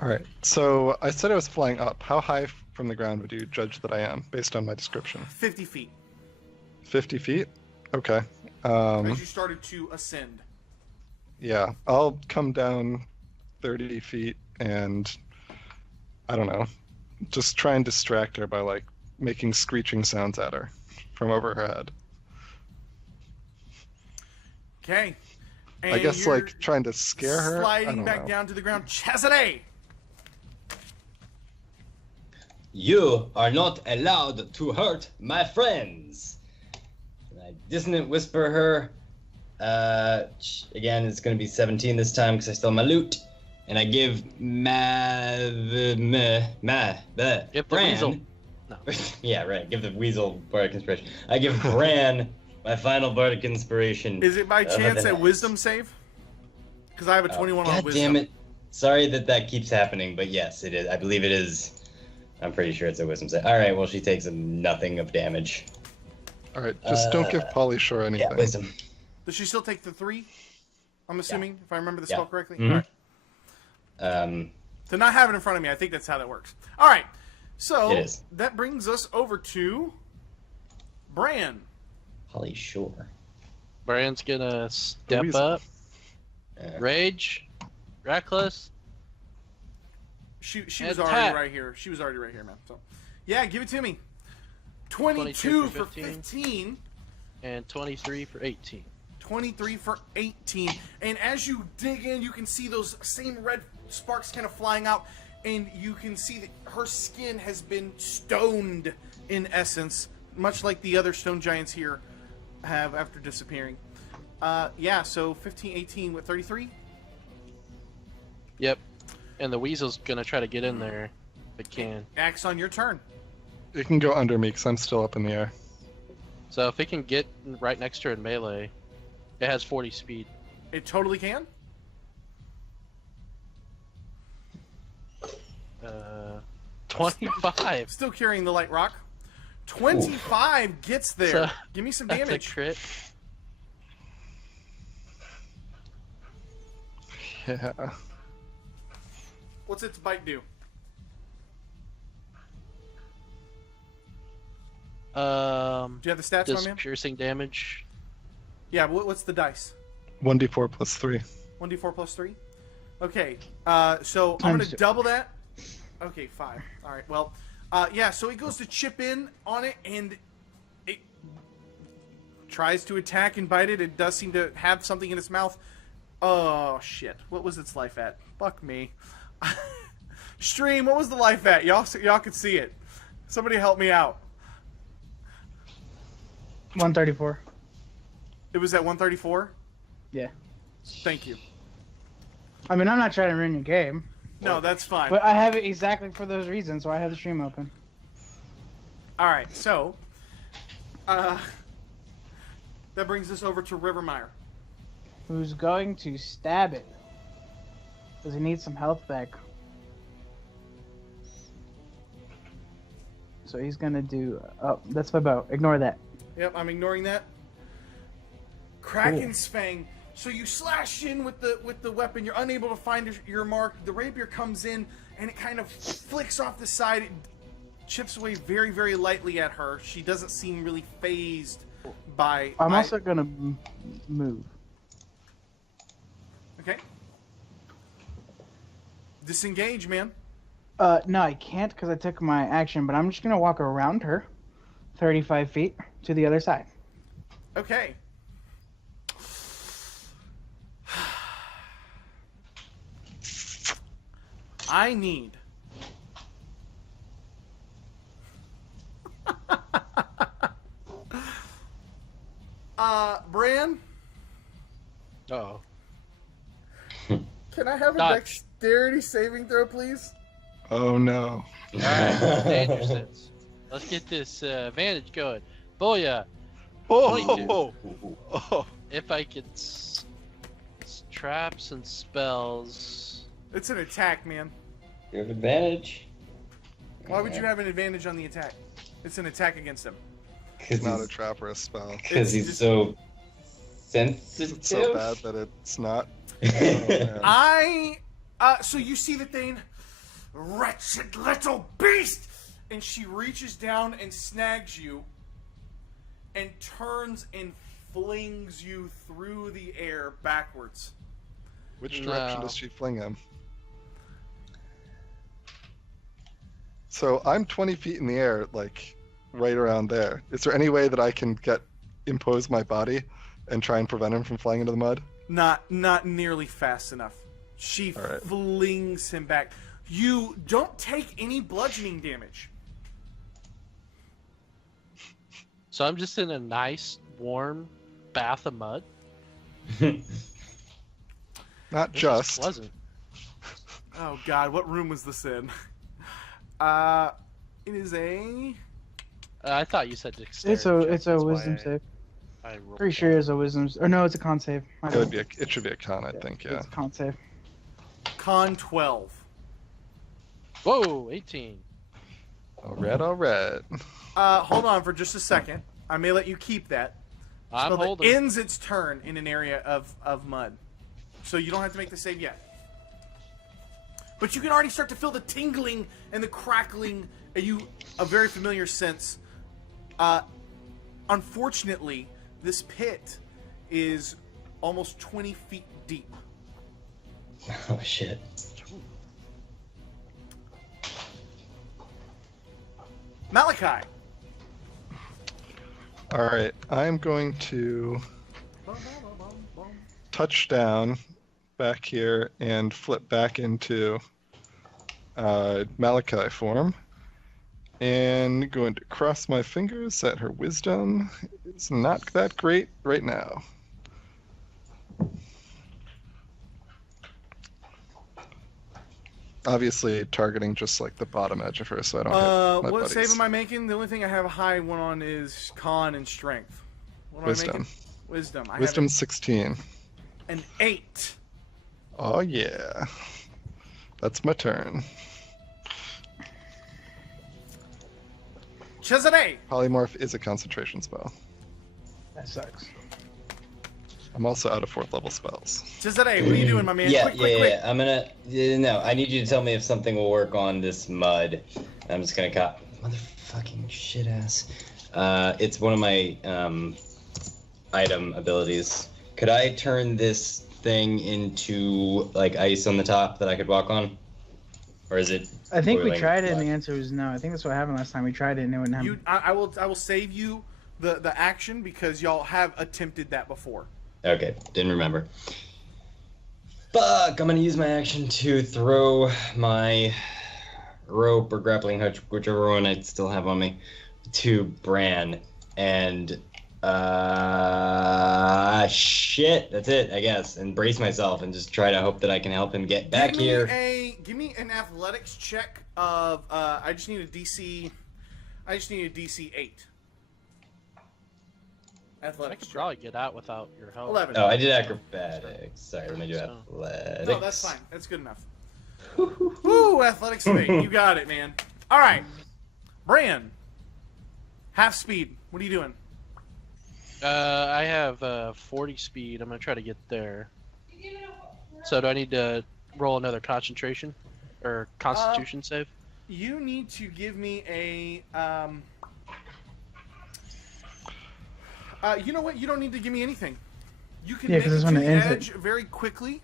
Alright, so I said I was flying up. How high from the ground would you judge that I am, based on my description? 50 feet. 50 feet? Okay. As you started to ascend. Yeah, I'll come down 30 feet and, I don't know, just try and distract her by, like, making screeching sounds at her from over her head. Okay. I guess, like, trying to scare her? Sliding back down to the ground. Chazade! You are not allowed to hurt my friends. And I dissonant whisper her. Again, it's going to be 17 this time because I still have my loot. And I give Bran. No. Yeah, right. Give the weasel bardic inspiration. I give Bran my final bardic inspiration. Is it by chance a wisdom save? Because I have a 21 on God wisdom. damn it. Sorry that keeps happening, but yes, it is. I believe it is. I'm pretty sure it's a wisdom save. Alright, well, she takes nothing of damage. Alright, just don't give Polyshore anything. Yeah, wisdom. Does she still take the 3? I'm assuming, if I remember the Yeah. spell correctly. Mhm. Alright. To not have it in front of me, I think that's how that works. Alright, so It is. that brings us over to Bran. Holly Shore. Brian's gonna step weasel. up. Rage. Reckless. She And was already attack. right here. She was already right here, man. So, yeah, give it to me. 22 for 15. And 23 for 18. 23 for 18. And as you dig in, you can see those same red sparks kind of flying out. And you can see that her skin has been stoned, in essence, much like the other stone giants here have after disappearing. Yeah, so 15, 18, with 33? Yep. And the weasel's gonna try to get in there if it can. Axe on your turn. It can go under me because I'm still up in the air. So if it can get right next to her in melee, it has 40 speed. It totally can. 25. Still carrying the light rock. 25 gets there. So, Give me some That's a damage. crit. Yeah. What's its bite do? Do you have the stats Just on me? piercing damage. Yeah, what's the dice? 1d4 plus 3. 1d4 plus 3? Okay, so I'm going Times to two. double that. Okay, 5. All right, well, yeah, so he goes to chip in on it, and it tries to attack and bite it. It does seem to have something in its mouth. Oh, shit. What was its life at? Fuck me. Stream, what was the life at? Y'all could see it. Somebody help me out. 134. It was at 134? Yeah. Thank you. I mean, I'm not trying to ruin your game, No, that's fine. but I have it exactly for those reasons, so I have the stream open. All right, so that brings us over to Rivermire. Who's going to stab it? Does he need some health back? So he's gonna do. Oh, that's my bow. Ignore that. Yep, I'm ignoring that. Kraken's Fang. So you slash in with the weapon. You're unable to find your mark. The rapier comes in and it kind of flicks off the side. It chips away very, very lightly at her. She doesn't seem really phased by. I'm also gonna move. Disengage, man. No, I can't because I took my action, but I'm just going to walk around her 35 feet to the other side. Okay. I need Bran, Oh. can I have a Dodge. dexterity saving throw, please? Oh no. Alright, Andersons. Let's get this advantage going. Booyah! Oh. If I could traps and spells. It's an attack, man. You have advantage. Why would you have an advantage on the attack? It's an attack against him. It's not a trap or a spell. Because he's just- so sensitive. It's so bad that it's not. Oh, man. So you see the thing, wretched little beast, and she reaches down and snags you, and turns and flings you through the air backwards. Which direction No. does she fling him? So I'm 20 feet in the air, like right around there. Is there any way that I can impose my body and try and prevent him from flying into the mud? Not nearly fast enough. She All right. flings him back. You don't take any bludgeoning damage. So I'm just in a nice, warm bath of mud. Not This is just. pleasant. Oh God, what room was this in? It is a. I thought you said dexterity. It's a wisdom save. I rolled Pretty sure it's a wisdom. Or no, it's a con save. My It would bad. be. It should be a con, I think. Yeah. It's a con save. Con 12. Whoa, 18. All right. All right. Hold on for just a second. I may let you keep that. I'm Spell that holding. ends its turn in an area of mud. So you don't have to make the save yet. But you can already start to feel the tingling and the crackling, a very familiar sense. Unfortunately, this pit is almost 20 feet deep. Oh shit. Malachi. All right. I'm going to touch down back here and flip back into Malachi form. And going to cross my fingers that her wisdom is not that great right now. Obviously targeting just like the bottom edge of her so I don't hit my What buddies. save am I making? The only thing I have a high one on is con and strength. What am I Wisdom. making? Wisdom. I Wisdom have 16. an 8. Oh yeah. That's my turn. Cesare. Polymorph is a concentration spell. That sucks. I'm also out of 4th level spells. Cesare, what are you doing, my man? Yeah, quick. I'm gonna. No, I need you to tell me if something will work on this mud. I'm just gonna cut. Motherfucking shit ass. It's one of my item abilities. Could I turn this thing into like ice on the top that I could walk on, or is it? I think we boiling tried it, and mud? the answer was no. I think that's what happened last time we tried it, and it wouldn't happen. I will save you the action because y'all have attempted that before. Okay, didn't remember. Fuck! I'm gonna use my action to throw my rope or grappling hook, whichever one I still have on me, to Bran. And shit, that's it, I guess. And brace myself and just try to hope that I can help him get back here. Give me an athletics check of I just need a DC 8. I Athletics could check. probably get out without your help. 11. Oh, I did acrobatics. Sorry, let me do So- athletics. No, that's fine. That's good enough. Woo, athletics of 8. You got it, man. All right. Bran. Half speed. What are you doing? I have 40 speed. I'm gonna try to get there. So do I need to roll another concentration or Constitution save? You need to give me a you know what? You don't need to give me anything. You can Yeah, make 'cause it it's to when the it ends it. edge very quickly.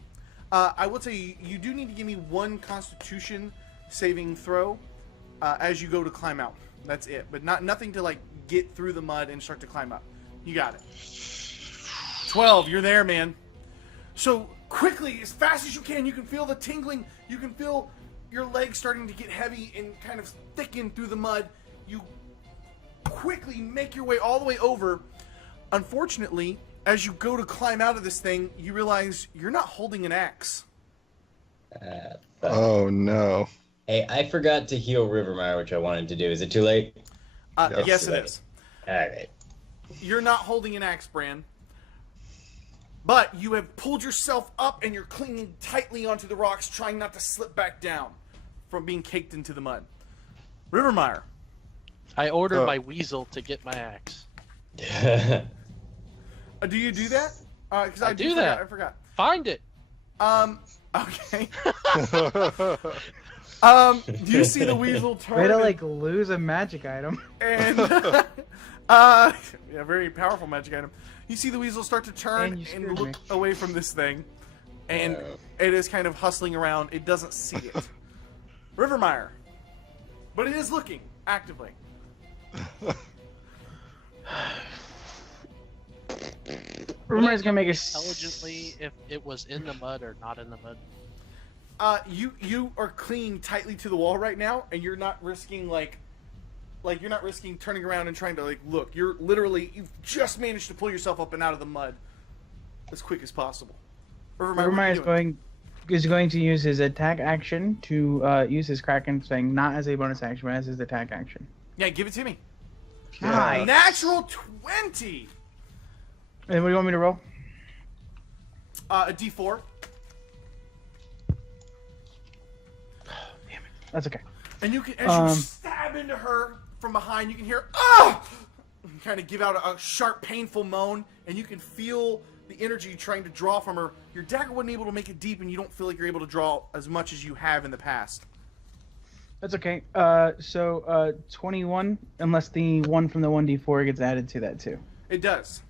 I will tell you, you do need to give me one Constitution saving throw as you go to climb out. That's it, but nothing to like get through the mud and start to climb up. You got it. 12. You're there, man. So quickly, as fast as you can feel the tingling. You can feel your legs starting to get heavy and kind of thicken through the mud. You quickly make your way all the way over. Unfortunately, as you go to climb out of this thing, you realize you're not holding an axe. Oh no. Hey, I forgot to heal Rivermire, which I wanted to do. Is it too late? Yes, it is. Alright. You're not holding an axe, Bran. But you have pulled yourself up and you're clinging tightly onto the rocks, trying not to slip back down from being caked into the mud. Rivermire. I ordered my weasel to get my axe. Do you do that? Because I do that. I forgot. Find it. Okay. Do you see the weasel turn? Way to like lose a magic item. And yeah, very powerful magic item. You see the weasel start to turn and look away from this thing, and it is kind of hustling around. It doesn't see it. Rivermire, but it is looking actively. Rivermire's gonna make a intelligently if it was in the mud or not in the mud. You are clinging tightly to the wall right now, and you're not risking like you're not risking turning around and trying to like look. You've just managed to pull yourself up and out of the mud as quick as possible. Rivermire is going to use his attack action to use his Kraken thing, not as a bonus action, but as his attack action. Yeah, give it to me. Nice. Natural 20. And what do you want me to roll? A D4. That's okay. And you can, as you stab into her from behind, you can hear, "Ah!" kind of give out a sharp, painful moan, and you can feel the energy trying to draw from her. Your dagger wasn't able to make it deep, and you don't feel like you're able to draw as much as you have in the past. That's okay. So 21, unless the one from the 1d4 gets added to that too. It does.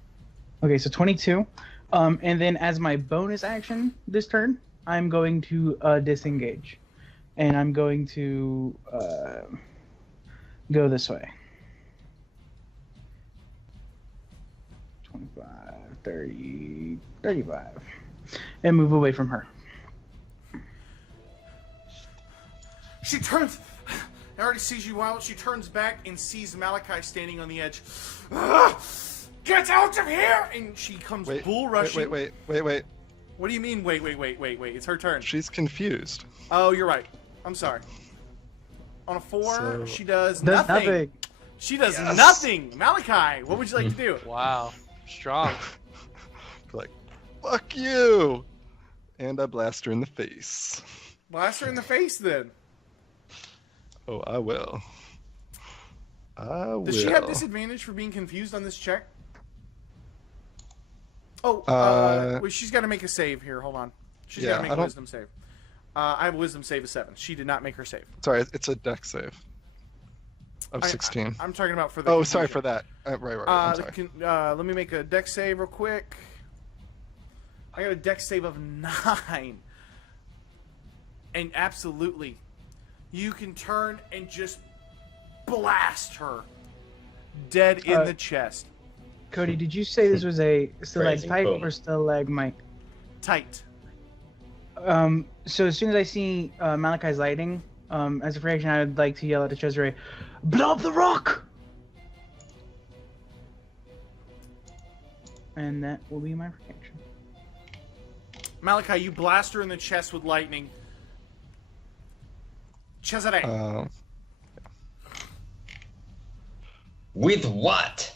Okay, so 22. And then as my bonus action this turn, I'm going to disengage. And I'm going to go this way. 25, 30, 35. And move away from her. She turns. I already sees you out. She turns back and sees Malachi standing on the edge. "Ah! Get out of here!" And she comes bull rushing. Wait. What do you mean? Wait. It's her turn. She's confused. Oh, you're right. I'm sorry. On a 4, So- she does Does nothing. nothing. She does nothing. Malachi, what would you like to do? Wow, strong. Like, fuck you! And I blast her in the face. Blast her in the face, then. Oh, I will. Does she have disadvantage for being confused on this check? Oh, wait, she's got to make a save here. Hold on. She's got to make a wisdom save. I have a wisdom save of 7. She did not make her save. Sorry, it's a dex save. Of 16. I'm talking about for the. Oh, sorry for that. Right. I'm sorry. Let me make a dex save real quick. I got a dex save of 9. And absolutely, you can turn and just blast her dead in the chest. Cody, did you say this was a stalactite boom. or stalagmite? Tight. So as soon as I see Malachi's lighting, as a free action, I would like to yell at Cesare, "Blow up the rock!" And that will be my free action. Malachi, you blast her in the chest with lightning. Cesare. With what?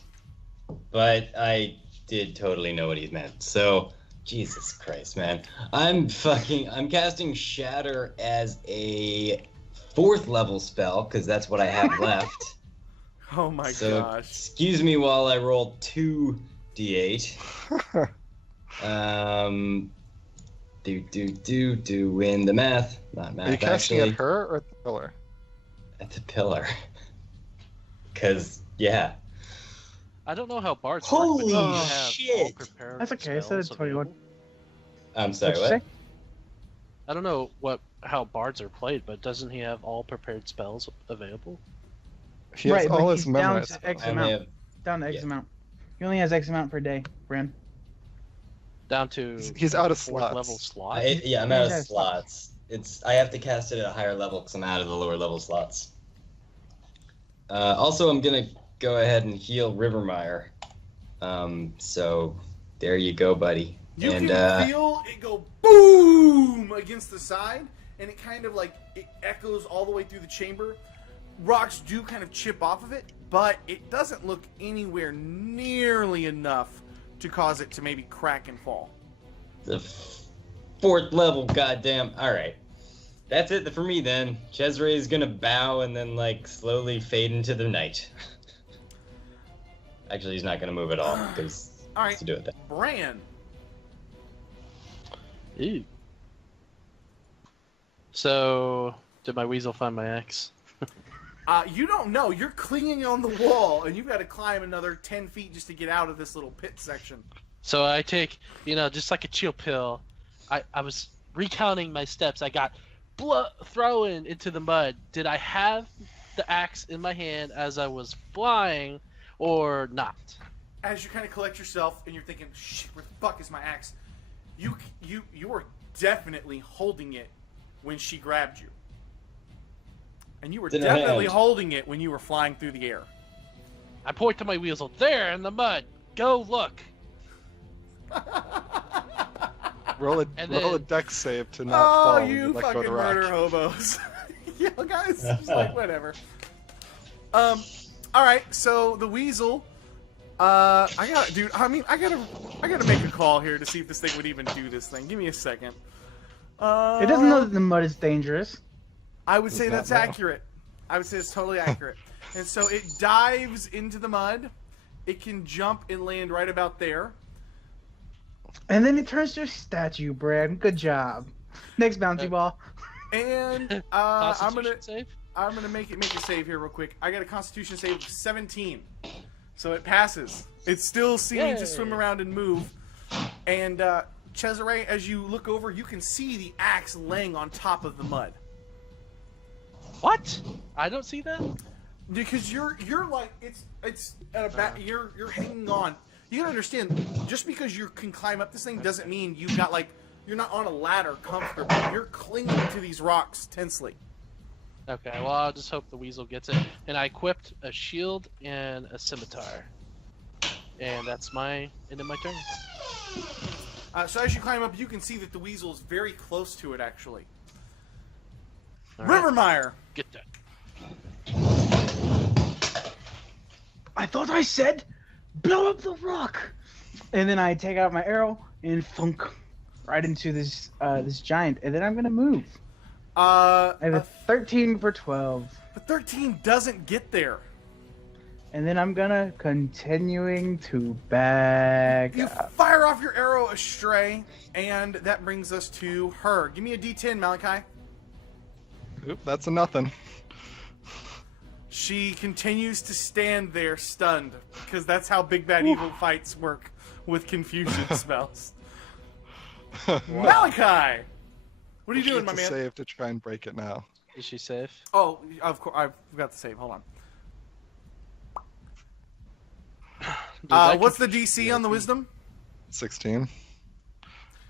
But I did totally know what he meant. So, Jesus Christ, man. I'm casting Shatter as a 4th level spell, because that's what I have left. Oh my So, gosh. excuse me while I roll 2d8. Win the math. Not math, Are you casting actually. at her or at the pillar? At the pillar. Because, yeah. I don't know how bards Holy work, but do you have shit. all prepared That's okay, I said spells it's 21. available? I'm sorry, What'd you what? say? I don't know how bards are played, but doesn't he have all prepared spells available? He has Right, but all his he's down memorized to X spells. amount. Down to X amount. He only has X amount per day, Bran. Down to He's out of fourth slots. level slot. I'm out of Yeah. slots. I have to cast it at a higher level because I'm out of the lower level slots. Also, I'm gonna go ahead and heal Rivermire. So there you go, buddy. You and can feel it go boom against the side, and it kind of like it echoes all the way through the chamber. Rocks do kind of chip off of it, but it doesn't look anywhere nearly enough to cause it to maybe crack and fall. the fourth level, goddamn. All right. That's it for me then. Cesare is gonna bow and then like slowly fade into the night. Actually, he's not gonna move at all because All right, to do it then. Bran. Ew. So, did my weasel find my axe? You don't know. You're clinging on the wall, and you've got to climb another 10 feet just to get out of this little pit section. So I take, just like a chill pill, I was recounting my steps. I got thrown into the mud. Did I have the axe in my hand as I was flying or not? As you kind of collect yourself, and you're thinking, shit, where the fuck is my axe? You were definitely holding it when she grabbed you. And you were It's in her definitely hand. holding it when you were flying through the air. I point to my weasel. There in the mud. Go look. Roll a then- dex save to not fall. Oh, when you let go of fucking the rock. murder hobos. Yeah, guys, it's like, whatever. Alright, so the weasel, I gotta make a call here to see if this thing would even do this thing. Give me a second. It doesn't know that the mud is dangerous. I would say Does not that's know. accurate. I would say it's totally accurate. And so it dives into the mud. It can jump and land right about there. And then it turns to a statue, Brad. Good job. Next bouncy ball. And I'm Constitution gonna save? make a save here real quick. I got a Constitution save of 17, so it passes. It's still seeming to Yay. swim around and move. And Cesare, as you look over, you can see the axe laying on top of the mud. What? I don't see that? Because you're like it's at a you're hanging on. You gotta understand, just because you can climb up this thing doesn't mean you've got you're not on a ladder comfortably. You're clinging to these rocks tensely. Okay, well, I'll just hope the weasel gets it. And I equipped a shield and a scimitar. And that's my end of my turn. So as you climb up, you can see that the weasel is very close to it, actually. All right, Rivermire. get that. I thought I said, blow up the rock. And then I take out my arrow and thunk right into this giant. And then I'm gonna move. I have a 13 for 12. But 13 doesn't get there. And then I'm gonna continuing to back You up. fire off your arrow astray, and that brings us to her. Give me a D10, Malachi. Oop, that's a nothing. She continues to stand there stunned, because that's how Big Bad Evil fights work with confusion spells. Malachi! What are you doing, my It's a man? save to try and break it now. Is she safe? Oh, of course, I forgot to save. Hold on. Dude, that What's the confusion DC on the me. wisdom? 16.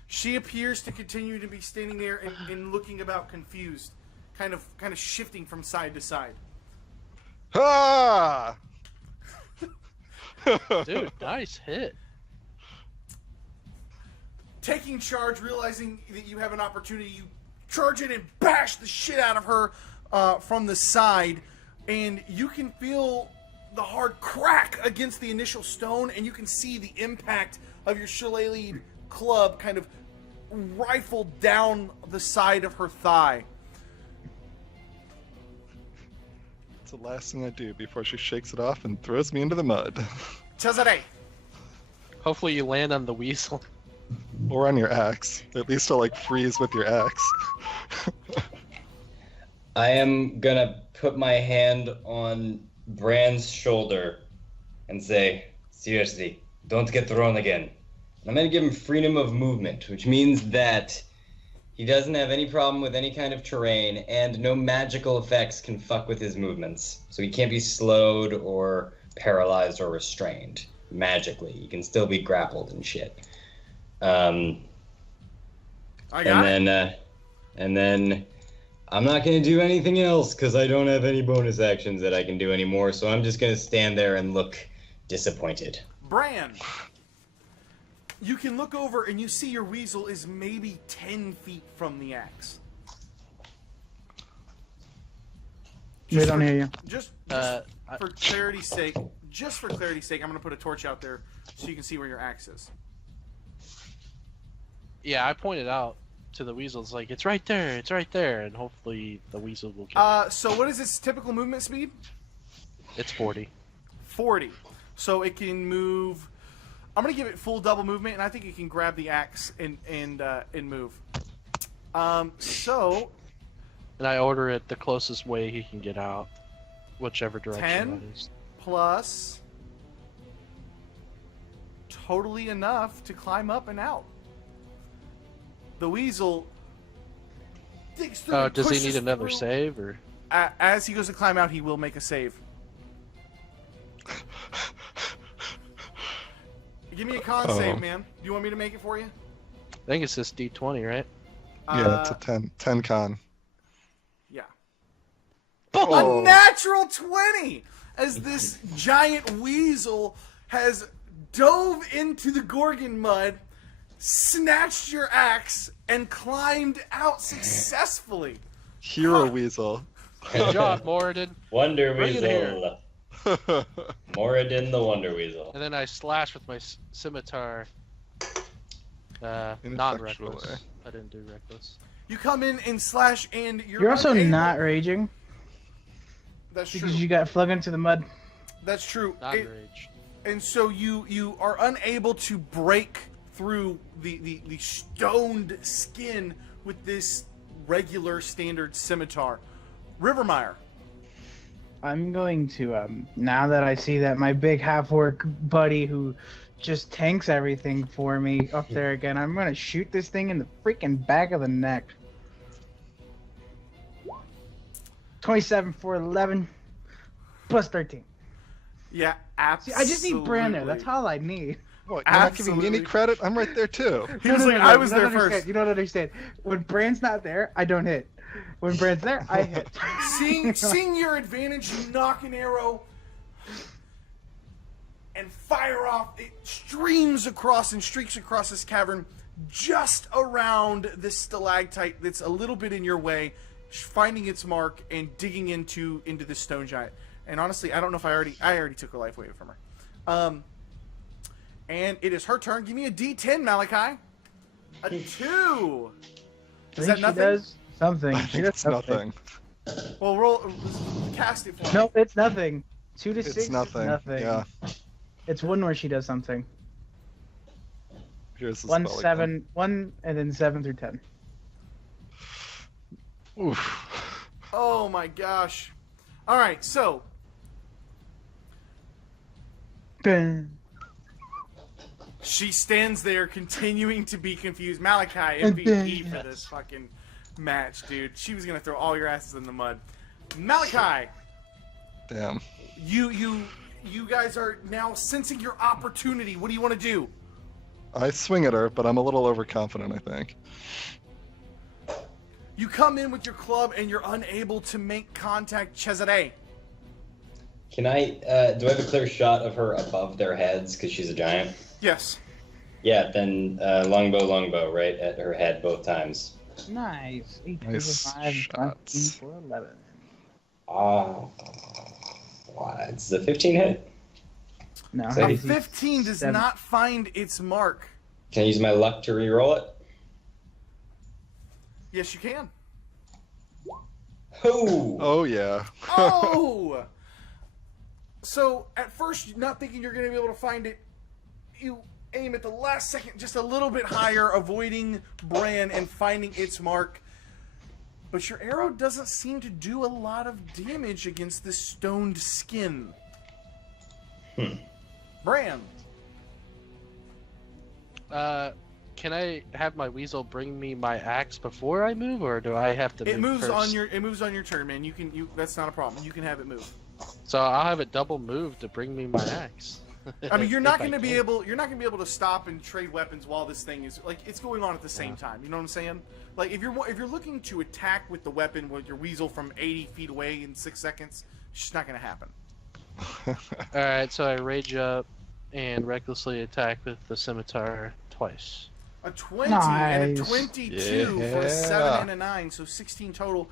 She appears to continue to be standing there and looking about confused, kind of shifting from side to side. Ah! Dude, nice hit. Taking charge, realizing that you have an opportunity, you charge in and bash the shit out of her from the side, and you can feel the hard crack against the initial stone, and you can see the impact of your shillelagh club kind of rifle down the side of her thigh. It's the last thing I do before she shakes it off and throws me into the mud. Cesare, Hopefully you land on the weasel. Or on your axe. At least I'll freeze with your axe. I am gonna put my hand on Bran's shoulder and say, seriously, don't get thrown again. And I'm gonna give him freedom of movement, which means that He doesn't have any problem with any kind of terrain, and no magical effects can fuck with his movements. So he can't be slowed or paralyzed or restrained magically. He can still be grappled and shit. And then I'm not going to do anything else because I don't have any bonus actions that I can do anymore, so I'm just going to stand there and look disappointed. Bran, you can look over and you see your weasel is maybe 10 feet from the axe. We don't hear you. Just for clarity's sake, I'm going to put a torch out there so you can see where your axe is. Yeah, I pointed out to the weasel, it's like, it's right there, and hopefully the weasel will get it. So what is its typical movement speed? It's 40. 40. So it can move. I'm gonna give it full double movement, and I think it can grab the axe and move. So. And I order it the closest way he can get out, whichever direction 10 that is. plus. Totally enough to climb up and out. The weasel digs through. Oh, and does he pushes need another through. save, or? As he goes to climb out, he will make a save. Give me a con save, man. Do you want me to make it for you? I think it's this D20, right? Yeah, it's a 10 con. Yeah. Oh. A natural 20! As this giant weasel has dove into the Gorgon mud, snatched your axe, and climbed out successfily. Hero Weasel. Good job, Moradin. Wonder Bring it Weasel. Moradin the Wonder Weasel. And then I slash with my scimitar. Non-reckless. I didn't do reckless. You come in and slash, and You're also unable- not raging That's true. because you got flung into the mud. That's true. Non-rage. And so you are unable to break through the stoned skin with this regular standard scimitar. Rivermire. I'm going to, now that I see that my big half-orc buddy who just tanks everything for me up there again, I'm going to shoot this thing in the freaking back of the neck. 27 for 11, plus 13. Yeah, See, absolutely. I just need Bran there. That's all I need. What, you're not giving me any Absolutely. credit? I'm right there too. He was like, I was you don't there understand. first. You don't understand. When Bran's not there, I don't hit. When Bran's there, I hit. Seeing your advantage, you knock an arrow and fire off. It streams across and streaks across this cavern just around this stalactite that's a little bit in your way, finding its mark and digging into the stone giant. And honestly, I don't know if I already took her life away from her. And it is her turn. Give me a D10, Malachi. A 2. Is that She nothing? does something. I She think does it's nothing. Well, roll. Cast it for me. No, it's nothing. 2 to 6 It's nothing. Yeah. It's one where she does something. Here's the 1, spell 7, 1, and then 7 through 10. again. Oof. Oh my gosh. All right, so Dun. she stands there continuing to be confused. Malachi, MVP for this fucking match, dude. She was gonna throw all your asses in the mud. Malachi, Damn. you guys are now sensing your opportunity. What do you want to do? I swing at her, but I'm a little overconfident, I think. You come in with your club and you're unable to make contact, Cesare. Can I, do I have a clear shot of her above their heads because she's a giant? Yes. Yeah, then longbow, right at her head both times. Nice. 8 Nice for 5, 19 shots. for 11. It's the 15 hit. No, So A he- 15 does 7. not find its mark. Can I use my luck to re-roll it? Yes, you can. Ooh. Oh, yeah. Oh! So, at first, not thinking you're going to be able to find it, you aim at the last second just a little bit higher, avoiding Bran and finding its mark. But your arrow doesn't seem to do a lot of damage against this stoned skin. Hmm. Bran. can I have my weasel bring me my axe before I move, or do I have to It move moves first? it moves on your turn, man. That's not a problem. You can have it move. So I'll have it double move to bring me my axe. I mean, you're not If I going to be can. able to stop and trade weapons while this thing is like it's going on at the same time. You know what I'm saying? Like if you're looking to attack with the weapon with your weasel from 80 feet away in 6 seconds, it's just not going to happen. All right, so I rage up and recklessly attack with the scimitar twice. A 20 and a Nice. 22 for a Yeah. 7 and a 9, so 16 total.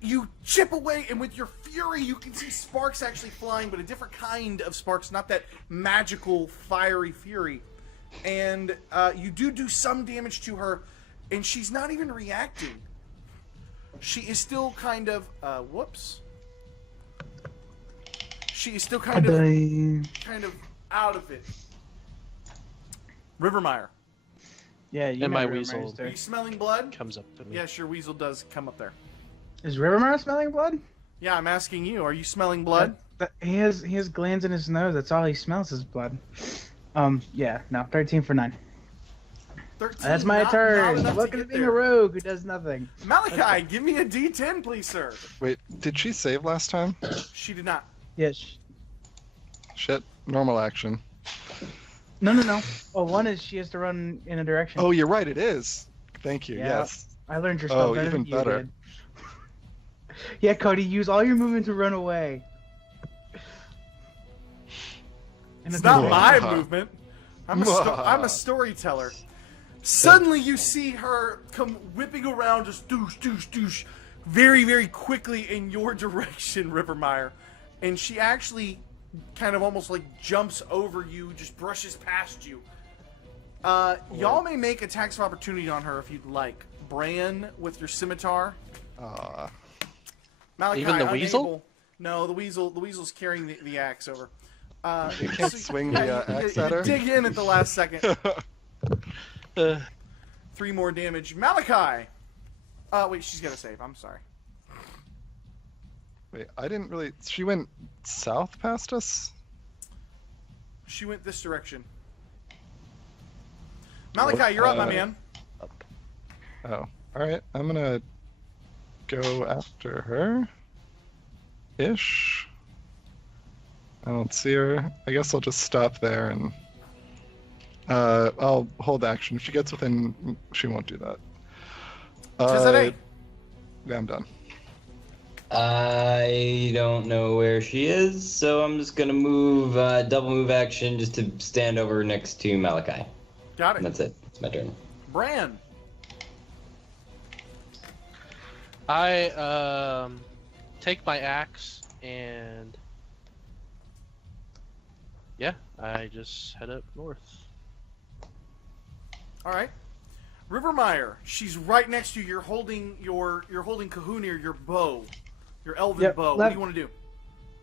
You chip away, and with your fury, you can see sparks actually flying, but a different kind of sparks, not that magical fiery fury. And you do some damage to her, and she's not even reacting. She is still kind of whoops. She is still kind of out of it. Rivermire, Yeah, you And know my Rivermire weasel. is there. are you smelling blood? Comes up to me. Yes, your weasel does come up there. Is Rivermire smelling blood? Yeah, I'm asking you. Are you smelling blood? He has glands in his nose. That's all he smells is blood. Yeah, no, 13 for 9. 13. That's my not turn. enough to Welcome to get being a there. rogue who does nothing. Malachi, give me a D10, please, sir. Wait, did she save last time? She did not. Yes. Shit, normal action. No. Oh, one is she has to run in a direction. Oh, you're right, it is. Thank you, Yeah. yes. I learned your spell Oh, better even than you better. did. Yeah, Cody, use all your movement to run away. It's not my Mwah. movement. I'm Mwah. a storyteller. Suddenly, you see her come whipping around, just doosh, doosh, doosh, very, very quickly in your direction, Rivermire. And she actually kind of almost like jumps over you, just brushes past you. Y'all may make attacks of opportunity on her if you'd like. Bran with your scimitar. Aw. Malachi, Even the unable. weasel? No, the weasel's carrying the axe over. You can't swing the axe at her? Dig in at the last second. Uh, 3 more damage. Malachi! Wait, she's got to save. I'm sorry. Wait, I didn't really... She went south past us? She went this direction. Malachi, you're up, my man. Oh, alright. I'm gonna go after her. Ish. I don't see her. I guess I'll just stop there and... I'll hold action. If she gets within... She won't do that. Cesare. Yeah, I'm done. I don't know where she is, so I'm just gonna move, double move action just to stand over next to Malachi. Got And it. that's it. It's my turn. Bran. I take my axe and yeah, I just head up north. All right. Rivermire, she's right next to you. You're holding Kahunir, your bow. Your elven Yep, bow. What left- do you want to do?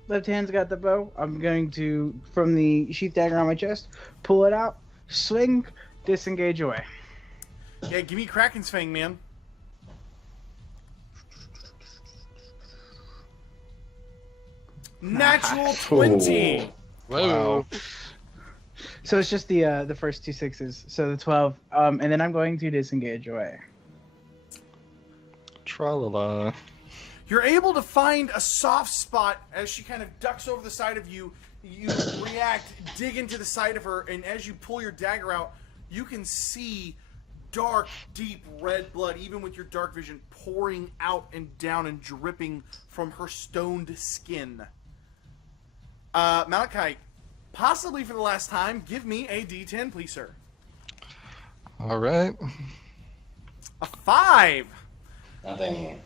Left hand's got the bow. I'm going to, from the sheath dagger on my chest, pull it out, swing, disengage away. Yeah, give me Kraken's Fang, man. Natural 20. Whoa. So it's just the first 2 6s. So the 12. And then I'm going to disengage away. Tra-la-la. You're able to find a soft spot as she kind of ducks over the side of you. You react, dig into the side of her, and as you pull your dagger out, you can see dark, deep red blood, even with your dark vision, pouring out and down and dripping from her stoned skin. Malachi, possibly for the last time, give me a D10, please, sir. Alright. A 5! Nothing.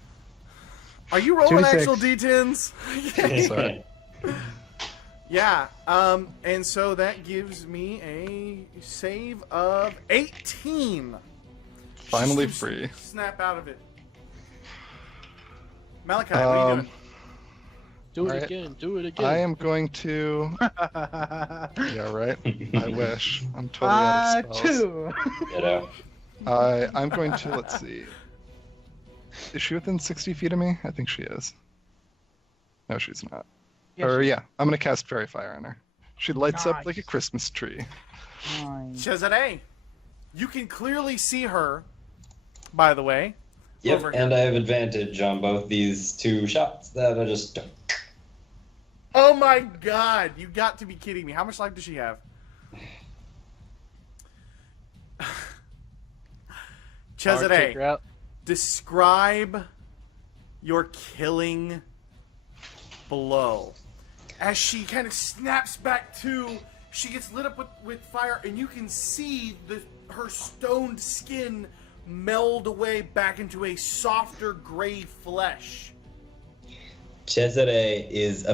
Are you rolling 2 to 6. actual D10s? Sorry. Yeah, and so that gives me a save of 18. Finally Just free. Snap out of it. Malachi, what are you doing? Do it Alright. again. Do it again. I am going to... Yeah, right? I wish. I'm totally out of spells. 2. Ditto. I'm going to, let's see. Is she within 60 feet of me? I think she is. No, she's not. Yeah, Or yeah, I'm gonna cast Fairy Fire on her. She lights up like a Nice. Christmas tree. Fine. Cesare, You can clearly see her, by the way. Yep, over and here. I have advantage on both these 2 shots that I just took. Oh my god, you got to be kidding me. How much life does she have? Alright, take Cesare, her out. describe your killing blow. As she kind of snaps back to, she gets lit up with fire, and you can see her stoned skin meld away back into a softer gray flesh. Cesare is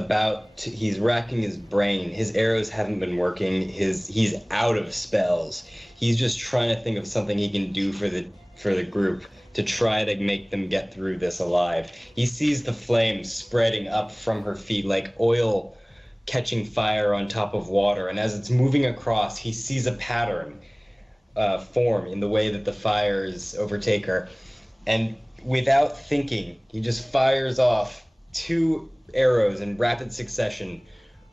he's racking his brain. His arrows haven't been working. He's out of spells. He's just trying to think of something he can do for the group to try to make them get through this alive. He sees the flames spreading up from her feet like oil catching fire on top of water, and as it's moving across, he sees a pattern form in the way that the fires overtake her, and without thinking, he just fires off 2 arrows in rapid succession,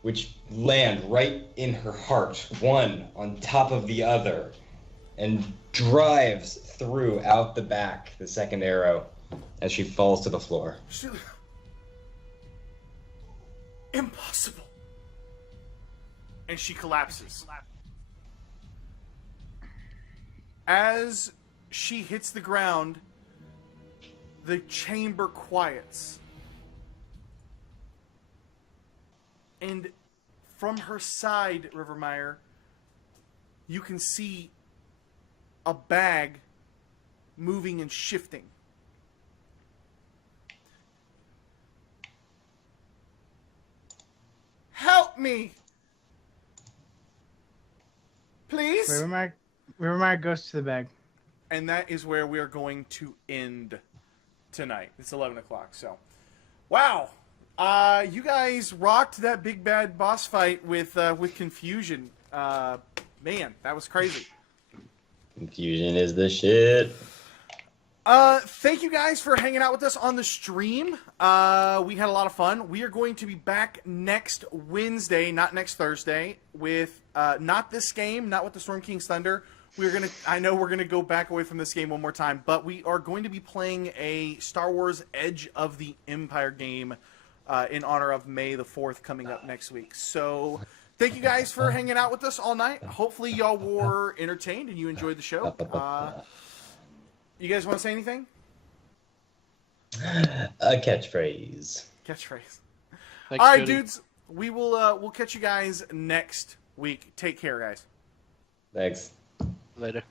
which land right in her heart, one on top of the other, and drives through out the back, the second arrow, as she falls to the floor. Impossible. And she collapses. As she hits the ground, the chamber quiets. And from her side, Rivermeyer, you can see a bag moving and shifting. Help me! Please? Rivermeyer goes to the bag. And that is where we are going to end tonight. It's 11 o'clock, so. Wow! You guys rocked that big bad boss fight with confusion. Man, that was crazy. Confusion is the shit. Thank you guys for hanging out with us on the stream. We had a lot of fun. We are going to be back next Wednesday, not next Thursday, with not this game, not with the Storm King's Thunder. I know we're gonna go back away from this game one more time, but we are going to be playing a Star Wars Edge of the Empire game in honor of May the 4th coming up next week. So thank you guys for hanging out with us all night. Hopefully y'all were entertained and you enjoyed the show. You guys want to say anything? A catchphrase. Catchphrase. Thanks, All right, Jody. dudes. We'll catch you guys next week. Take care, guys. Thanks. Later.